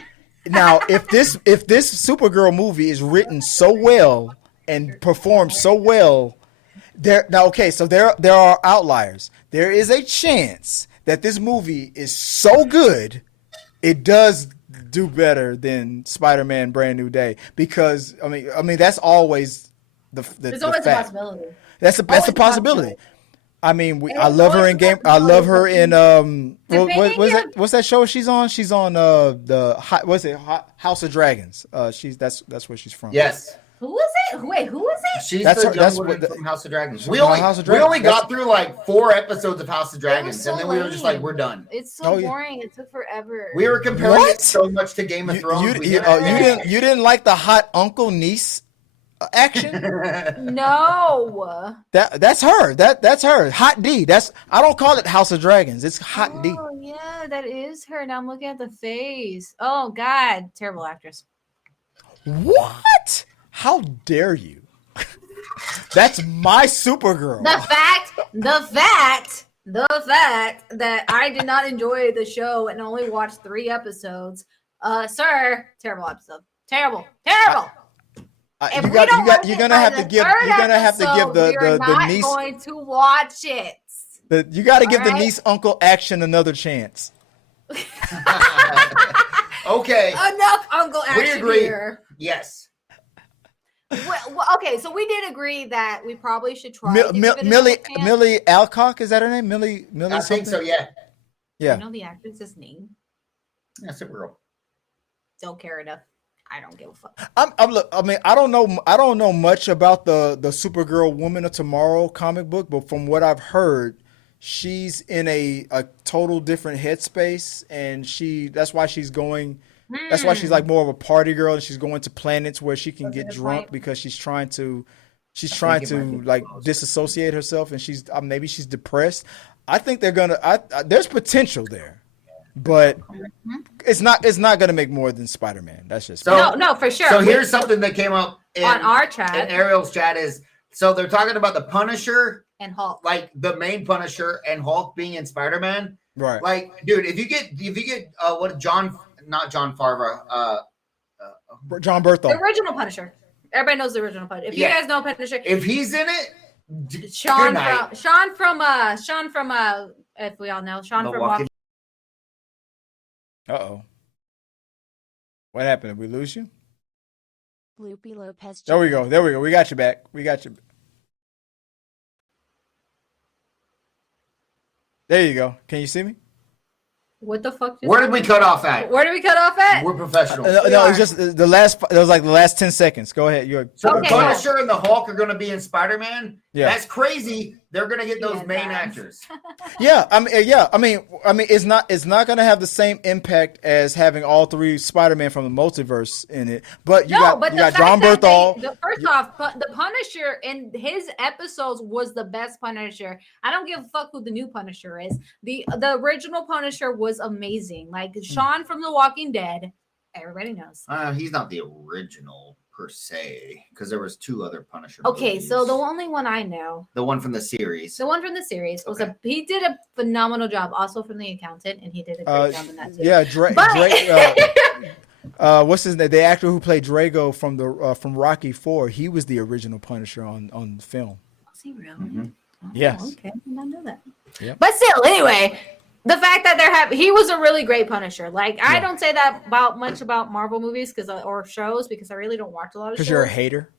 now, if this Supergirl movie is written so well and performed so well, there are outliers. There is a chance that this movie is so good, it does do better than Spider-Man: Brand New Day, because I mean that's always There's always a fact. possibility. That's a possibility. I mean, I love her in game. I love her in what's that show she's on? She's on House of Dragons. That's where she's from. Yes. Who is it? Wait, who is it? She's That's the her- young that's woman what from House of Dragons. She's We from only House of we only Dragons. got through 4 episodes of House of Dragons, so and then we were just like, lame. we're done. It's so Oh, yeah. boring. It took forever. We were comparing What? it so much to Game of Thrones. You didn't like the hot uncle niece action? No. That's her. That's her. Hot D. I don't call it House of Dragons. It's Hot D. Oh yeah, that is her. Now I'm looking at the face. Oh God, terrible actress. What? How dare you? That's my Supergirl. The fact that I did not enjoy the show and only watched 3 episodes, sir, terrible episode. Terrible. If we don't watch you're it gonna by have to the give. third You're gonna have to give episode, we are the not niece. going to watch it. You got to give the Alright? niece uncle action another chance. Okay. Enough Uncle Action agree. here. Yes. Well, okay, so we did agree that we probably should try to give it Millie another chance. Millie Alcock, is that her name? Millie I think so, something? yeah. Yeah. You know the actress's name? Yeah, Supergirl. Don't care enough. I don't give a fuck. Look, I mean, I don't know much about the Supergirl Woman of Tomorrow comic book, but from what I've heard, she's in a total different headspace, and that's why she's going. That's why she's like more of a party girl, and she's going to planets where she can get drunk because she's trying to like disassociate herself, and maybe she's depressed. I think they're gonna. There's potential there, but it's not gonna make more than Spider-Man. That's just no, for sure. So here's something that came up on our chat. In Ariel's chat is so they're talking about the Punisher and Hulk, like the main Punisher and Hulk being in Spider-Man. right. Like, dude, if you get what not John Farva, John Berthel. the original Punisher. Everybody knows the original Punisher. If you guys know Punisher, if he's in it, Sean from if we all know Sean from Walking. Uh-oh. What happened? Did we lose you? Loopy Lopez. There we go. We got you back. There you go. Can you see me? What the fuck? Where did we cut off at? We're professionals. No, it's just the last. It was like the last 10 seconds. Go ahead. So the Punisher and the Hulk are going to be in Spider-Man. Yeah, that's crazy. They're going to get those main actors. Yeah, I mean, it's not going to have the same impact as having all three Spider-Man from the multiverse in it. But you got John Berthel. First off, the Punisher in his episodes was the best Punisher. I don't give a fuck who the new Punisher is. The original Punisher was amazing. Like Sean from The Walking Dead, everybody knows. He's not the original per se, because there was two other Punisher movies. So the only one I know, the one from the series, was he did a phenomenal job. Also from The Accountant, and he did a great job in that too. Yeah, Drake. What's his name? The actor who played Drago from Rocky IV. He was the original Punisher on film. Was he really? Mm-hmm. Oh, yes. Okay, I did not know that. Yep. But still, anyway. The fact that he was a really great Punisher. Like, I don't say that much about Marvel movies or shows because I really don't watch a lot of shows. Because you're a hater?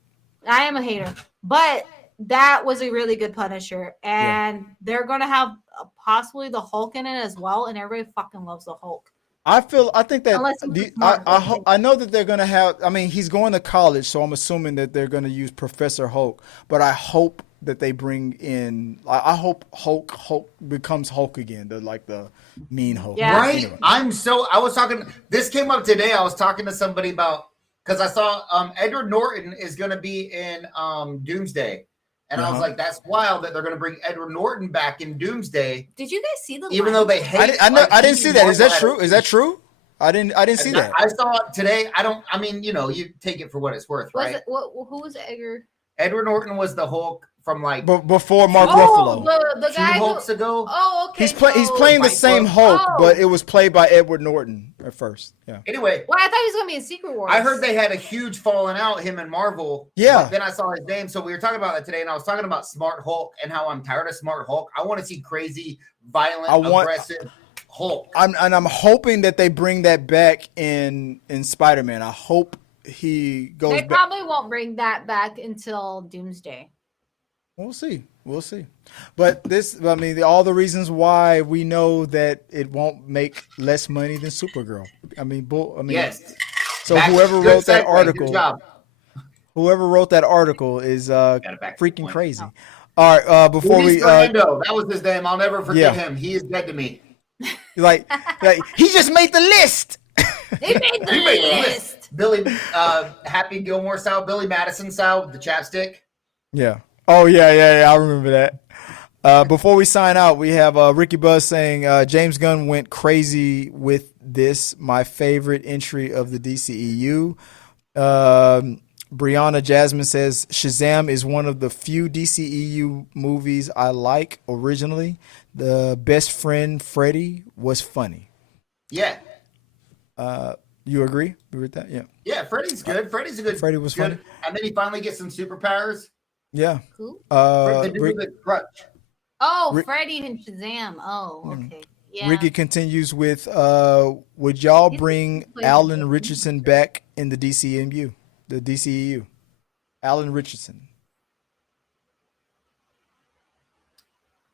I am a hater. But that was a really good Punisher. And they're going to have possibly the Hulk in it as well. And everybody fucking loves the Hulk. I think that I know that they're going to have, I mean, he's going to college, so I'm assuming that they're going to use Professor Hulk. But I hope that they bring in, I hope Hulk becomes Hulk again, the mean Hulk. Yeah. Right? Anyway. This came up today. I was talking to somebody about, because I saw Edward Norton is going to be in Doomsday. And I was like, that's wild that they're going to bring Edward Norton back in Doomsday. Did you guys see the even though they hate I didn't see that. Is that true? Is that true? I didn't see that. I saw it today. You take it for what it's worth, right? Who was Edgar? Edward Norton was the Hulk from before Mark Ruffalo. The guy 2 Hulks ago. Oh, okay. He's playing the same Hulk, but it was played by Edward Norton at first. Yeah. Anyway, well, I thought he was gonna be in Secret Wars. I heard they had a huge falling out, him and Marvel. Yeah. Then I saw his name, so we were talking about that today, and I was talking about Smart Hulk and how I'm tired of Smart Hulk. I want to see crazy, violent, aggressive Hulk. I'm hoping that they bring that back in Spider-Man. I hope he goes. They probably won't bring that back until Doomsday. We'll see. But all the reasons why we know that it won't make less money than Supergirl. Yes. So whoever wrote that article is freaking crazy. All right, before Luis Fernando, that was his name. I'll never forget him. He is dead to me. like he just made the list. He made the list. Billy, Happy Gilmore style, Billy Madison style with the chapstick. Yeah. Oh, yeah. I remember that. Before we sign out, we have Ricky Buzz saying James Gunn went crazy with this. My favorite entry of the DCEU. Brianna Jasmine says Shazam is one of the few DCEU movies I like originally. The best friend Freddy was funny. Yeah. You agree with that? Yeah. Yeah, Freddy's good. Freddy's a good. Freddy was funny. And then he finally gets some superpowers. Yeah. Cool. The dude with the crutch. Oh, Freddy and Shazam. Oh, okay. Yeah. Ricky continues with, would y'all bring Alan Richardson back in the DCMU, the DCEU? Alan Richardson.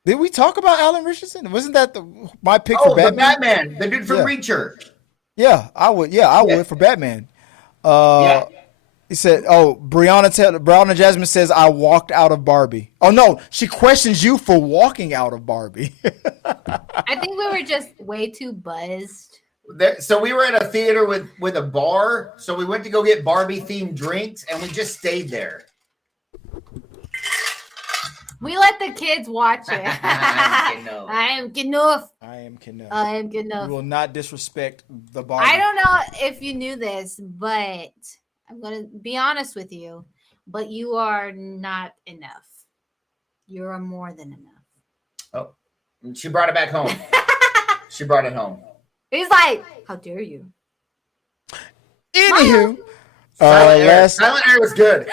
Did we talk about Alan Richardson? Wasn't that my pick for the Batman? Batman, the dude from Yeah. Reacher. Yeah, I would. Yeah, I would for Batman. Yeah. He said, "Oh, Brianna Jasmine says I walked out of Barbie. Oh no, she questions you for walking out of Barbie." I think we were just way too buzzed. So we were at a theater with a bar. So we went to go get Barbie themed drinks, and we just stayed there. We let the kids watch it. I am Knuff. I am Knuff. I am We Knuff. will not disrespect the Barbie. I don't know if you knew this, but I'm going to be honest with you. But you are not enough. You are more than enough. Oh, she brought it back home. She brought it home. He's like, how dare you? Anywho, Silent Air was good.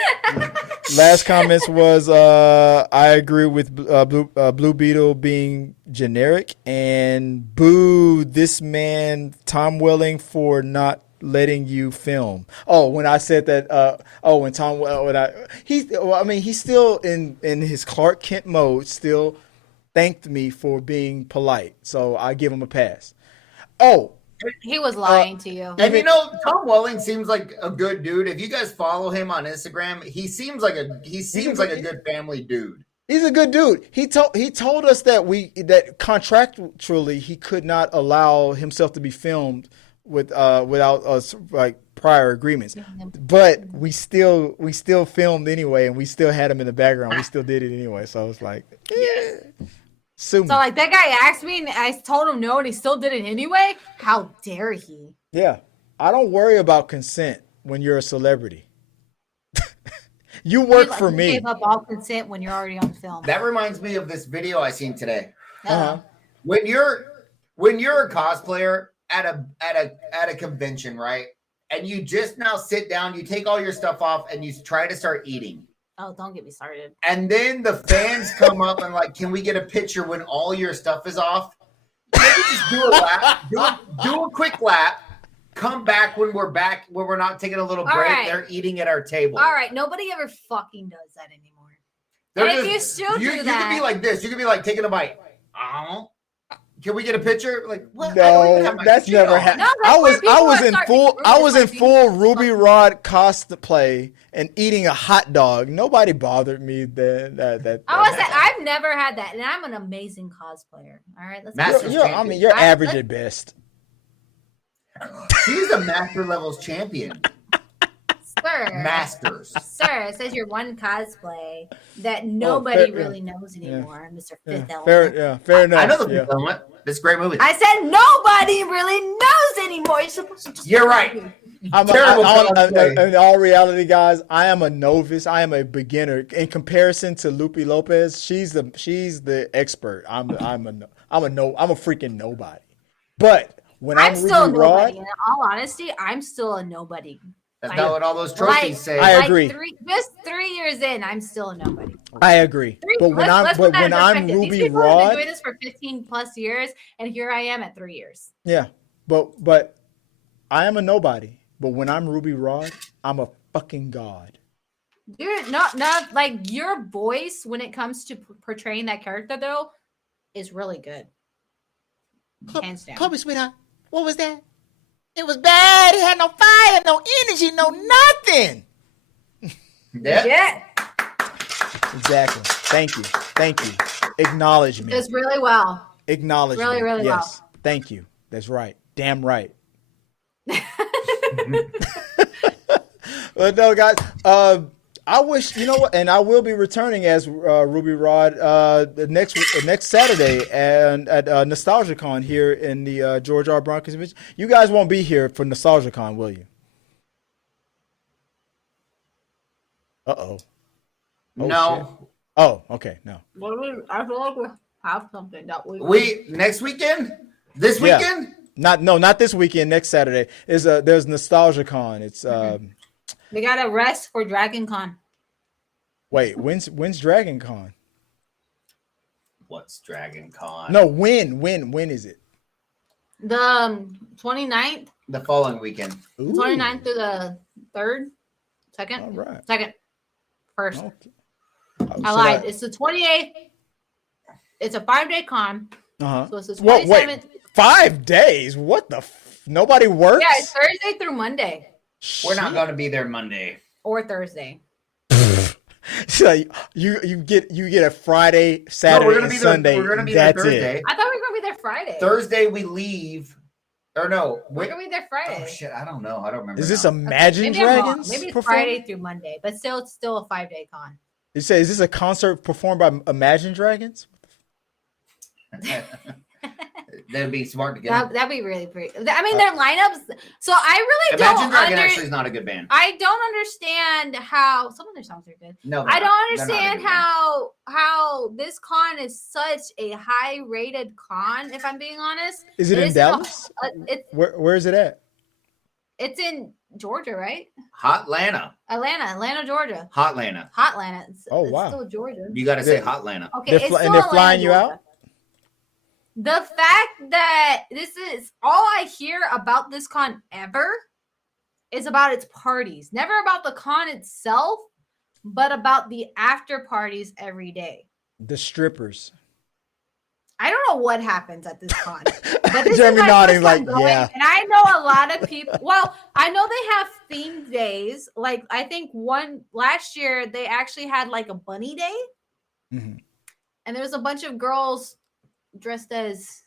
last comments was I agree with Blue Beetle being generic, and boo this man Tom Welling for not letting you film. Oh, when I said that, when Tom, he's still in his Clark Kent mode, still thanked me for being polite, so I give him a pass. Oh, He was lying to you. And you know, Tom Welling seems like a good dude. If you guys follow him on Instagram, he seems like a good family dude. he's a good dude. He told us that contractually he could not allow himself to be filmed without us like prior agreements. But we still filmed anyway, and we still had him in the background. We still did it anyway. So it's like, sue me. So like that guy asked me and I told him no and he still did it anyway? How dare he? Yeah, I don't worry about consent when you're a celebrity. You work for You me. gave up all consent when you're already on film. That reminds me of this video I seen today. Uh-huh. When you're a cosplayer at a convention, right? And you just now sit down, you take all your stuff off, and you try to start eating. Oh, don't get me started. And then the fans come up and like, can we get a picture when all your stuff is off? Maybe just do a lap, do a quick lap, come back when we're not taking a little break. right. They're eating at our table. All right, nobody ever fucking does that anymore. They're And if you still do you that- could be like this. You could be like taking a bite. Can we get a picture? Like, what? I don't even No, have my that's shit never on. happened. No, that's I where was people in start full being I rude, was like in being full fucking- Ruby Rod cosplay and eating a hot dog. Nobody bothered me then. I've never had that, and I'm an amazing cosplayer. All right, let's Master- You're average at best. She's a master levels champion. sir. Masters. Sir, it says you're one cosplay that nobody fair- really knows anymore, Mr. Fifth Element. Fair enough. I know the yeah. fulfillment. This is a great movie. I said nobody really knows anymore. You're supposed to just You're right. Terrible cosplay. In all reality, guys, I am a novice. I am a beginner in comparison to Lupe Lopez. She's the expert. I'm a freaking nobody. But when I'm I'm still a Ruby nobody. Rod, In all honesty, I'm still a nobody. That's not what all those trophies say. I agree. Just 3 years in, I'm still a nobody. I agree. But when Let's put that in I'm perspective. These Ruby people have been Rod, doing this for 15 plus years, and here I am at 3 years. yeah. But I am a nobody. But when I'm Ruby Rod, I'm a fucking god. Dude, not like your voice when it comes to portraying that character though is really good. Hands down. Kobe, sweetheart, what was that? It was bad. It had no fire, no energy, no nothing. Yeah. Exactly. Thank you. Acknowledge me. Does really well. Acknowledge really, me. really Yes. well. Thank you. That's right. Damn right. But no, guys. I wish, you know what, and I will be returning as Ruby Rod next Saturday and at NostalgiaCon here in the George R. Broncos Convention. You guys won't be here for NostalgiaCon, will you? Uh-oh. No. Shit. Oh, okay, no. I feel like we have something that we Next weekend? This Yeah. weekend? Not this weekend. Next Saturday is there's NostalgiaCon. It's we gotta rest for Dragon Con. wait, when's Dragon Con? What's Dragon Con? No, when is it? The 29th, The following weekend. Ooh. 29th through the 3rd, All 2nd, right. 2nd, 1st. Okay. I lied. It's the 28th. It's a 5-day con. Uh-huh. So it's the 27th. What, wait, 5 days? What the? Nobody works? Yeah, it's Thursday through Monday We're not going to be there Monday. or Thursday. So you get a Friday, Saturday, and Sunday. We're gonna be there That's Thursday. it. I thought we were gonna be there Friday. Thursday we leave. Or no, We're gonna be there Friday. Oh shit, I don't know. I don't remember. Is this now. Imagine Maybe I'm wrong. Dragons? Maybe it's performing? Friday through Monday, but still, it's still a 5-day con. You say, is this a concert performed by Imagine Dragons? That'd be smart to get. That'd be really pretty. I mean, their lineups. So I really Imagine don't Dragon actually is not a good band. I don't understand how some of their songs are good. No, I don't they're not a understand good band. how this con is such a high rated con. If I'm being honest, Is it in Dallas? Where is it at? It's in Georgia, right? Hotlanta. Atlanta, Georgia. Hotlanta. Hotlanta. It's wow. still Georgia. You got to say Hotlanta. Okay, it's still and they're Atlanta, flying you Georgia. out? The fact that this is all I hear about this con ever is about its parties. Never about the con itself, but about the after parties every day. The strippers. I don't know what happens at this con. But this Jeremy is my nodding first like, time going, yeah. And I know a lot of people. Well, I know they have themed days. Like, I think last year they actually had like a bunny day. Mm-hmm. And there was a bunch of girls dressed as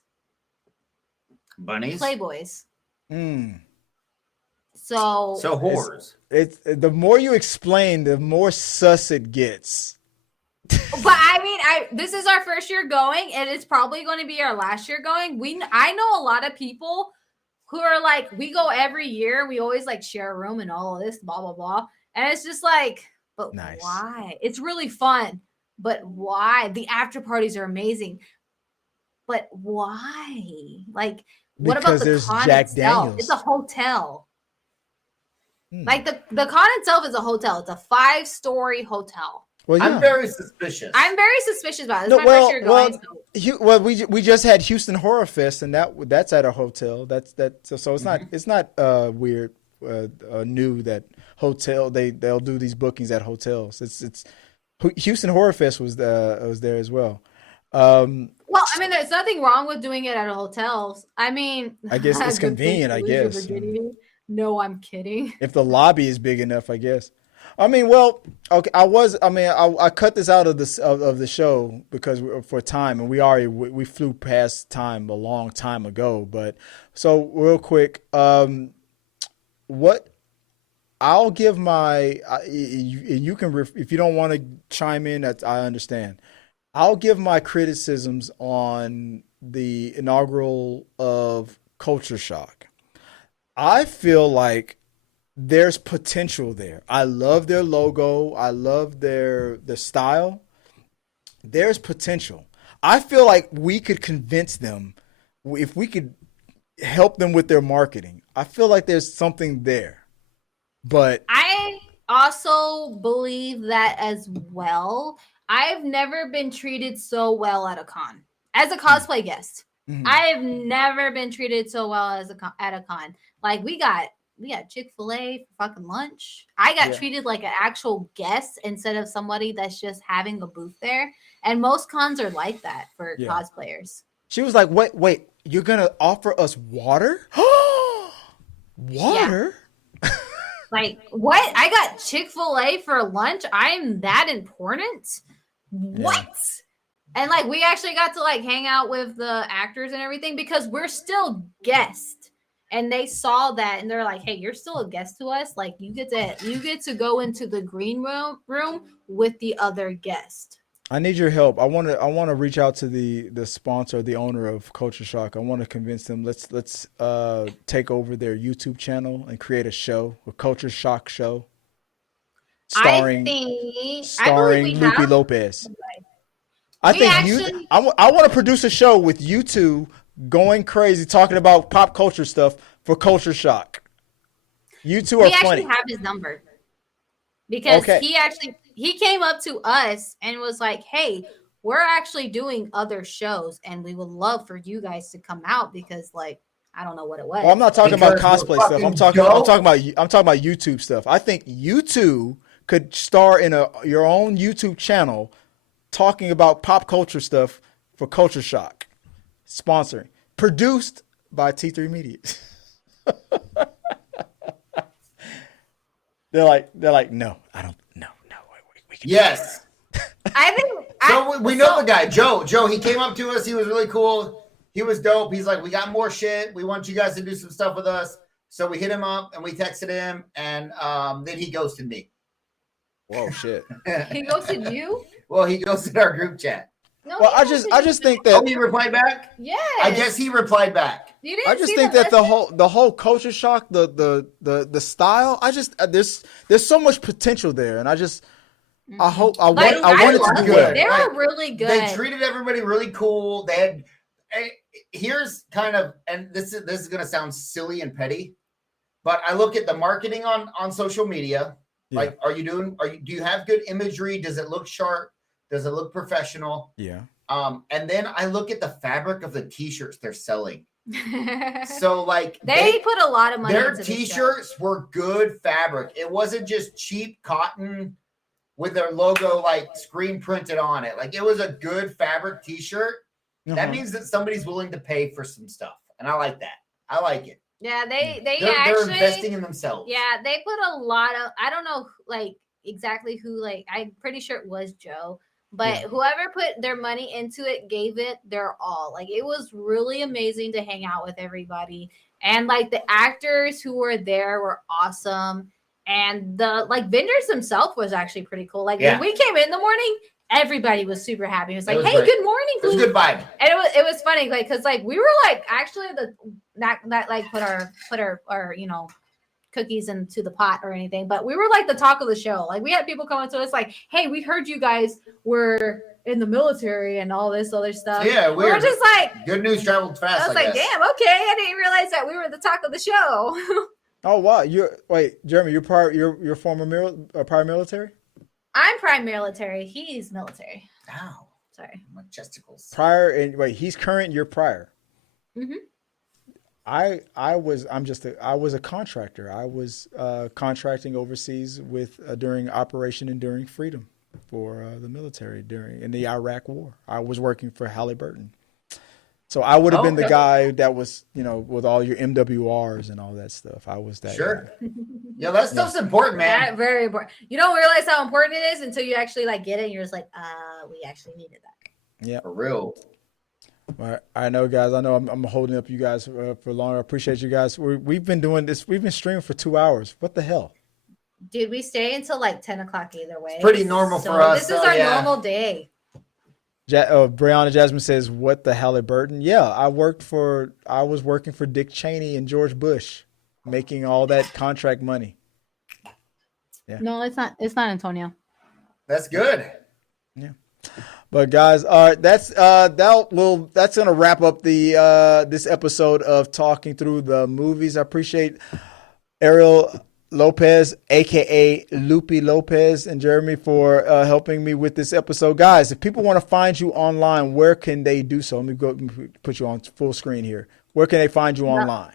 Bunnies. Playboys. Mm. So whores. It's the more you explain, the more sus it gets. But I mean, this is our first year going, and it's probably going to be our last year going. I know a lot of people who are like, we go every year. We always like share a room and all of this, blah blah blah. And it's just like, but Nice. why? It's really fun, but why? The after parties are amazing, but why? Like, what Because about the there's con Jack itself? Daniels. It's a hotel. Hmm. Like the con itself is a hotel. It's a 5-story hotel. Well, yeah. I'm very suspicious. I'm very suspicious about it. It's my first year going. We just had Houston Horror Fest, and that's at a hotel. So it's not weird, new that hotel they'll do these bookings at hotels. It's Houston Horror Fest was there as well. Well, I mean, there's nothing wrong with doing it at hotels. I mean, I guess it's good place convenient. to I lose your guess virginity. No, I'm kidding. if the lobby is big enough, I guess. I mean, well, okay. I cut this out of the show because for time, and we flew past time a long time ago. But so real quick, what I'll give my you can if you don't want to chime in, I understand. I'll give my criticisms on the inaugural of Culture Shock. I feel like there's potential there. I love their logo. I love their style. There's potential. I feel like we could convince them if we could help them with their marketing. I feel like there's something there. But I also believe that as well. I've never been treated so well at a con as a cosplay guest. Mhm. I've never been treated so well at a con. Like we got Chick-fil-A for fucking lunch. I got treated like an actual guest instead of somebody that's just having a booth there. And most cons are like that for cosplayers. She was like, wait, you're gonna offer us water? Water? Like, what? I got Chick-fil-A for lunch? I'm that important? What? And like we actually got to like hang out with the actors and everything because we're still guests. And they saw that and they're like, hey, you're still a guest to us. Like you get to go into the green room with the other guest. I need your help. I want to reach out to the sponsor, the owner of Culture Shock. I want to convince them. Let's take over their YouTube channel and create a show, a Culture Shock show, starring Lupe Lopez. I want to produce a show with you two going crazy talking about pop culture stuff for Culture Shock. You two are funny. We actually have his number because he came up to us and was like, hey, we're actually doing other shows and we would love for you guys to come out because like I don't know what it was. Well, I'm not talking about Because cosplay we're stuff. I'm fucking talking about YouTube stuff. I think you two could star in your own YouTube channel talking about pop culture stuff for Culture Shock. Sponsoring. Produced by T3 Media. They're like, no, I don't, no, we can. Yes. I think So we know the guy, Joe. Joe, he came up to us. He was really cool. He was dope. He's like, we got more shit. We want you guys to do some stuff with us. So we hit him up and we texted him, and then he ghosted me. Whoa, shit. he ghosted you. Well, he ghosted our group chat. No, Well, he I ghosted just you. think that Oh, he replied back? Yes. I guess he replied back. You didn't I just see think that message? the whole Culture Shock, the style, I just there's so much potential there, and I hope I want it to do good. well. They Right. were really good. They treated everybody really cool. They had. Here's kind of, and this is going to sound silly and petty, but I look at the marketing on social media. Yeah. Like, do you have good imagery? Does it look sharp? Does it look professional? Yeah. And then I look at the fabric of the t-shirts they're selling. So like they put a lot of money their into this show. t-shirts were good fabric. It wasn't just cheap cotton with their logo like screen printed on it. Like, it was a good fabric t-shirt. That means that somebody's willing to pay for some stuff. And I like that. I like it. Yeah, they're They're investing in themselves. Yeah, they put a lot of. I don't know, like exactly who. Like, I'm pretty sure it was Joe, but whoever put their money into it gave it their all. Like, it was really amazing to hang out with everybody, and like the actors who were there were awesome, and the like vendors themselves was actually pretty cool. Like when we came in the morning, everybody was super happy. It was like, was "Hey, great. good morning, It was a please." good vibe. And it was funny, like, because like we were like actually not like put our cookies into the pot or anything, but we were like the talk of the show. Like, we had people coming to us like, "Hey, we heard you guys were in the military and all this other stuff." Yeah, we were just like, good news traveled fast. I was like, guess. "Damn, okay, I didn't realize that we were the talk of the show." Oh wow, Jeremy, you're former prior military. I'm prime military. He's military. Ow, Sorry. my testicles. Prior and he's current. You're prior. Mhm. I was a contractor. I was contracting overseas with during Operation Enduring Freedom for the military in the Iraq War. I was working for Halliburton, so I would have been the guy that was with all your MWRs and all that stuff. I was that. Sure. Guy. Yeah, that stuff's important, man. Yeah, very important. You don't realize how important it is until you actually like get it. And you're just like, we actually needed that. Yeah. For real. All right. I know, guys. I know I'm holding up you guys for longer. I appreciate you guys. We've been doing this. We've been streaming for 2 hours. What the hell? Dude, we stay until like 10 o'clock either way. It's pretty normal for us. This is our normal day. Brianna Jasmine says, "What the Halliburton?" Yeah, I was working for Dick Cheney and George Bush, making all that contract money. Yeah. No, it's not. It's not Antonio. That's good. Yeah. But guys, all right, that's gonna wrap up the this episode of talking through the movies. I appreciate Eriel Lopez, aka Loopy Lopez, and Jeremy for helping me with this episode. Guys, if people want to find you online, where can they do so? Let me go put you on full screen here. Where can they find you online?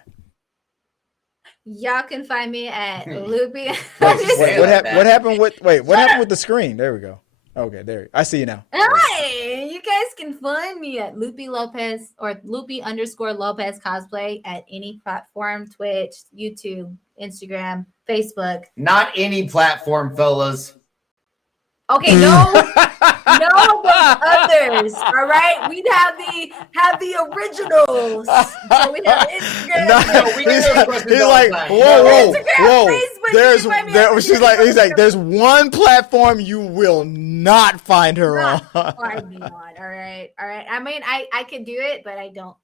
Y'all can find me at Loopy. What happened with the screen? There we go. Okay, there. I see you now. Hi, you guys can find me at Loopy Lopez or Loopy_Lopez cosplay at any platform: Twitch, YouTube, Instagram, Facebook. Not any platform, fellas. Okay, no, no, but others. All right, we'd have the originals. So we have Instagram. He's like, whoa. Facebook, He's like, there's one platform you will not find her on. Find me on. All right. I mean, I could do it, but I don't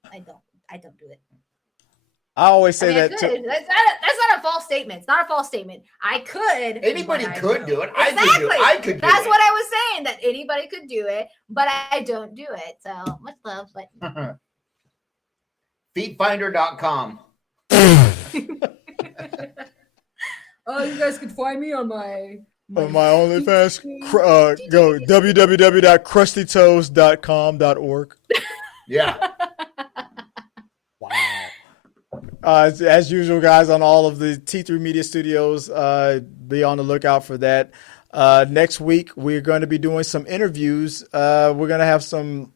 do it. I always say that I too. could. That's not a false statement. It's not a false statement. I could. Anybody but I could don't. do it. I could do Exactly. it. I could do That's it. what I was saying. That anybody could do it, but I don't do it. So much love, but Feetfinder.com. oh, you guys can find me on my On my OnlyFans, go www.crustytoes.com.org. Yeah. Wow. As usual, guys, on all of the T3 Media Studios, be on the lookout for that. Next week, we're going to be doing some interviews. We're going to have some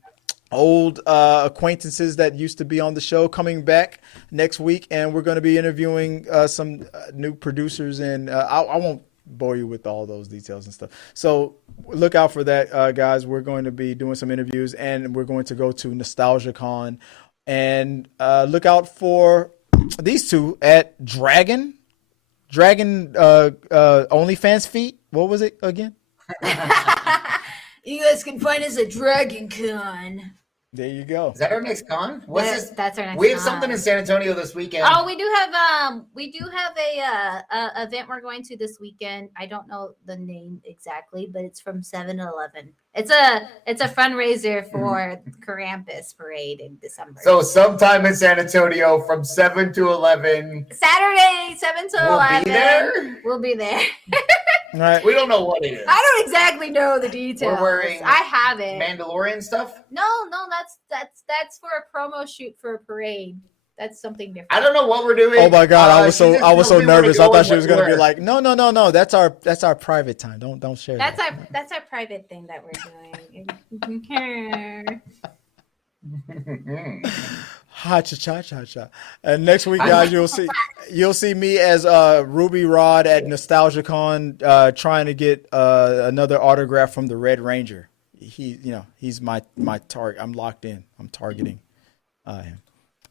old acquaintances that used to be on the show coming back next week, and we're going to be interviewing some new producers, and I won't bore you with all those details and stuff. So look out for that, guys. We're going to be doing some interviews, and we're going to go to NostalgiaCon, and look out for these two at Dragon OnlyFans feet. What was it again? You guys can find us at Dragon Con. There you go. Is that our next con? What's this? That's our next We have con. something in San Antonio this weekend. Oh, we do have a event we're going to this weekend. I don't know the name exactly, but it's from 7-Eleven. It's a fundraiser for Krampus parade in December. So sometime in San Antonio from 7 to 11. Saturday, 7 to We'll 11. be there? We'll be there. All right. We don't know what it is. I don't exactly know the details. We're wearing I have it. Mandalorian stuff? No, that's for a promo shoot for a parade. That's something different. I don't know what we're doing. Oh my God, I was so nervous. I thought she was going gonna be like, no. That's our private time. Don't share That's that. our private thing that we're doing. Ha cha cha cha cha. And next week, guys, you'll see me as Ruby Rod at NostalgiaCon, trying to get another autograph from the Red Ranger. He's my target. I'm locked in. I'm targeting him.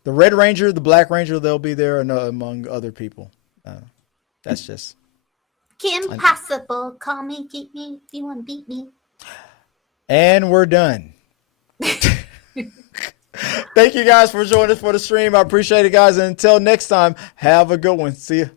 The Red Ranger, the Black Ranger, they'll be there among other people. That's just Kim Possible, call me, keep me, if you want to beat me. And we're done. Thank you guys for joining us for the stream. I appreciate it, guys. And until next time, have a good one. See you.